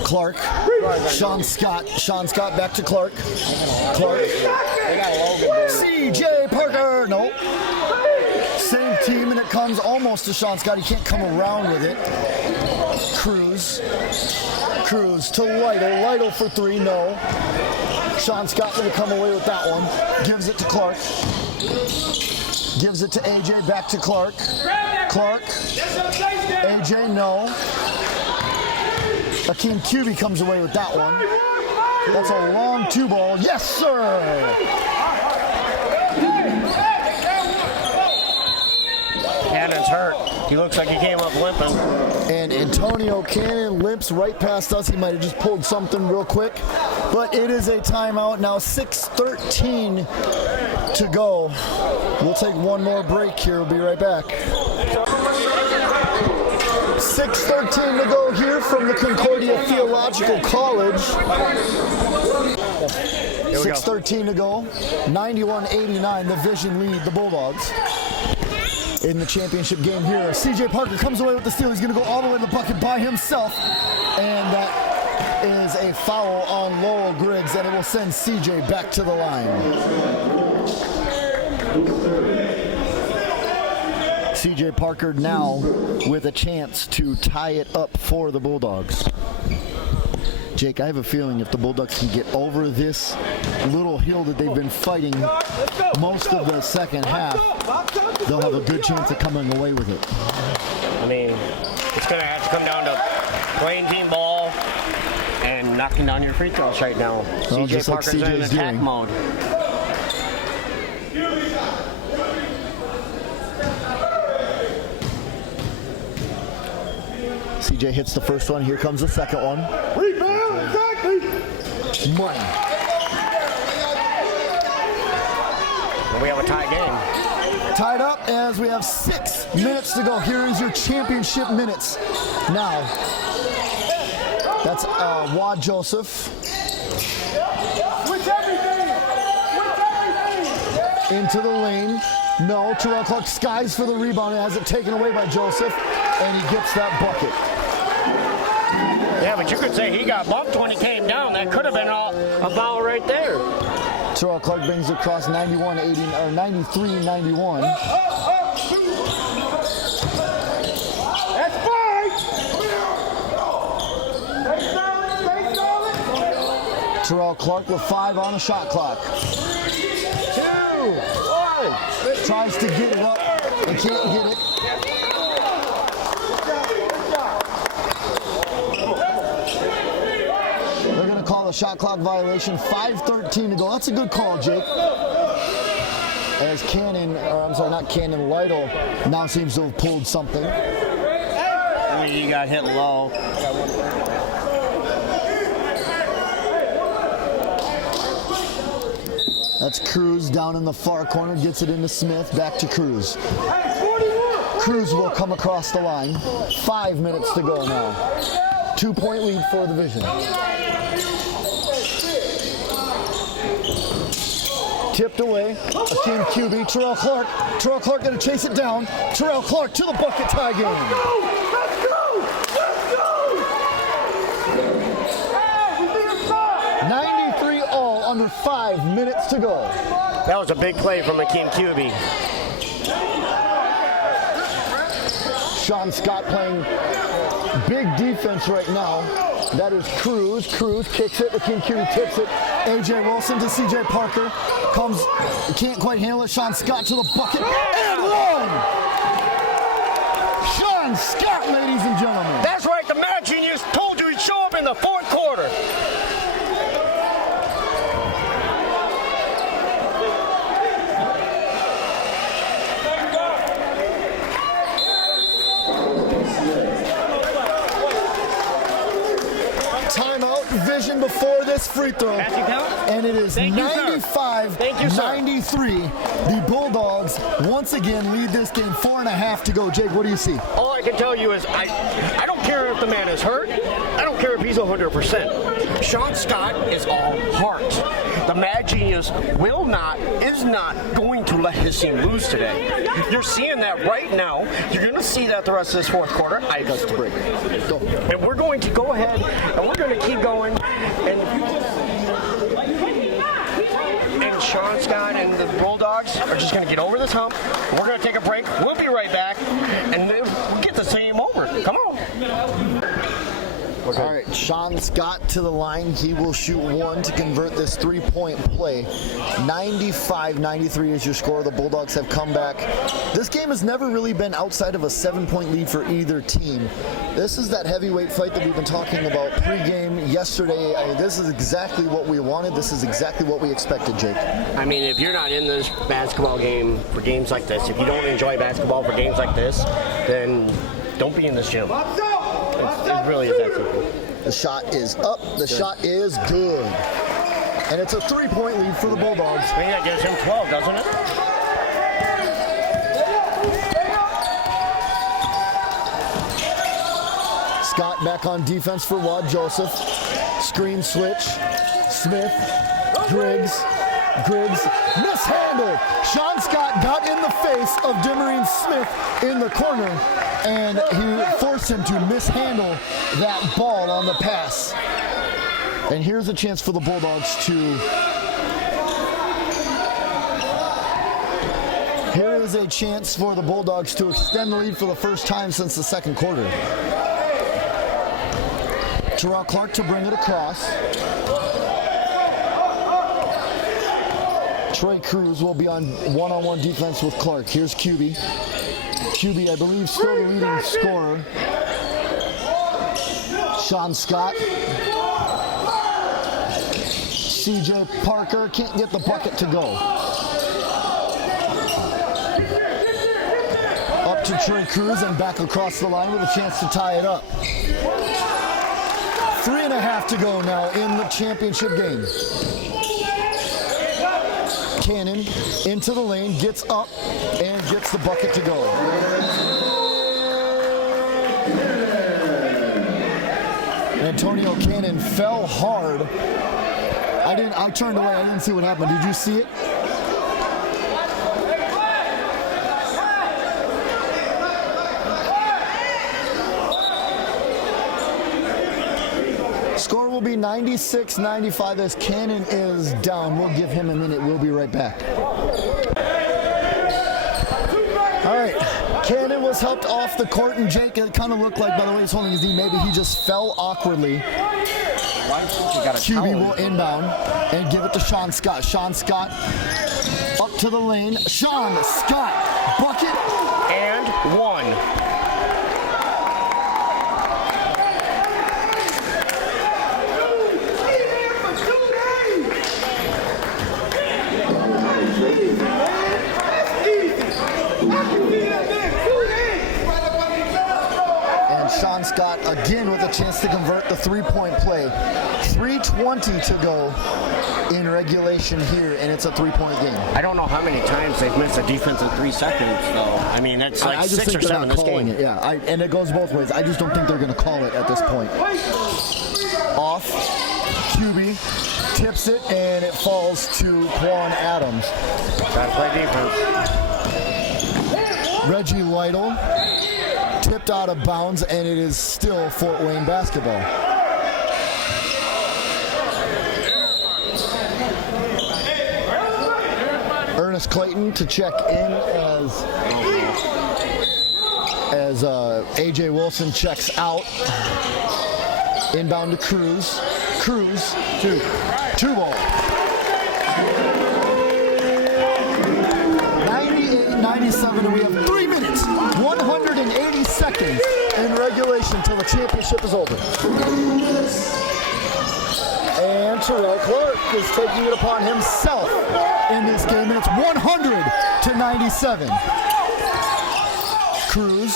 Clark, Sean Scott back to Clark. Clark, CJ Parker, no. Same team, and it comes almost to Sean Scott. He can't come around with it. Cruz to Lytle. Lytle for three, no. Sean Scott going to come away with that one. Gives it to Clark. Gives it to AJ, back to Clark. Clark, AJ, no. Akeem QB comes away with that one. That's a long two ball. Yes, sir. Cannon's hurt. He looks like he came up limping. And Antonio Cannon limps right past us. He might have just pulled something real quick. But it is a timeout. Now 6:13 to go. We'll take one more break here. We'll be right back. 6:13 to go here from the Concordia Theological College. 6:13 to go. 91-89, the Vision lead, the Bulldogs. In the championship game here. CJ Parker comes away with the steal. He's going to go all the way to the bucket by himself. And that is a foul on Lowell Griggs, and it will send CJ back to the line. CJ Parker now with a chance to tie it up for the Bulldogs. Jake, I have a feeling if the Bulldogs can get over this little hill that they've been fighting most of the second half, they'll have a good chance of coming away with it. I mean, it's going to have to come down to playing team ball and knocking down your free throws right now. Well, CJ Parker's like in attack mode. CJ hits the first one. Here comes the second one. Rebound, exactly. Money. We have a tie game. Tied up as we have 6 minutes to go. Here is your championship minutes. Now, that's Wad Joseph. Switch everything. Into the lane. No, Terrell Clark skies for the rebound and has it taken away by Joseph, and he gets that bucket. Yeah, but you could say he got bumped when he came down. That could have been a foul right there. Terrell Clark brings it across 93-91. That's fine. Stay solid. Terrell Clark with 5 on the shot clock. 2, 1. Tries to get it up and can't get it. They're going to call a shot clock violation. 5:13 to go. That's a good call, Jake. As Lytle now seems to have pulled something. He got hit low. That's Cruz down in the far corner, gets it into Smith, back to Cruz. Hey, 41. Cruz will come across the line. 5 minutes to go now. 2-point lead for the Vision. Tipped away. Akeem QB. Terrell Clark. Terrell Clark going to chase it down. Terrell Clark to the bucket, tie game. Let's go! 93 all under 5 minutes to go. That was a big play from Akeem QB. Sean Scott playing big defense right now. That is Cruz. Cruz kicks it. Akeem QB tips it. A.J. Wilson to C.J. Parker. Comes, can't quite handle it. Sean Scott to the bucket. And one! Sean Scott, ladies and gentlemen. That's right, the Mad Genius told you he'd show up in the fourth quarter. Timeout, Vision before this free throw. And it is 95-93. The Bulldogs once again lead this game. 4.5 to go. Jake, what do you see? All I can tell you is I don't care if the man is hurt. I don't care if he's 100%. Sean Scott is all heart. The Mad Genius is not going to let his team lose today. You're seeing that right now. You're going to see that the rest of this fourth quarter. I got to break. Go. And we're going to go ahead and we're going to keep going. And Sean Scott and the Bulldogs are just going to get over this hump. We're going to take a break. We'll be right back. And then we'll get this game over. Come on. All right, Sean Scott to the line. He will shoot one to convert this three-point play. 95-93 is your score. The Bulldogs have come back. This game has never really been outside of a 7-point lead for either team. This is that heavyweight fight that we've been talking about pregame yesterday. This is exactly what we wanted. This is exactly what we expected, Jake. I mean, if you're not in this basketball game for games like this, if you don't enjoy basketball for games like this, then don't be in this gym. It really is that simple. The shot is up. The shot is good. And it's a 3-point lead for the Bulldogs. I think that gives him 12, doesn't it? Scott back on defense for Wad Joseph. Screen switch. Smith. Griggs. Mishandled. Sean Scott got in the face of Demarine Smith in the corner, and he forced him to mishandle that ball on the pass. And here's a chance for the Bulldogs to... Here is a chance for the Bulldogs to extend the lead for the first time since the second quarter. Terrell Clark to bring it across. Troy Cruz will be on one-on-one defense with Clark. Here's QB. QB, I believe, still the leading scorer. Sean Scott. C.J. Parker can't get the bucket to go. Up to Troy Cruz and back across the line with a chance to tie it up. 3.5 to go now in the championship game. Cannon into the lane, gets up, and gets the bucket to go. Antonio Cannon fell hard. I turned away, I didn't see what happened. Did you see it? Score will be 96-95 as Cannon is down. We'll give him a minute. We'll be right back. All right. Cannon was helped off the court, and Jake, it kind of looked like, by the way he's holding his knee, maybe he just fell awkwardly. QB will inbound and give it to Sean Scott. Sean Scott up to the lane. Sean Scott, bucket. And one. Sean Scott again with a chance to convert the three-point play. 3:20 to go in regulation here, and it's a three-point game. I don't know how many times they've missed a defensive 3 seconds, though. I mean, that's like I just 6 think or they're 7 not this calling game. it. Yeah, and it goes both ways. I just don't think they're going to call it at this point. Off, QB tips it, and it falls to Quan Adams. Gotta play defense. Reggie Lytle tipped out of bounds, and it is still Fort Wayne basketball. Ernest Clayton to check in as AJ Wilson checks out. Inbound to Cruz. Cruz, two ball. 98-97, and we have 3 minutes, 180 seconds in regulation till the championship is over. And Terrell Clark is taking it upon himself in this game, and it's 100-97. Cruz.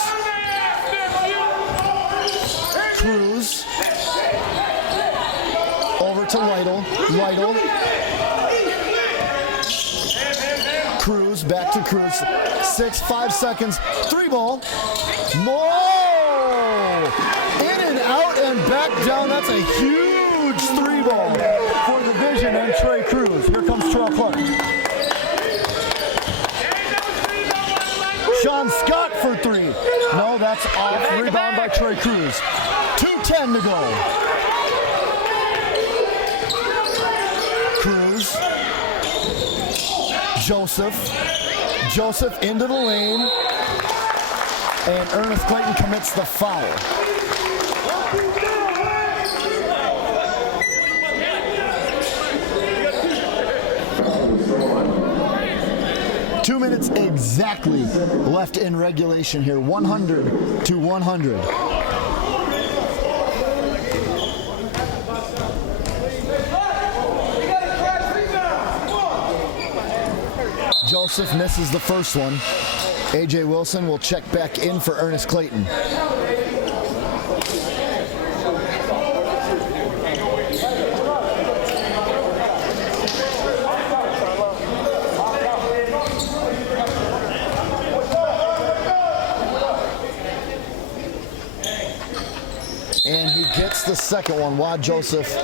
Over to Lytle. Cruz, back to Cruz. 5 seconds. 3 ball. More! In and out and back down. That's a huge 3 ball for the Vision and Trey Cruz. Here comes Terrell Clark. Sean Scott for 3. No, that's off. Rebound by Trey Cruz. 2:10 to go. Cruz. Joseph into the lane. And Ernest Clayton commits the foul. Two minutes exactly left in regulation here. 100-100. Joseph misses the first one. AJ Wilson will check back in for Ernest Clayton. And he gets the second one. Wad Joseph.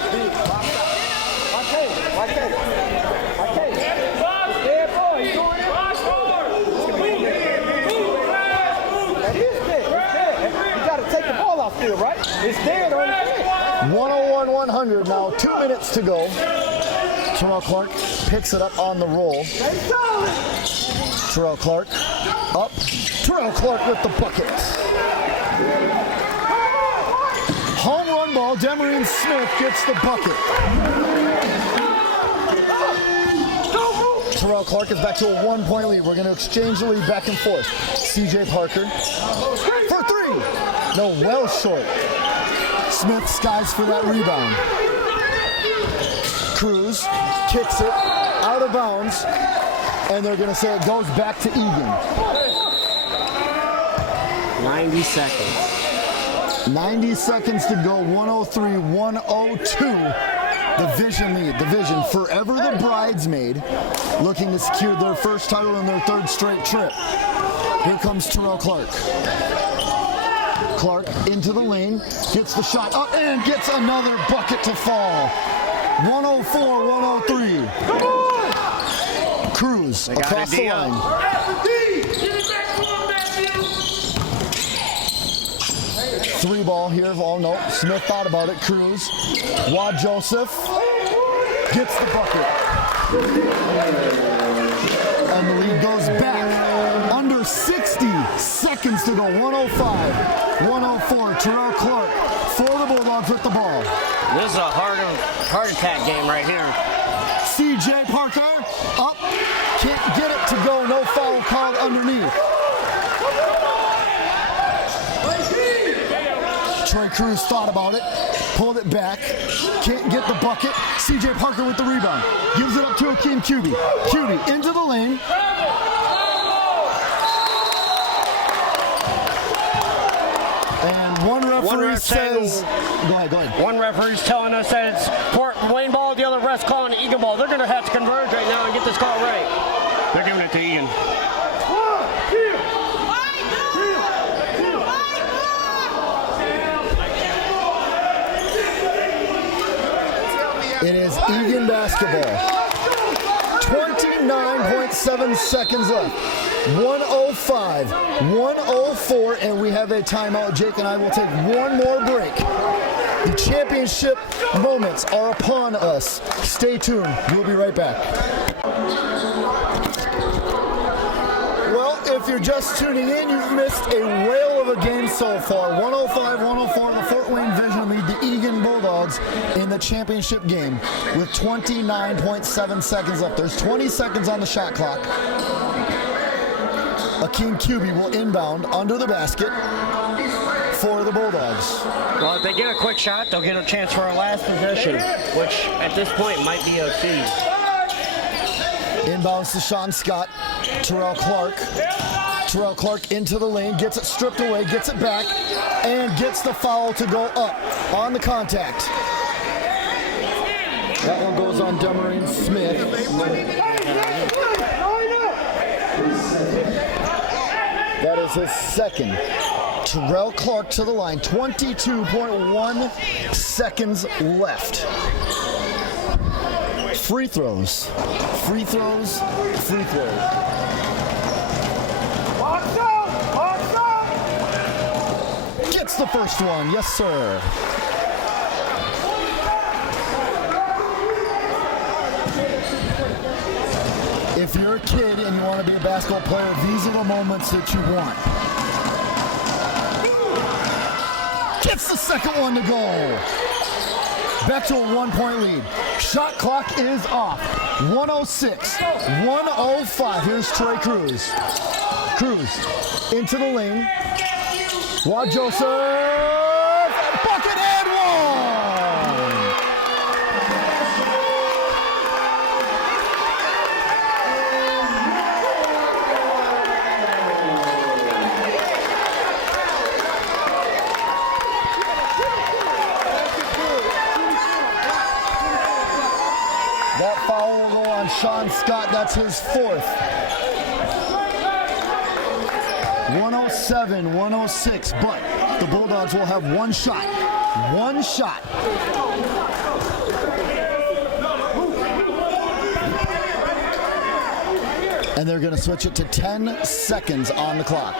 Right? It's dead on the 101-100 now, 2 minutes to go. Terrell Clark picks it up on the roll. Terrell Clark up. Terrell Clark with the bucket. Home run ball. Demarine Smith gets the bucket. Terrell Clark is back to a 1-point lead. We're going to exchange the lead back and forth. CJ Parker for 3. No, well short. Smith skies for that rebound. Cruz kicks it out of bounds, and they're going to say it goes back to Eagan. 90 seconds. 90 seconds to go, 103-102. The Vision lead. The Vision, forever the bridesmaid, looking to secure their first title in their 3rd straight trip. Here comes Terrell Clark. Clark into the lane, gets the shot up, and gets another bucket to fall. 104-103. Cruz across the line. 3 ball here. Oh no, Smith thought about it. Cruz. Wad Joseph gets the bucket. And the lead goes back. Under 60 seconds to go. 105-104. Terrell Clark for the Bulldogs with the ball. This is a heart attack game right here. CJ Parker up. Can't get it to go. No foul called underneath. Trey Cruz thought about it, pulled it back, can't get the bucket. CJ Parker with the rebound, gives it up to Akeem Cuby. Cuby into the lane. And 1 round says, go ahead. One referee's telling us that it's Fort Wayne ball, the other ref's calling the Eagan ball. They're going to have to converge right now and get this call right. They're giving it to Eagan. It is Eagan basketball. 29.7 seconds left. 105, 104, and we have a timeout. Jake and I will take one more break. The championship moments are upon us. Stay tuned. We'll be right back. Well, if you're just tuning in, you've missed a whale of a game so far. 105-104, the Fort Wayne Vision lead the Eagan Bulldogs in the championship game with 29.7 seconds left. There's 20 seconds on the shot clock. Akeem QB will inbound under the basket for the Bulldogs. Well, if they get a quick shot, they'll get a chance for a last possession, which at this point might be a feed. Inbounds to Sean Scott. Terrell Clark into the lane, gets it stripped away, gets it back, and gets the foul to go up on the contact. That one goes on Demarine Smith. That is his second. Terrell Clark to the line, 22.1 seconds left. Free throws. Gets the first one, yes sir. If you're a kid and you want to be a basketball player, these are the moments that you want. Gets the second one to go. Back to a 1-point lead. Shot clock is off. 106, 105. Here's Trey Cruz. Into the lane. Wad Joseph. Bucket and one. That foul will go on Sean Scott. That's his fourth. 107, 106, but the Bulldogs will have one shot. And they're going to switch it to 10 seconds on the clock.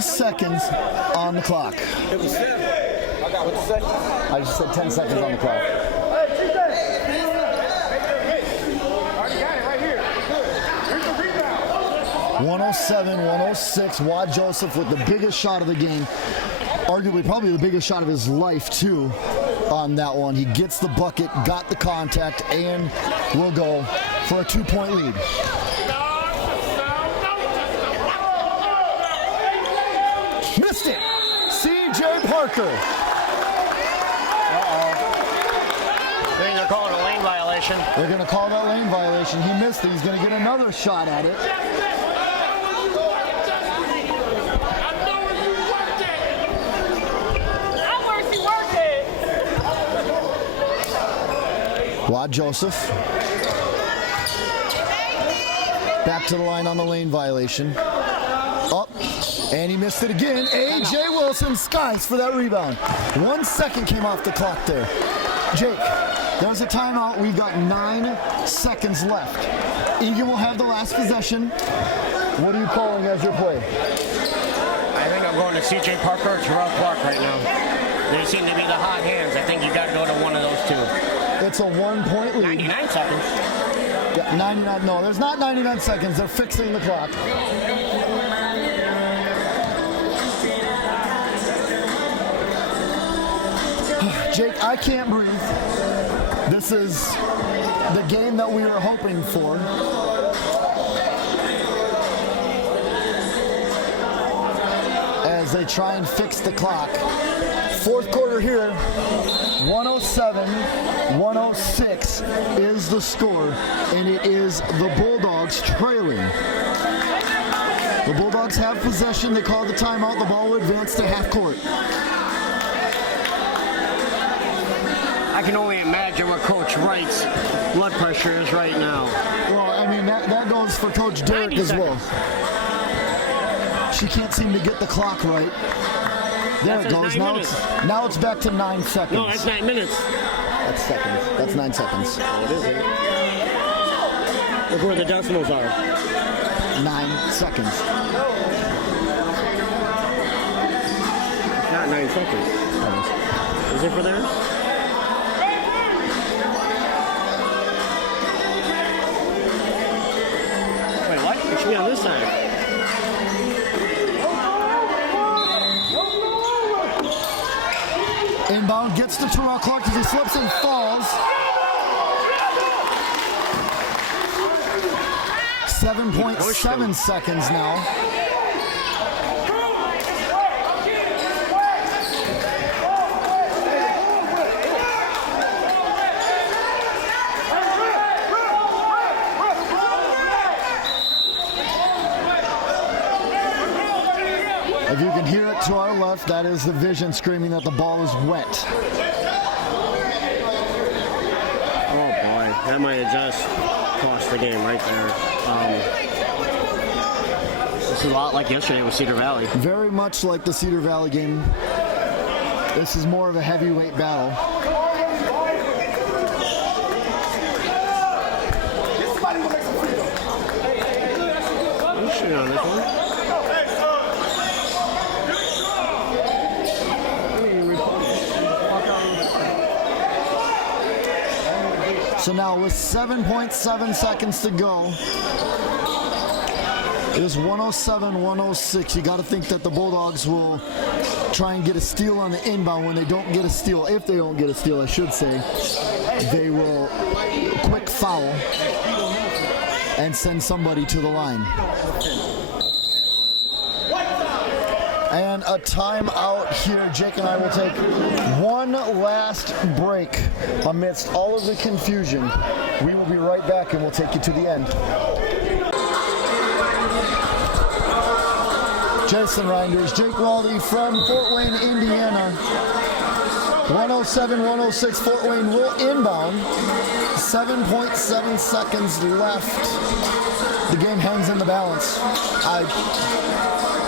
Seconds on the clock. It was 7. I got what you say? I just said 10 seconds on the clock. Already got it right here. Good. Here's the rebound. 107, 106. Wad Joseph with the biggest shot of the game. Arguably, probably the biggest shot of his life, too, on that one. He gets the bucket, got the contact, and will go for a 2-point lead. Missed it. C.J. Parker. They're going to call it a lane violation. They're going to call that lane violation. He missed it. He's going to get another shot at it. Wad Joseph. Back to the line on the lane violation. Up. And he missed it again. A.J. Wilson skies for that rebound. 1 second came off the clock there. Jake, there's a timeout. We've got 9 seconds left. Eagan will have the last possession. What are you calling as your play? I think I'm going to C.J. Parker or Terrell Clark right now. They seem to be the hot hands. I think you got to go to one of those two. It's a 1-point lead. 99 seconds. Yeah, 99. No, there's not 99 seconds. They're fixing the clock. Jake, I can't breathe. This this is the game that we were hoping for. As they try and fix the clock. Fourth quarter here, 107-106 is the score, and it is the Bulldogs trailing. The Bulldogs have possession. They call the timeout. The ball will advance to half court. I can only imagine what Coach Wright's blood pressure is right now. Well, I mean, that goes for Coach Derek as well. She can't seem to get the clock right. There it goes. Now it's back to 9 seconds. No, that's 9 minutes. That's seconds. That's 9 seconds. Oh, it isn't. Look where the decimals are. 9 seconds. It's not 9 seconds. Is it for there? Wait, what? It should be on this side. Inbound gets to Terrell Clark as he slips and falls. 7.7 seconds now. If you can hear it to our left, that is the vision screaming that the ball is wet. Oh boy, that might have just cost the game right there. This is a lot like yesterday with Cedar Valley. Very much like the Cedar Valley game. This is more of a heavyweight battle. I'm shooting on this one. So now with 7.7 seconds to go, it is 107-106. You got to think that the Bulldogs will try and get a steal on the inbound. When they don't get a steal, if they don't get a steal, I should say, they will quick foul and send somebody to the line. And a timeout here. Jake and I will take one last break amidst all of the confusion. We will be right back and we'll take you to the end. Jason Reinders, Jake Waldy from Fort Wayne, Indiana. 107-106, Fort Wayne will inbound. 7.7 seconds left. The game hangs in the balance.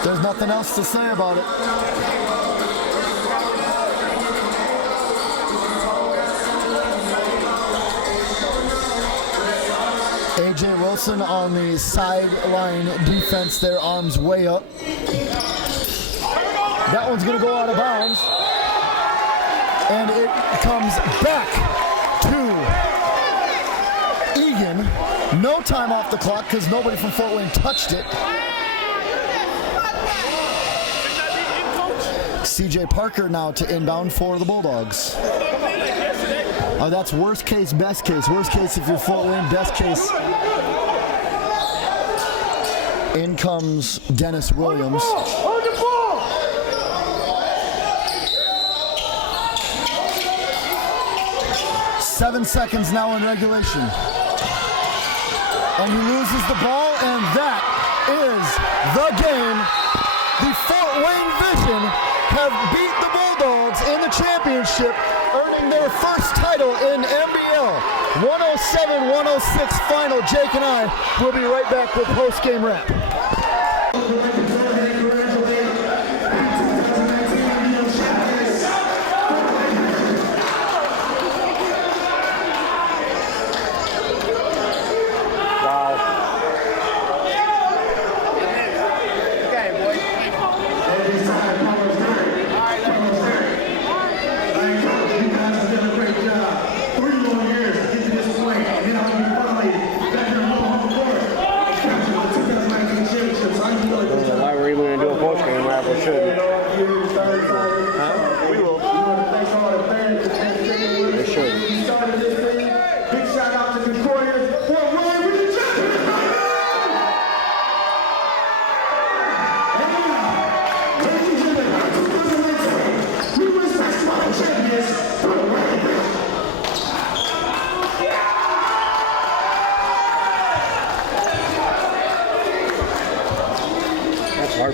There's nothing else to say about it. AJ Wilson on the sideline defense, their arms way up. That one's gonna go out of bounds. And it comes back to Eagan. No time off the clock because nobody from Fort Wayne touched it. CJ Parker now to inbound for the Bulldogs. That's worst case, best case. Worst case if you're Fort Wayne, best case. In comes Dennis Williams. 7 seconds now in regulation. And he loses the ball, and that is the game. The Fort Wayne Vision have beat the Bulldogs in the championship, earning their first title in MBL. 107-106 final. Jake and I will be right back with post-game wrap.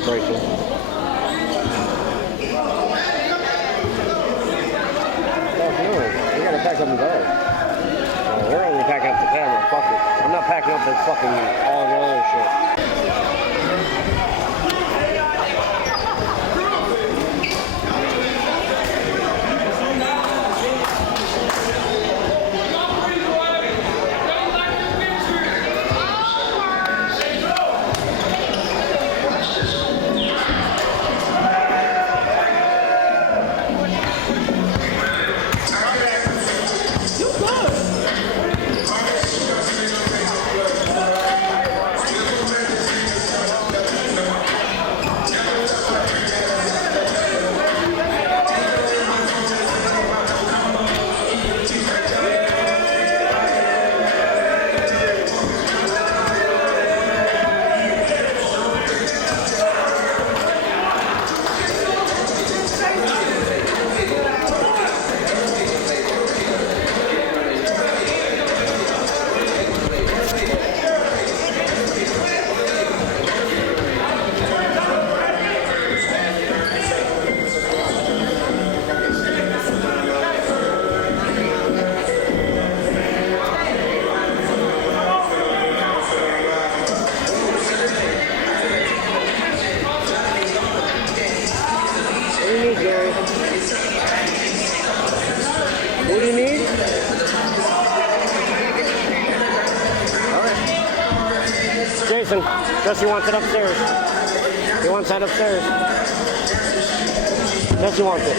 heartbreaking. We gotta pack up and go. We're only packing up the camera. Fuck it. I'm not packing up this fucking all the other shit. What do you need? All right. Jason, Jesse wants it upstairs. He wants that upstairs. Jesse wants it.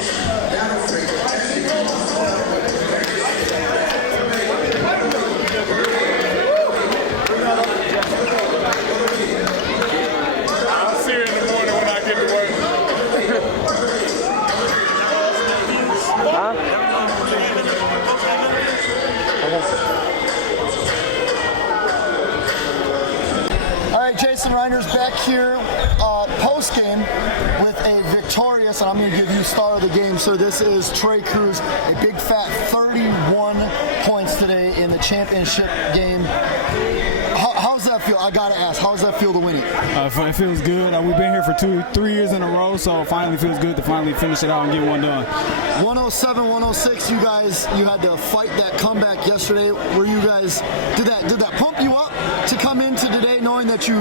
I'll see you in the morning when I get to work. Huh? All right, Jason Reiner's back here post-game with a victorious, and I'm going to give you star of the game, sir. This is Trey Cruz, a big fat 31 points today in the championship game. How's that feel? I got to ask, how's that feel to win it? It feels good. We've been here for 3 years in a row, so it finally feels good to finally finish it out and get one done. 107-106, you had to fight that comeback yesterday. Were you guys, did that pump you up to come into today knowing that you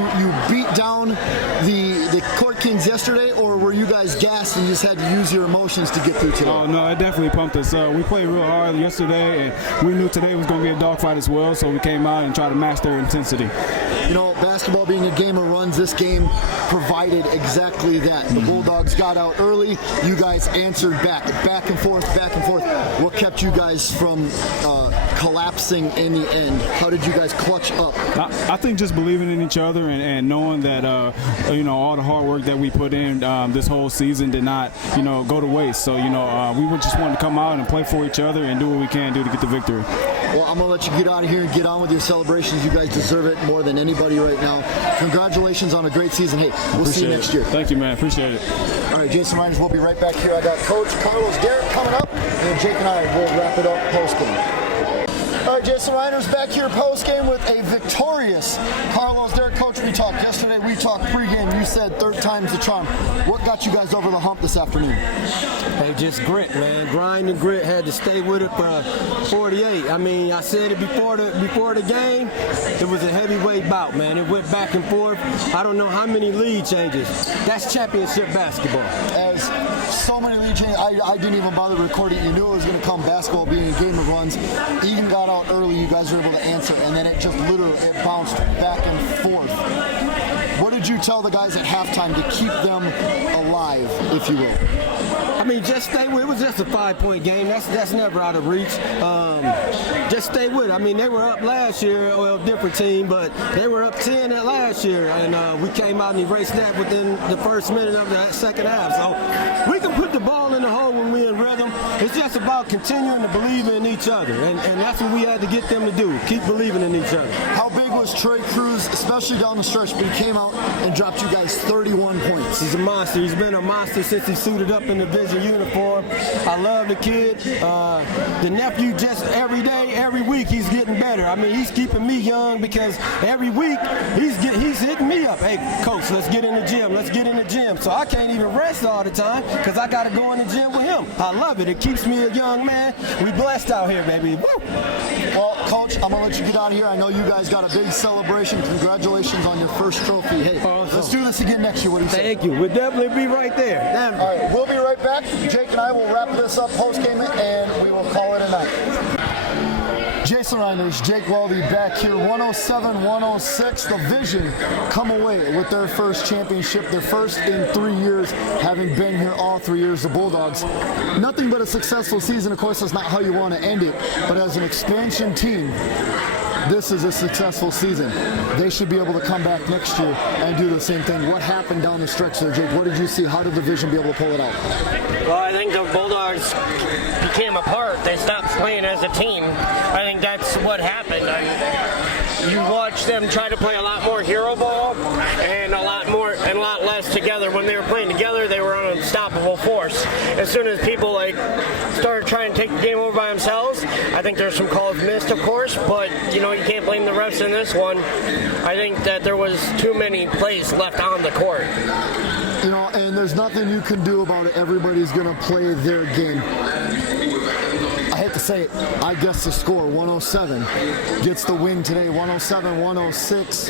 beat down the Court Kings yesterday, or were you guys gassed and you just had to use your emotions to get through today? Oh, no, it definitely pumped us up. We played real hard yesterday, and we knew today was going to be a dogfight as well, so we came out and tried to match their intensity. You know, basketball being a game of runs, this game provided exactly that. The Bulldogs got out early. You guys answered back and forth, back and forth. What kept you guys from collapsing in the end? How did you guys clutch up? I think just believing in each other and knowing that, all the hard work that we put in this whole season did not, go to waste. So, we just wanted to come out and play for each other and do what we can do to get the victory. Well, I'm going to let you get out of here and get on with your celebrations. You guys deserve it more than anybody right now. Congratulations on a great season. Hey, we'll see you next year. Thank you, man. Appreciate it. All right, Jason Reiners, we'll be right back here. I got Coach Carlos Garrett coming up, and Jake and I will wrap it up post-game. All right, Jason Reiners back here post-game with a victorious Carlos Garrett. Coach, we talked yesterday, we talked pre-game. You said third time's the charm. What got you guys over the hump this afternoon? Hey, just grit, man. Grind and grit. Had to stay with it for 48. I mean, I said it before the game. It was a heavyweight bout, man. It went back and forth. I don't know how many lead changes. That's championship basketball. As so many lead changes, I didn't even bother recording. You knew it was going to come, basketball being a game of runs. Eagan got out early. You guys were able to answer, and then it just literally bounced back and forth. What did you tell the guys at halftime to keep them alive, if you will? I mean, just stay with it. It was just a 5-point game. That's never out of reach. Just stay with it. I mean, they were up last year, well, different team, but they were up 10 at last year, and we came out and erased that within the first minute of the second half. So we can put the ball in the hole when we're in rhythm. It's just about continuing to believe in each other, and that's what we had to get them to do, keep believing in each other. How big was Trey Cruz, especially down the stretch, but he came out and dropped you guys 31 points? He's a monster. He's been a monster since he suited up in the Vision uniform. I love the kid. The nephew, just every day, every week, he's getting better. better. I mean, he's keeping me young because every week he's hitting me up. Hey, coach, let's get in the gym. Let's get in the gym. So I can't even rest all the time because I got to go in the gym with him. I love it. It keeps me a young man. We blessed out here, baby. Woo! Well, Coach, I'm going to let you get out of here. I know you guys got a big celebration. Congratulations on your first trophy. Hey, let's do this again next year. What do you say? Thank you. We'll definitely be right there. Damn. All right, we'll be right back. Jake and I will wrap this up post-game, and we will call it a night. Jason Reiners, Jake Weldy back here, 107-106. The Vision come away with their first championship, their first in 3 years, having been here all 3 years. The Bulldogs, nothing but a successful season. Of course, that's not how you want to end it, but as an expansion team, this is a successful season. They should be able to come back next year and do the same thing. What happened down the stretch there, Jake? What did you see? How did the Vision be able to pull it out? Well, I think the Bulldogs became apart. They stopped playing as a team. I think that's what happened. You watch them try to play a lot more hero ball and a lot less together. When they were playing together, they were an unstoppable force. As soon as people started trying to take the game over by themselves, I think there's some calls missed, of course, but you can't blame the refs in this one. I think that there was too many plays left on the court. And there's nothing you can do about it. Everybody's going to play their game. I hate to say it, I guess the score, 107, gets the win today, 107-106.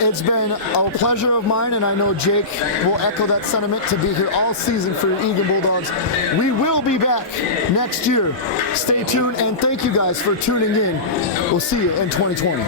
It's been a pleasure of mine, and I know Jake will echo that sentiment, to be here all season for your Eagan Bulldogs. We will be back next year. Stay tuned, and thank you guys for tuning in. We'll see you in 2020.